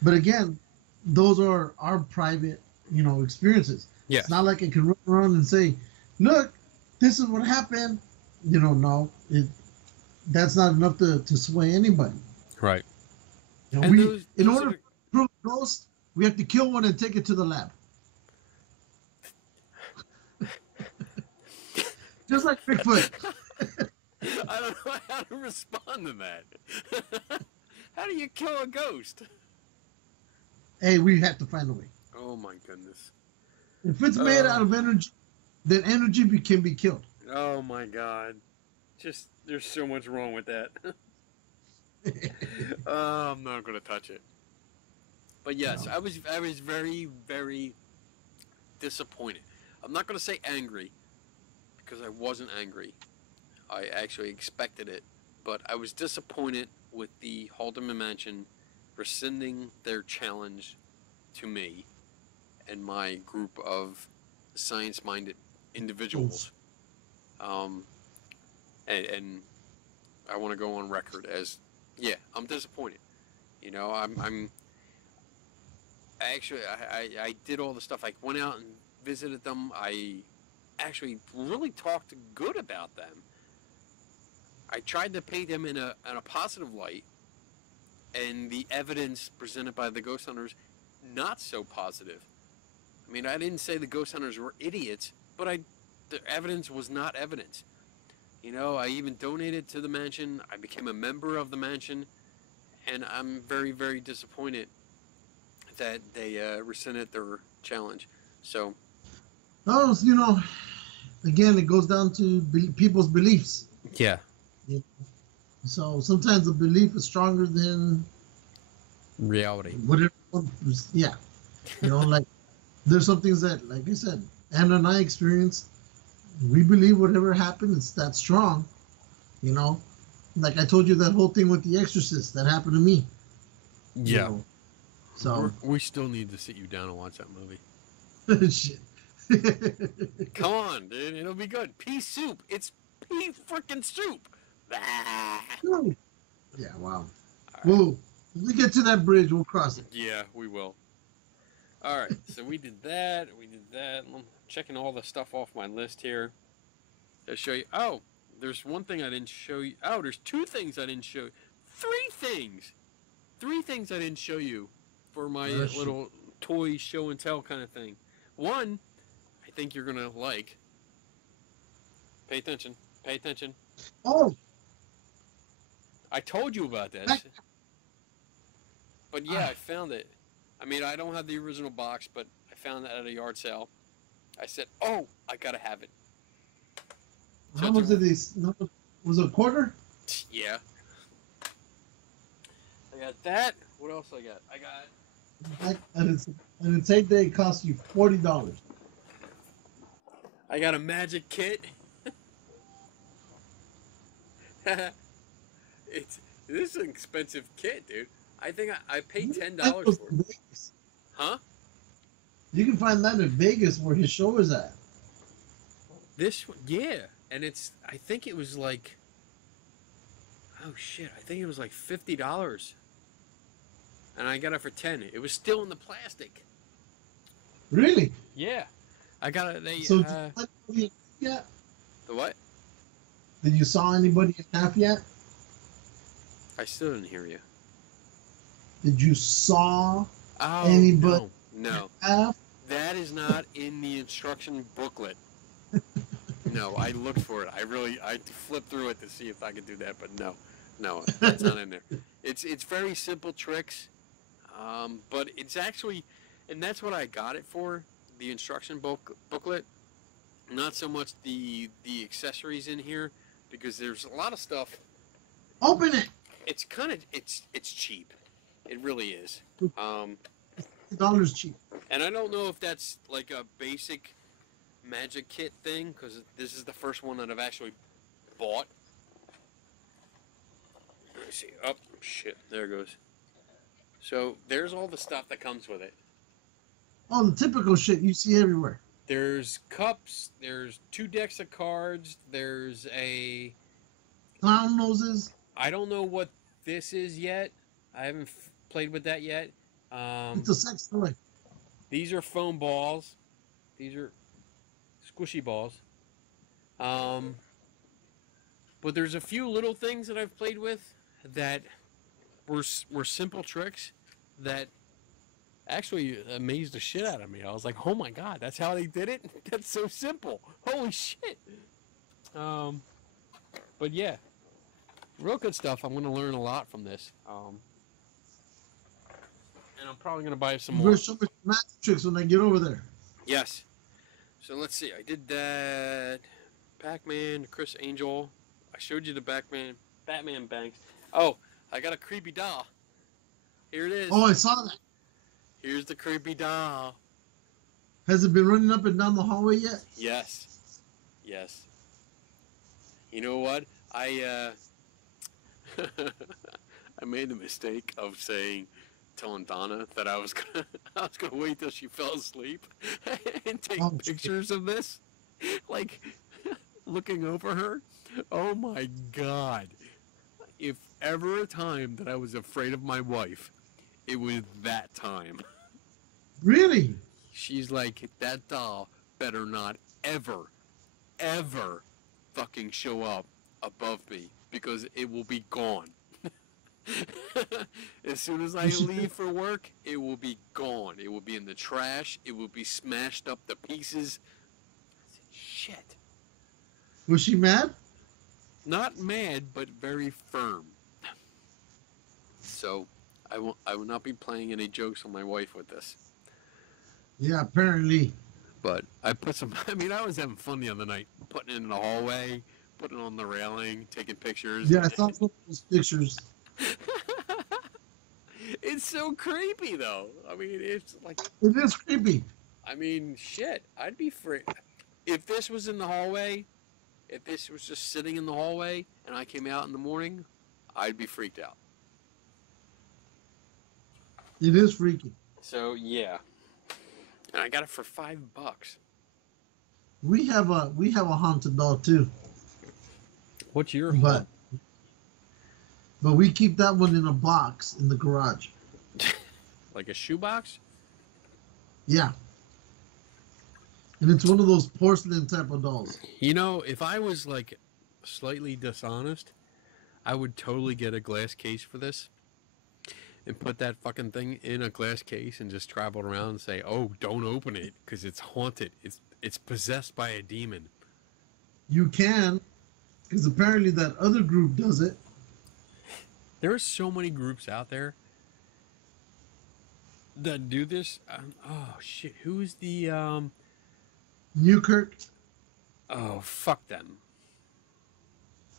but again, those are our private, you know, experiences. Yeah. It's not like I can run around and say, look, this is what happened. You know, no, that's not enough to sway anybody. Right. You know, in order to prove a ghost, we have to kill one and take it to the lab. Just like Bigfoot. I don't know how to respond to that. How do you kill a ghost? Hey, we have to find a way. Oh my goodness. If it's made out of energy, then energy can be killed. Oh my God. Just, there's so much wrong with that. I'm not going to touch it. But yes, no. I was very, very disappointed. I'm not going to say angry, because I wasn't angry. I actually expected it. But I was disappointed with the Haldeman Mansion rescinding their challenge to me and my group of science-minded individuals. And I want to go on record as, yeah, I'm disappointed. You know, I did all the stuff. I went out and visited them. I actually really talked good about them. I tried to paint them in a positive light, and the evidence presented by the ghost hunters, not so positive. I mean, I didn't say the ghost hunters were idiots, but the evidence was not evidence. You know, I even donated to the mansion. I became a member of the mansion, and I'm very, very disappointed that they rescinded their challenge. So, oh, you know, again, it goes down to people's beliefs. yeah. Yeah. So sometimes the belief is stronger than Reality. whatever. Yeah, you know, like there's some things that, like I said, Anna and I experienced. We believe whatever happened, it's that strong. You know, like I told you that whole thing with The Exorcist that happened to me. Yeah. You know? So we still need to sit you down and watch that movie. shit. Come on, dude. It'll be good. Pea soup. It's pea freaking soup. Ah. Yeah, wow. Right. Well, when we get to that bridge, we'll cross it. Yeah, we will. All right, so we did that. I'm checking all the stuff off my list here. To show you. Oh, there's one thing I didn't show you. Oh, there's two things I didn't show you. Three things I didn't show you for my little toy show and tell kind of thing. One, I think you're gonna like. Pay attention. Pay attention. Oh, I told you about this. But yeah, I found it. I mean, I don't have the original box, but I found it at a yard sale. I said, "Oh, I gotta have it." how much did these? Was it a quarter? Yeah. I got that. What else I got? I got. And it's 8 day. It costs you $40. I got a magic kit. This is an expensive kit, dude. I think I paid $10 for it. Huh? You can find that in Vegas where his show is at. This one, yeah, and I think it was like, oh shit, I think it was like $50, and I got it for 10. It was still in the plastic. Really? Yeah, I got it. So yeah. The what? Did you saw anybody in half yet? I still didn't hear you. Did you saw anybody? No. Half? That is not in the instruction booklet. No, I looked for it. I flipped through it to see if I could do that, but no, that's not in there. It's very simple tricks, but it's actually, and that's what I got it for, the instruction booklet. Not so much the accessories in here, because there's a lot of stuff. Open it. It's kind of it's cheap. It really is. $50 cheap. And I don't know if that's like a basic magic kit thing, because this is the first one that I've actually bought. Let me see. Oh, shit. There it goes. So there's all the stuff that comes with it. Oh, the typical shit you see everywhere. There's cups. There's 2 decks of cards. There's a... Clown noses. I don't know what this is yet. I haven't played with that yet. It's a sex toy. These are foam balls. These are squishy balls. But there's a few little things that I've played with that were simple tricks that actually amazed the shit out of me. I was like, oh my god, that's how they did it? That's so simple. Holy shit. But yeah, real good stuff. I'm going to learn a lot from this. And I'm probably going to buy some more. There's so much magic tricks when I get over there. Yes. So let's see. I did that. Pac-Man, Chris Angel. I showed you the Batman banks. Oh, I got a creepy doll. Here it is. Oh, I saw that. Here's the creepy doll. Has it been running up and down the hallway yet? Yes. Yes. You know what? I made the mistake of saying telling Donna that I was gonna wait till she fell asleep and take Oh, pictures of this, like looking over her. Oh my God! If ever a time that I was afraid of my wife, it was that time. Really? She's like, that doll better not ever fucking show up above me because it will be gone. As soon as I leave for work, it will be gone. It will be in the trash. It will be smashed up to pieces. I said, shit. Was she mad? Not mad, but very firm. So, I will not be playing any jokes on my wife with this. Yeah, apparently. But I put some, I mean, I was having fun the other night, putting it in the hallway, putting it on the railing, taking pictures. Yeah, I saw some of those pictures. It's so creepy, though. I mean, it's like... It is creepy. I mean, shit, I'd be free. If this was in the hallway, if this was just sitting in the hallway, and I came out in the morning, I'd be freaked out. It is freaky. So, yeah. And I got it for $5. We have a haunted doll too. What's your But we keep that one in a box in the garage. Like a shoebox? Yeah. And it's one of those porcelain type of dolls. You know, if I was like slightly dishonest, I would totally get a glass case for this and put that fucking thing in a glass case and just travel around and say, "Oh, don't open it because it's haunted. It's possessed by a demon." You can, because apparently that other group does it. There are so many groups out there that do this. Oh shit, who is the Newkirk. Oh, fuck them.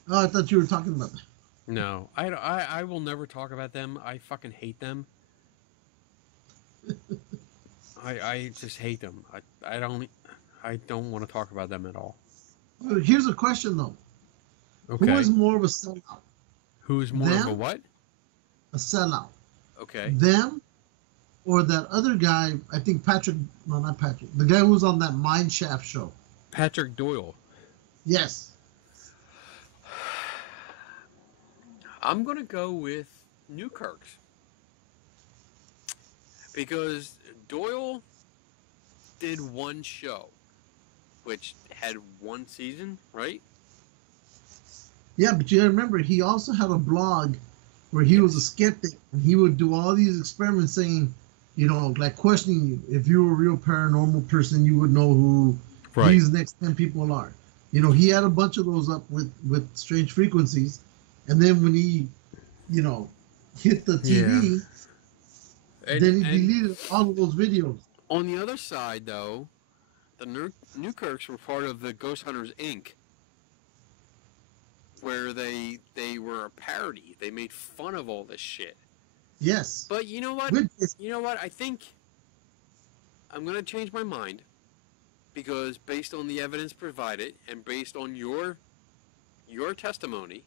Oh, I thought you were talking about that. No, I will never talk about them. I fucking hate them. I just hate them. I don't want to talk about them at all. Here's a question though. Okay. Who is more of a sellout? Who is more of a what? A sellout. Okay. Them or that other guy, I think Patrick, no, not Patrick, the guy who was on that Mine Shaft show. Patrick Doyle. Yes. I'm going to go with Newkirk's. Because Doyle did one show, which had one season, right? Yeah, but you gotta remember, he also had a blog where he was a skeptic, and he would do all these experiments saying, you know, like questioning you. If you were a real paranormal person, you would know who these next 10 people are. You know, he had a bunch of those up with strange frequencies. And then when he, you know, hit the TV, then he deleted all of those videos. On the other side, though, the Newkirks were part of the Ghost Hunters, Inc., where they were a parody. They made fun of all this shit. Yes. But you know what? You know what? I think I'm going to change my mind because based on the evidence provided and based on your testimony,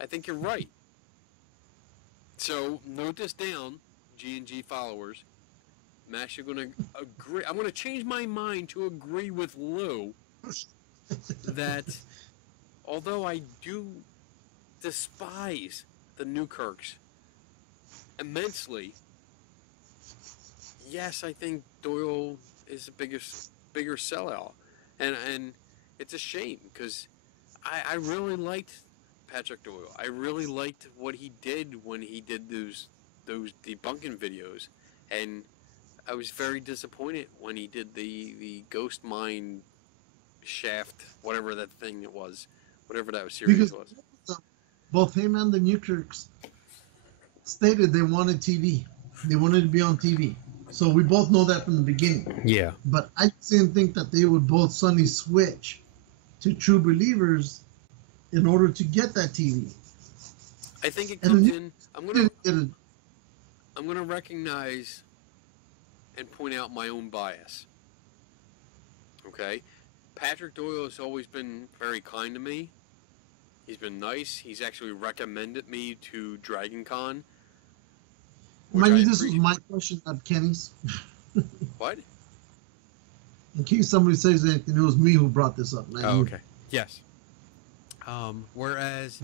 I think you're right. So note this down, G&G followers. I'm actually going to agree. I'm going to change my mind to agree with Lou that although I do despise the Newkirks immensely, yes, I think Doyle is the bigger sellout, and it's a shame because I really liked Patrick Doyle. I really liked what he did when he did those debunking videos, and I was very disappointed when he did the Ghost Mine Shaft, whatever that thing it was, whatever that series was. Both him and the Newkirks stated they wanted TV. They wanted to be on TV. So we both know that from the beginning. Yeah. But I didn't think that they would both suddenly switch to true believers in order to get that TV. I think it comes in. I'm gonna recognize and point out my own bias. Okay? Patrick Doyle has always been very kind to me. He's been nice. He's actually recommended me to Dragon Con. Which Mind I you, this was appreciate. my question, not Kenny's. What? In case somebody says anything, it was me who brought this up. Not Oh, you. okay. Yes. Whereas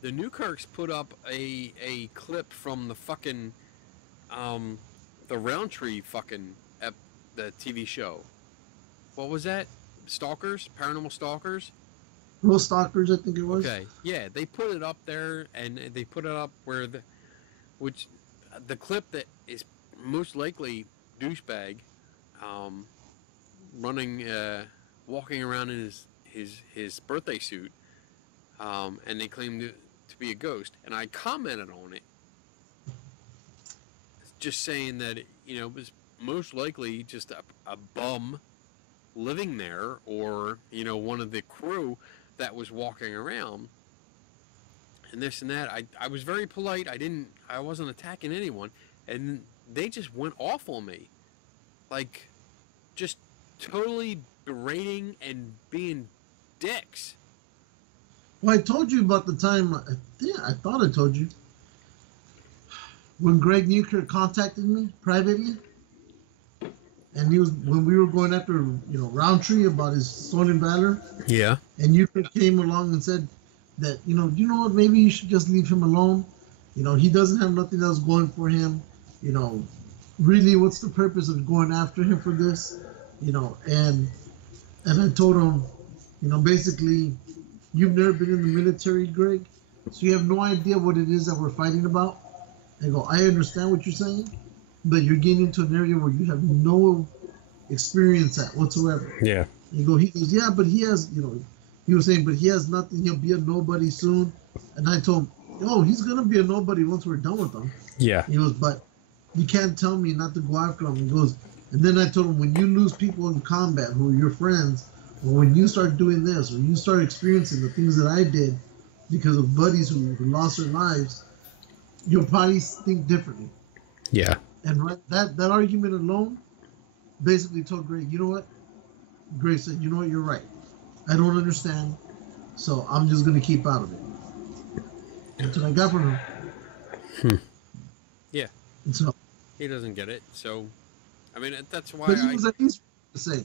the Newkirks put up a clip from the fucking the Roundtree fucking the TV show. What was that? Stalkers? Paranormal Stalkers? Ghost Stalkers, I think it was. Okay. Yeah, they put it up there, and they put it up where the clip that is most likely douchebag, running, walking around in his birthday suit, and they claimed to be a ghost, and I commented on it, just saying that it was most likely just a bum living there, or one of the crew that was walking around, and this and that. I was very polite. I wasn't attacking anyone, and they just went off on me, like just totally berating and being dicks. Well, I told you about the time. I thought I told you when Greg Newkirk contacted me privately, and when we were going after Roundtree about his stolen valor. Yeah. And Newkirk came along and said that you know what, maybe you should just leave him alone. He doesn't have nothing else going for him. Really, what's the purpose of going after him for this? And I told him, basically, you've never been in the military, Greg, so you have no idea what it is that we're fighting about. I go, I understand what you're saying, but you're getting into an area where you have no experience at whatsoever. Yeah. He goes, yeah, but he has, he was saying, but he has nothing. He'll be a nobody soon. And I told him, oh, he's going to be a nobody once we're done with him. Yeah. He goes, but you can't tell me not to go after him. He goes, and then I told him, when you lose people in combat who are your friends, or when you start doing this, or you start experiencing the things that I did because of buddies who lost their lives, you'll probably think differently. Yeah. And that argument alone basically told Greg, you know what? Greg said, you know what, you're right. I don't understand, so I'm just going to keep out of it. That's what I got from him. Yeah. And so, He doesn't get it, so I mean that's why but he was at least to say.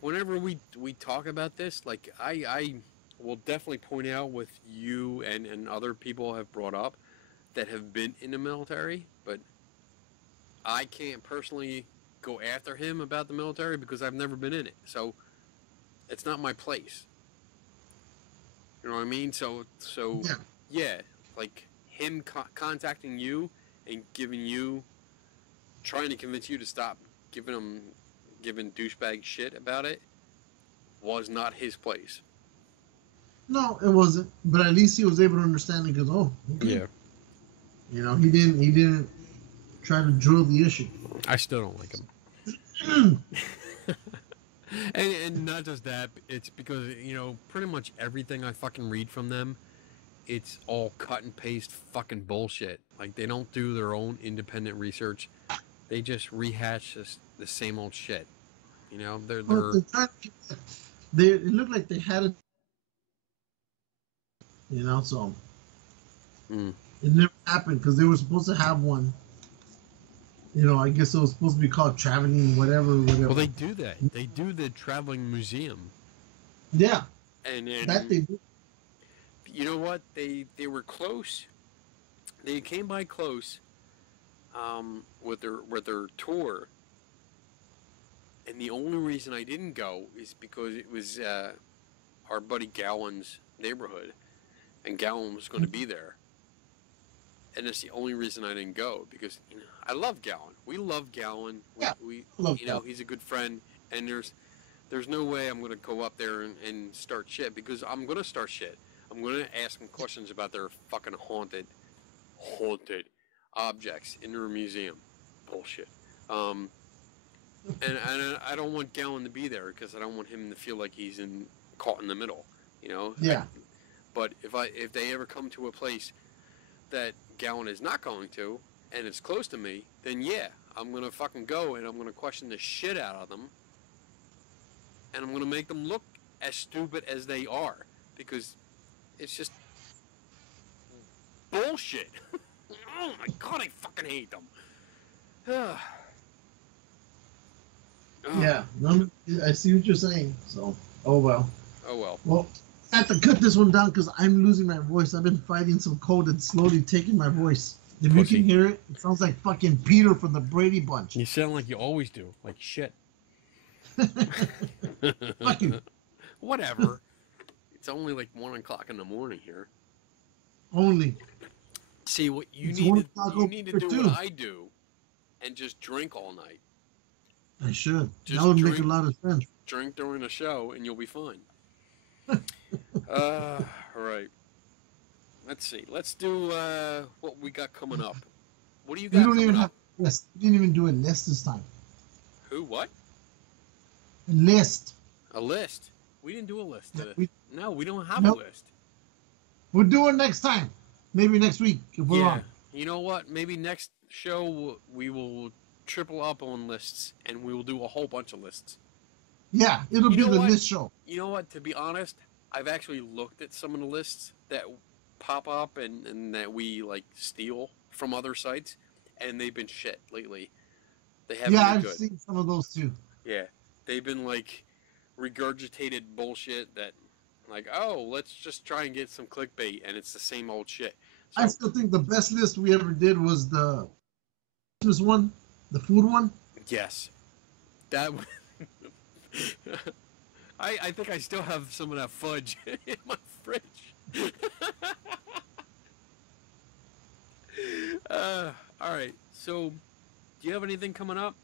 Whenever we talk about this, like I will definitely point out with you and other people have brought up that have been in the military, but I can't personally go after him about the military because I've never been in it. So it's not my place. You know what I mean? So yeah, like him contacting you and trying to convince you to stop giving douchebag shit about it was not his place. No, it wasn't. But at least he was able to understand it. Because okay. Yeah. He didn't try to drill the issue. I still don't like him. and not just that, it's because pretty much everything I fucking read from them, it's all cut and paste fucking bullshit. Like they don't do their own independent research. They just rehash the same old shit. They're it looked like they had it. So it never happened because they were supposed to have one. I guess it was supposed to be called traveling, whatever. Well, they do that. They do the traveling museum. Yeah. And that they do. You know what? They were close. They came by close with their tour. And the only reason I didn't go is because it was our buddy Gowan's neighborhood, and Gowan was going to be there. And that's the only reason I didn't go, because I love Gowan. We love Gowan. We Gowan. He's a good friend, and there's no way I'm going to go up there and start shit, because I'm going to start shit. I'm going to ask them questions about their fucking haunted objects in their museum. Bullshit. And I don't want Gowan to be there because I don't want him to feel like he's caught in the middle, Yeah. But if they ever come to a place that Gowan is not going to, and it's close to me, then yeah, I'm gonna fucking go and I'm gonna question the shit out of them, and I'm gonna make them look as stupid as they are, because it's just bullshit. Oh my god, I fucking hate them. Yeah, no, I see what you're saying. So, oh well. Oh well. Well, I have to cut this one down because I'm losing my voice. I've been fighting some cold and slowly taking my voice. If Pussy. you can hear it, it sounds like fucking Peter from the Brady Bunch. You sound like you always do. Like shit. Fuck you. Whatever. It's only like 1 o'clock in the morning here. Only. See, what you It's need 1 to o'clock you need to over do too. what I do, and just drink all night. I should. Just That would make drink. a lot of sense. Drink during the show, and you'll be fine. All right. Let's see. Let's do what we got coming up. What do you got We don't coming even up? have a list. We didn't even do a list this time. Who? What? A list. A list? We didn't do a list. No, we don't have Nope. a list. We'll do it next time. Maybe next week if we're on. You know what? Maybe next show we will triple up on lists, and we will do a whole bunch of lists. Yeah, it'll You be know the what? list show. You know what? To be honest, I've actually looked at some of the lists that pop up and that we like steal from other sites, and they've been shit lately. They haven't Yeah, been I've good. seen some of those too. Yeah, they've been like regurgitated bullshit that, like, oh, let's just try and get some clickbait, and it's the same old shit. So, I still think the best list we ever did was the Christmas one, the food one. yes, that. I think I still have some of that fudge in my fridge. All right. So, do you have anything coming up?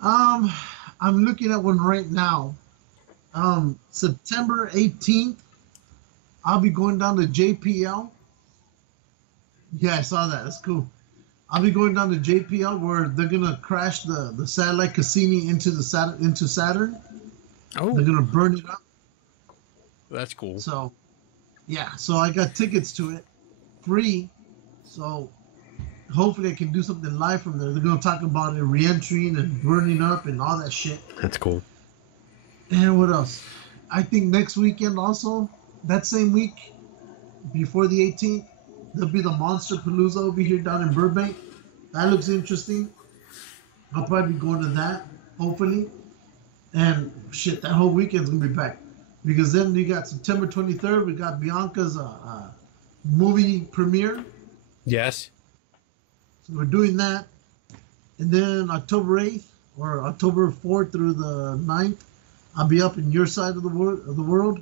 I'm looking at one right now. September 18th, I'll be going down to JPL. Yeah, I saw that. That's cool. I'll be going down to JPL where they're gonna crash the satellite Cassini into Saturn. Oh, They're gonna burn it up. that's cool. So, yeah. So I got tickets to it, free. So hopefully I can do something live from there. They're gonna talk about it re-entering and burning up and all that shit. That's cool. And what else? I think next weekend also, that same week, before the 18th, there'll be the Monster Palooza over here down in Burbank. That looks interesting. I'll probably be going to that, hopefully. And shit, that whole weekend's gonna be back. Because then you got September 23rd, we got Bianca's movie premiere. Yes. So we're doing that. And then October 8th, or October 4th through the 9th, I'll be up in your side of the world.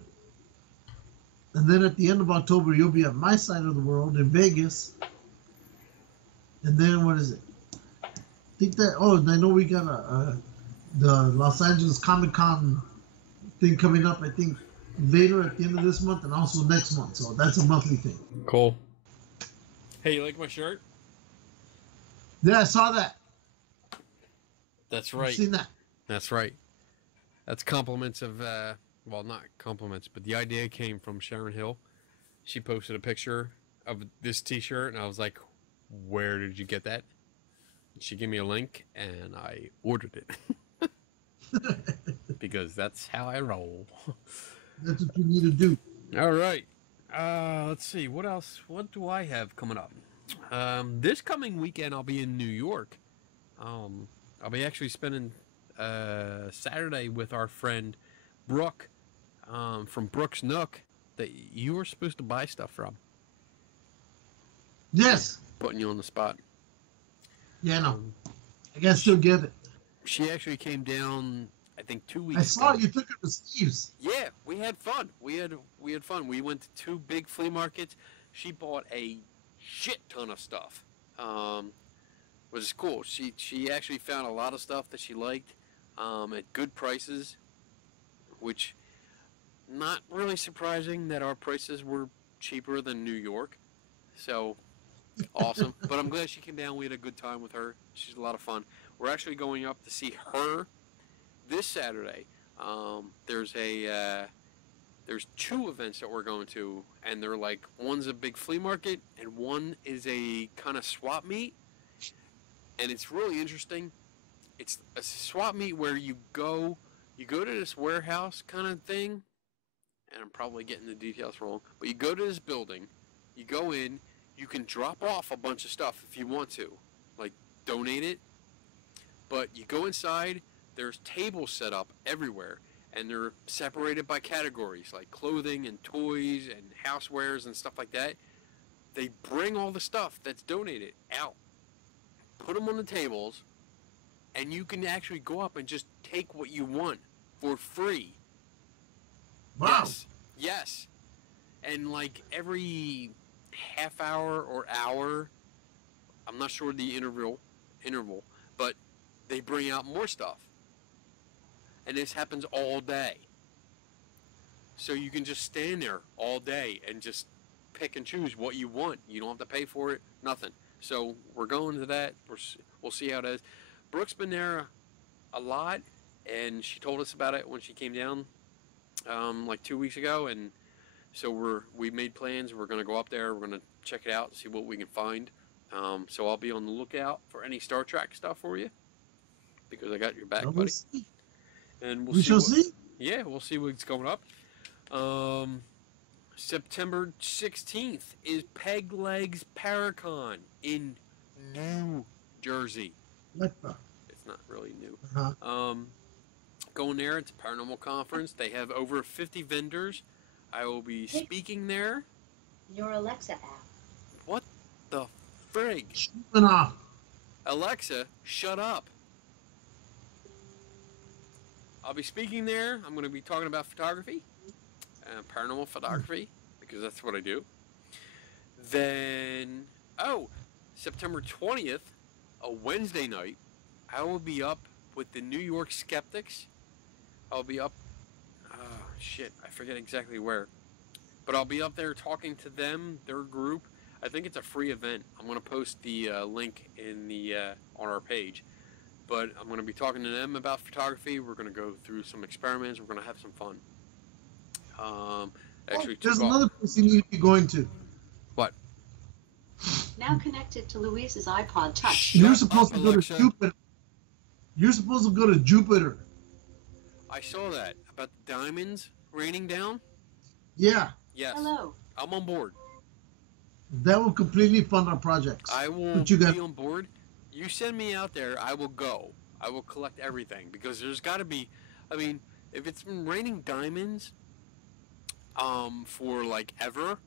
And then at the end of October, you'll be at my side of the world in Vegas. And then what is it? I think that, I know we got the Los Angeles Comic-Con thing coming up, I think, later at the end of this month and also next month. So that's a monthly thing. Cool. Hey, you like my shirt? Yeah, I saw that. That's I've right. seen that. That's right. That's compliments of, well, not compliments, but the idea came from Sharon Hill. She posted a picture of this t-shirt, and I was like, where did you get that? She gave me a link, and I ordered it. Because that's how I roll. That's what you need to do. All right. Let's see. What else? What do I have coming up? This coming weekend, I'll be in New York. I'll be actually spending Saturday with our friend Brooke from Brooke's Nook that you were supposed to buy stuff from. Yes. Putting you on the spot. Yeah, no. I can still get it. She actually came down, I think, 2 weeks I saw ago. you took her to Steve's. Yeah, we had fun. We had fun. We went to 2 big flea markets. She bought a shit ton of stuff. Which is cool. She actually found a lot of stuff that she liked at good prices, which not really surprising that our prices were cheaper than New York. So awesome. But I'm glad she came down. We had a good time with her. She's a lot of fun. We're actually going up to see her this Saturday. There's 2 events that we're going to, and they're like, one's a big flea market and one is a kind of swap meet. And it's really interesting. It's a swap meet where you go to this warehouse kind of thing, and I'm probably getting the details wrong, but you go to this building, you go in, you can drop off a bunch of stuff if you want to, like donate it. But you go inside, there's tables set up everywhere, and they're separated by categories like clothing and toys and housewares and stuff like that. They bring all the stuff that's donated out, put them on the tables, and you can actually go up and just take what you want for free. Wow. Yes. Yes. And like every half hour or hour, I'm not sure the interval, but they bring out more stuff. And this happens all day. So you can just stand there all day and just pick and choose what you want. You don't have to pay for it, nothing. So we're going to that. We'll see how it is. Brooke's been there a lot, and she told us about it when she came down like 2 weeks ago. And so we made plans. We're going to go up there. We're going to check it out, see what we can find. So I'll be on the lookout for any Star Trek stuff for you, because I got your back, buddy. And we shall see. Yeah, we'll see what's going up. September 16th is Peg Legs Paracon in New Jersey. It's not really new. Going there, it's a paranormal conference. They have over 50 vendors. I will be speaking there. Your Alexa app. What the frig? Alexa, shut up. I'll be speaking there. I'm going to be talking about photography, paranormal photography, because that's what I do. Then, September 20th, a Wednesday night, I will be up with the New York Skeptics. I'll be up, I forget exactly where. But I'll be up there talking to them, their group. I think it's a free event. I'm going to post the link in the on our page. But I'm going to be talking to them about photography. We're going to go through some experiments. We're going to have some fun. There's another place you need to be going to. What? Now connected to Louise's iPod Touch. You're supposed to go to Jupiter. You're supposed to go to Jupiter. I saw that about the diamonds raining down. Yeah. Yes. Hello. I'm on board. That will completely fund our projects. I will be on board. You send me out there, I will go. I will collect everything, because there's got to be, if it's been raining diamonds for like ever,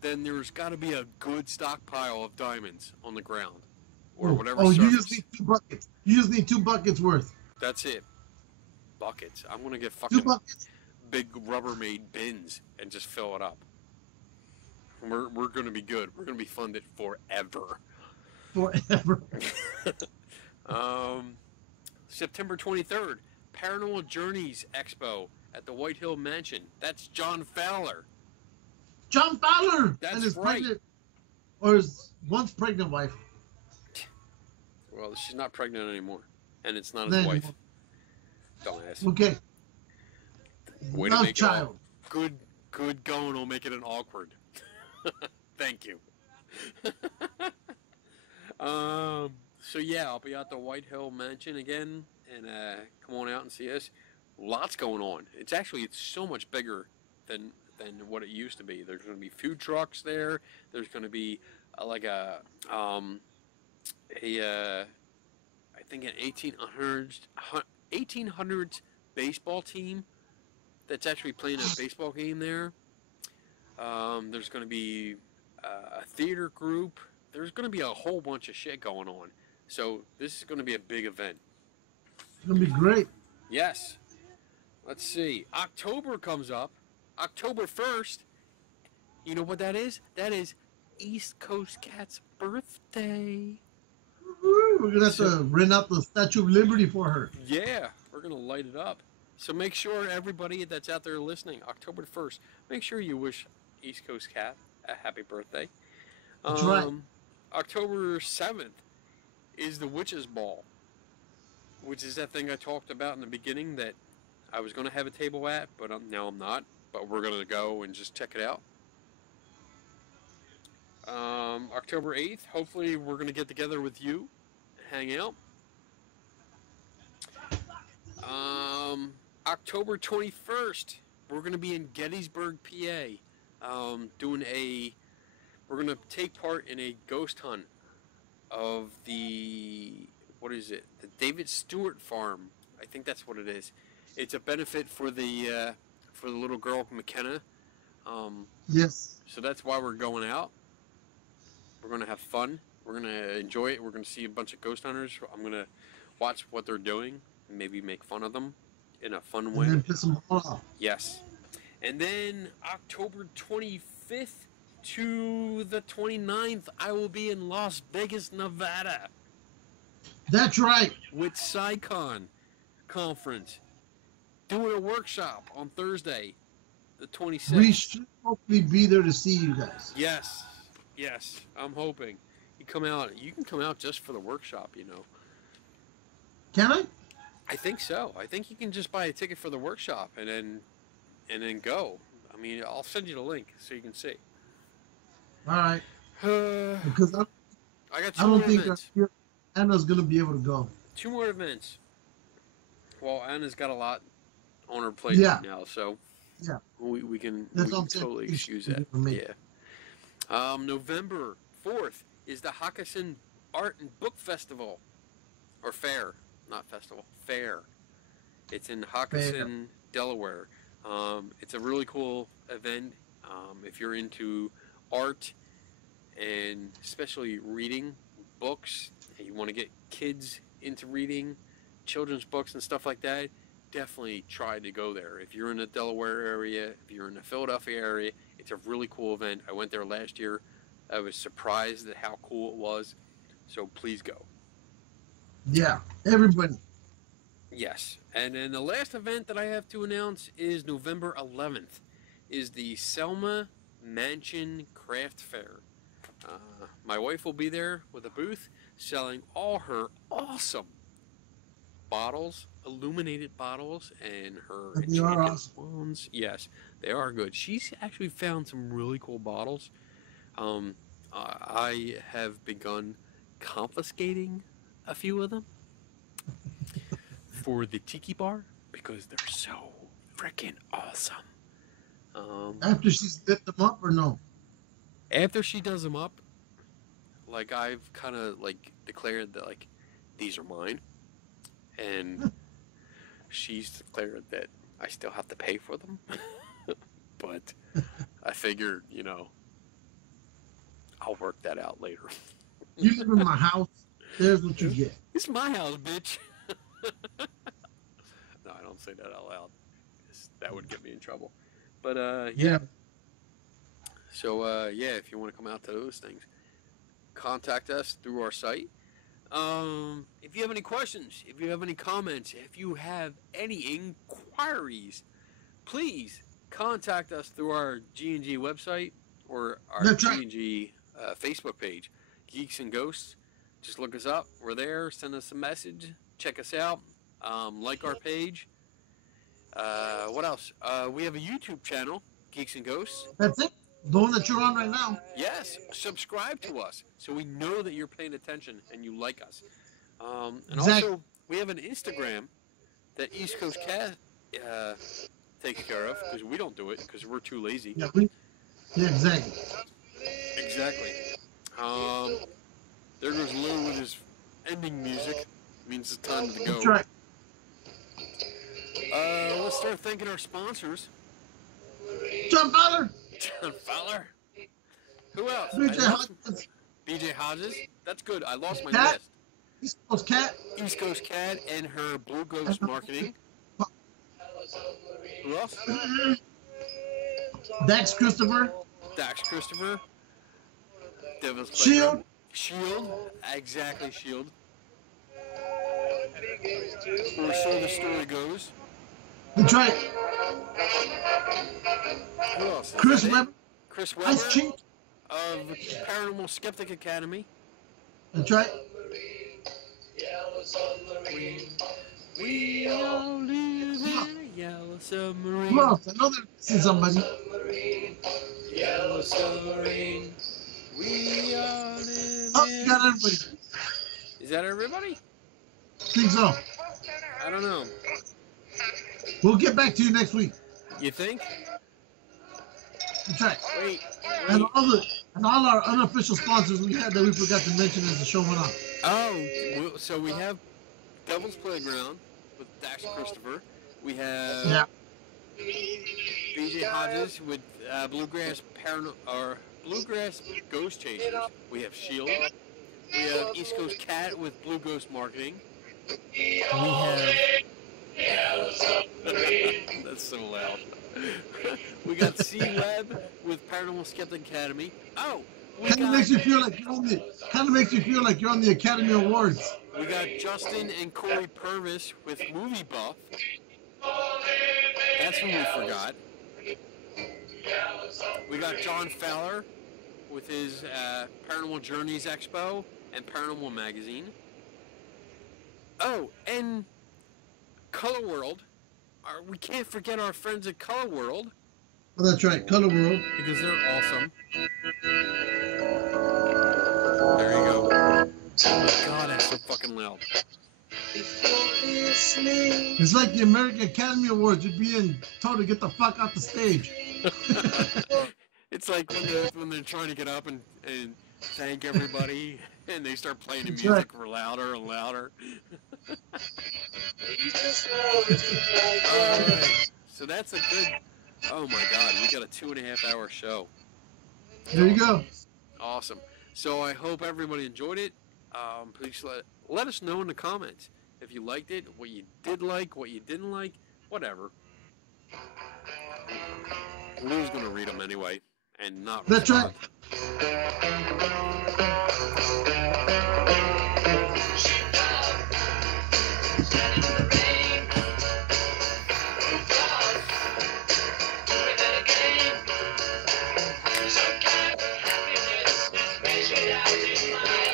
then there's got to be a good stockpile of diamonds on the ground or whatever. Oh, you just need 2 buckets. You just need 2 buckets worth. That's it. Buckets. I'm gonna get fucking 2 buckets. Big Rubbermaid bins and just fill it up. We're gonna be good. We're gonna be funded forever. Forever. September 23rd, Paranormal Journeys Expo at the White Hill Mansion. That's John Fowler. John Fowler! That's and his right. pregnant, or his once pregnant wife. Well, she's not pregnant anymore, and it's not his wife. Dumbass. Okay. Way to make child. Good going will make it an awkward. Thank you. So yeah, I'll be at the White Hill Mansion again, and come on out and see us. Lots going on. It's so much bigger than what it used to be. There's going to be food trucks there. There's going to be I think an 1800s baseball team that's actually playing a baseball game there. There's going to be a theater group. There's going to be a whole bunch of shit going on. So this is going to be a big event. It's going to be great. Yes. Let's see. October comes up. October 1st. You know what that is? That is East Coast Cat's birthday. We're going to have to rent out the Statue of Liberty for her. Yeah, we're going to light it up. So make sure everybody that's out there listening, October 1st, make sure you wish East Coast Cat a happy birthday. That's right. October 7th is the Witches Ball, which is that thing I talked about in the beginning that I was going to have a table at, but now I'm not. But we're going to go and just check it out. October 8th, hopefully we're going to get together with you, hang out. October 21st, we're going to be in Gettysburg, PA, we're going to take part in a ghost hunt of the, what is it? The David Stewart Farm. I think that's what it is. It's a benefit for the little girl McKenna. Yes. So that's why we're going out. We're gonna have fun. We're gonna enjoy it. We're gonna see a bunch of ghost hunters. I'm gonna watch what they're doing and maybe make fun of them in a fun way. And then piss them off. Yes. And then October 25th to the 29th, I will be in Las Vegas, Nevada That's right. with SciCon Conference, doing a workshop on Thursday, the 26th. We should hopefully be there to see you guys. Yes, yes, I'm hoping. You can come out just for the workshop, you know. Can I? I think so. I think you can just buy a ticket for the workshop and then go. I mean, I'll send you the link so you can see. All right. Because I got I two more don't think events. Anna's gonna be able to go. 2 more events. Well, Anna's got a lot on her plate Yeah. right now, so Yeah. we can That's what I'm totally saying. excuse She's that. gonna make Yeah. November 4th is the Hakkasan Art and Book Festival, or fair, not festival, fair. It's in Hakkasan, Delaware. It's a really cool event. If you're into art and especially reading books, and you want to get kids into reading children's books and stuff like that, definitely try to go there. If you're in the Delaware area, if you're in the Philadelphia area, it's a really cool event. I went there last year. I was surprised at how cool it was. So please go. Yeah, everybody. Yes. And then the last event that I have to announce is November 11th, is the Selma Mansion Craft Fair. My wife will be there with a booth selling all her awesome bottles, illuminated bottles, and her They are enchanted awesome. wands. Yes, they are good. She's actually found some really cool bottles. I have begun confiscating a few of them for the tiki bar because they're so freaking awesome. After she's lit them up or no? After she does them up, like I've kind of like declared that like these are mine, and she's declared that I still have to pay for them. But I figured, you know, I'll work that out later. You live in my house. There's what you get. It's my house, bitch. No, I don't say that out loud. 'Cause that would get me in trouble. But yeah. So yeah, if you want to come out to those things, contact us through our site. If you have any questions, if you have any comments, if you have any inquiries, please contact us through our G&G website or our That's right. G&G Facebook page, Geeks and Ghosts. Just look us up. We're there. Send us a message. Check us out. Like our page. What else? We have a YouTube channel, Geeks and Ghosts. That's it. The one that you're on right now. Yes, subscribe to us so we know that you're paying attention and you like us. And Exactly. also, we have an Instagram that East Coast Cat takes care of because we don't do it because we're too lazy. Yeah, exactly. Exactly. There goes Lou with his ending music. Means it's time to go. That's right. Let's start thanking our sponsors. John Fowler. John Fowler. Who else? BJ Hodgins. BJ Hodges. That's good. I lost my Cat. list. East Coast Cat. East Coast Cat and her Blue Ghost Marketing. Who else? Dax Christopher. Dax Christopher. Devil's Shield. Playground. Shield. Exactly, Shield. Or so the story goes. That's right. Who else? Is Chris that it? Webber. Chris Ice Webber Chink. of Paranormal Skeptic Academy. That's right. We all live in a yellow submarine. Who else? I know they're missing somebody. Yellow submarine. We all live Oh, you got everybody. Is that everybody? Think so. I don't know. We'll get back to you next week. You think? That's right. Wait. And And all our unofficial sponsors we had that we forgot to mention as the show went on. Oh, so we have Devil's Playground with Dax Christopher. We have BJ Hodges with Bluegrass Ghost Chasers. We have Shield. We have East Coast Cat with Blue Ghost Marketing. We have... That's so loud. We got C-Web with Paranormal Skeptic Academy. Oh, Kind of makes you feel like you're on the Academy Awards. We got Justin and Corey Purvis with Movie Buff. That's who we forgot. We got John Fowler with his Paranormal Journeys Expo and Paranormal Magazine. Oh, and Color World. We can't forget our friends at Color World. Oh, that's right, Color World. Because they're awesome. There you go. Oh my god, that's so fucking loud. It's like the American Academy Awards. You're being told to get the fuck off the stage. It's like when they're trying to get up and thank everybody, and they start playing the That's music for louder and louder. Alright, so that's a good... Oh my god, we got a 2.5 hour show. There you go. Awesome. So I hope everybody enjoyed it. Please let us know in the comments if you liked it, what you did like, what you didn't like, whatever. Lou's going to read them anyway, and not That's respond.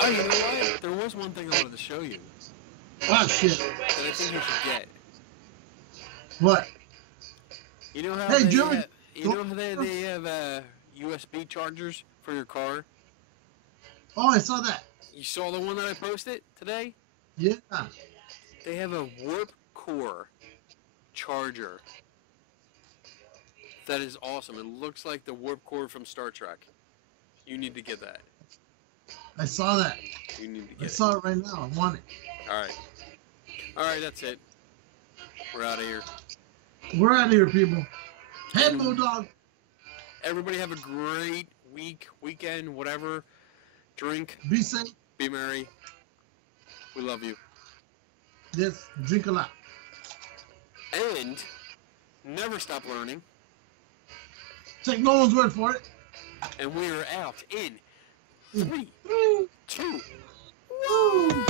Oh, you know what? There was one thing I wanted to show you Oh, shit. that I think you should get. What? You know how Hey, they Jimmy. have, you know how they have USB chargers for your car? Oh, I saw that. You saw the one that I posted today? Yeah. They have a warp core charger. That is awesome. It looks like the warp core from Star Trek. You need to get that. I saw that. You need to I get it. saw it right now. I want it. Alright. Alright, that's it. We're out of here. We're out of here, people. Hey, Bulldog. Everybody have a great week, weekend, whatever. Drink, Be safe. be merry. We love you. Yes, drink a lot. And never stop learning. Take no one's word for it. And we are out in 3, 2, Woo.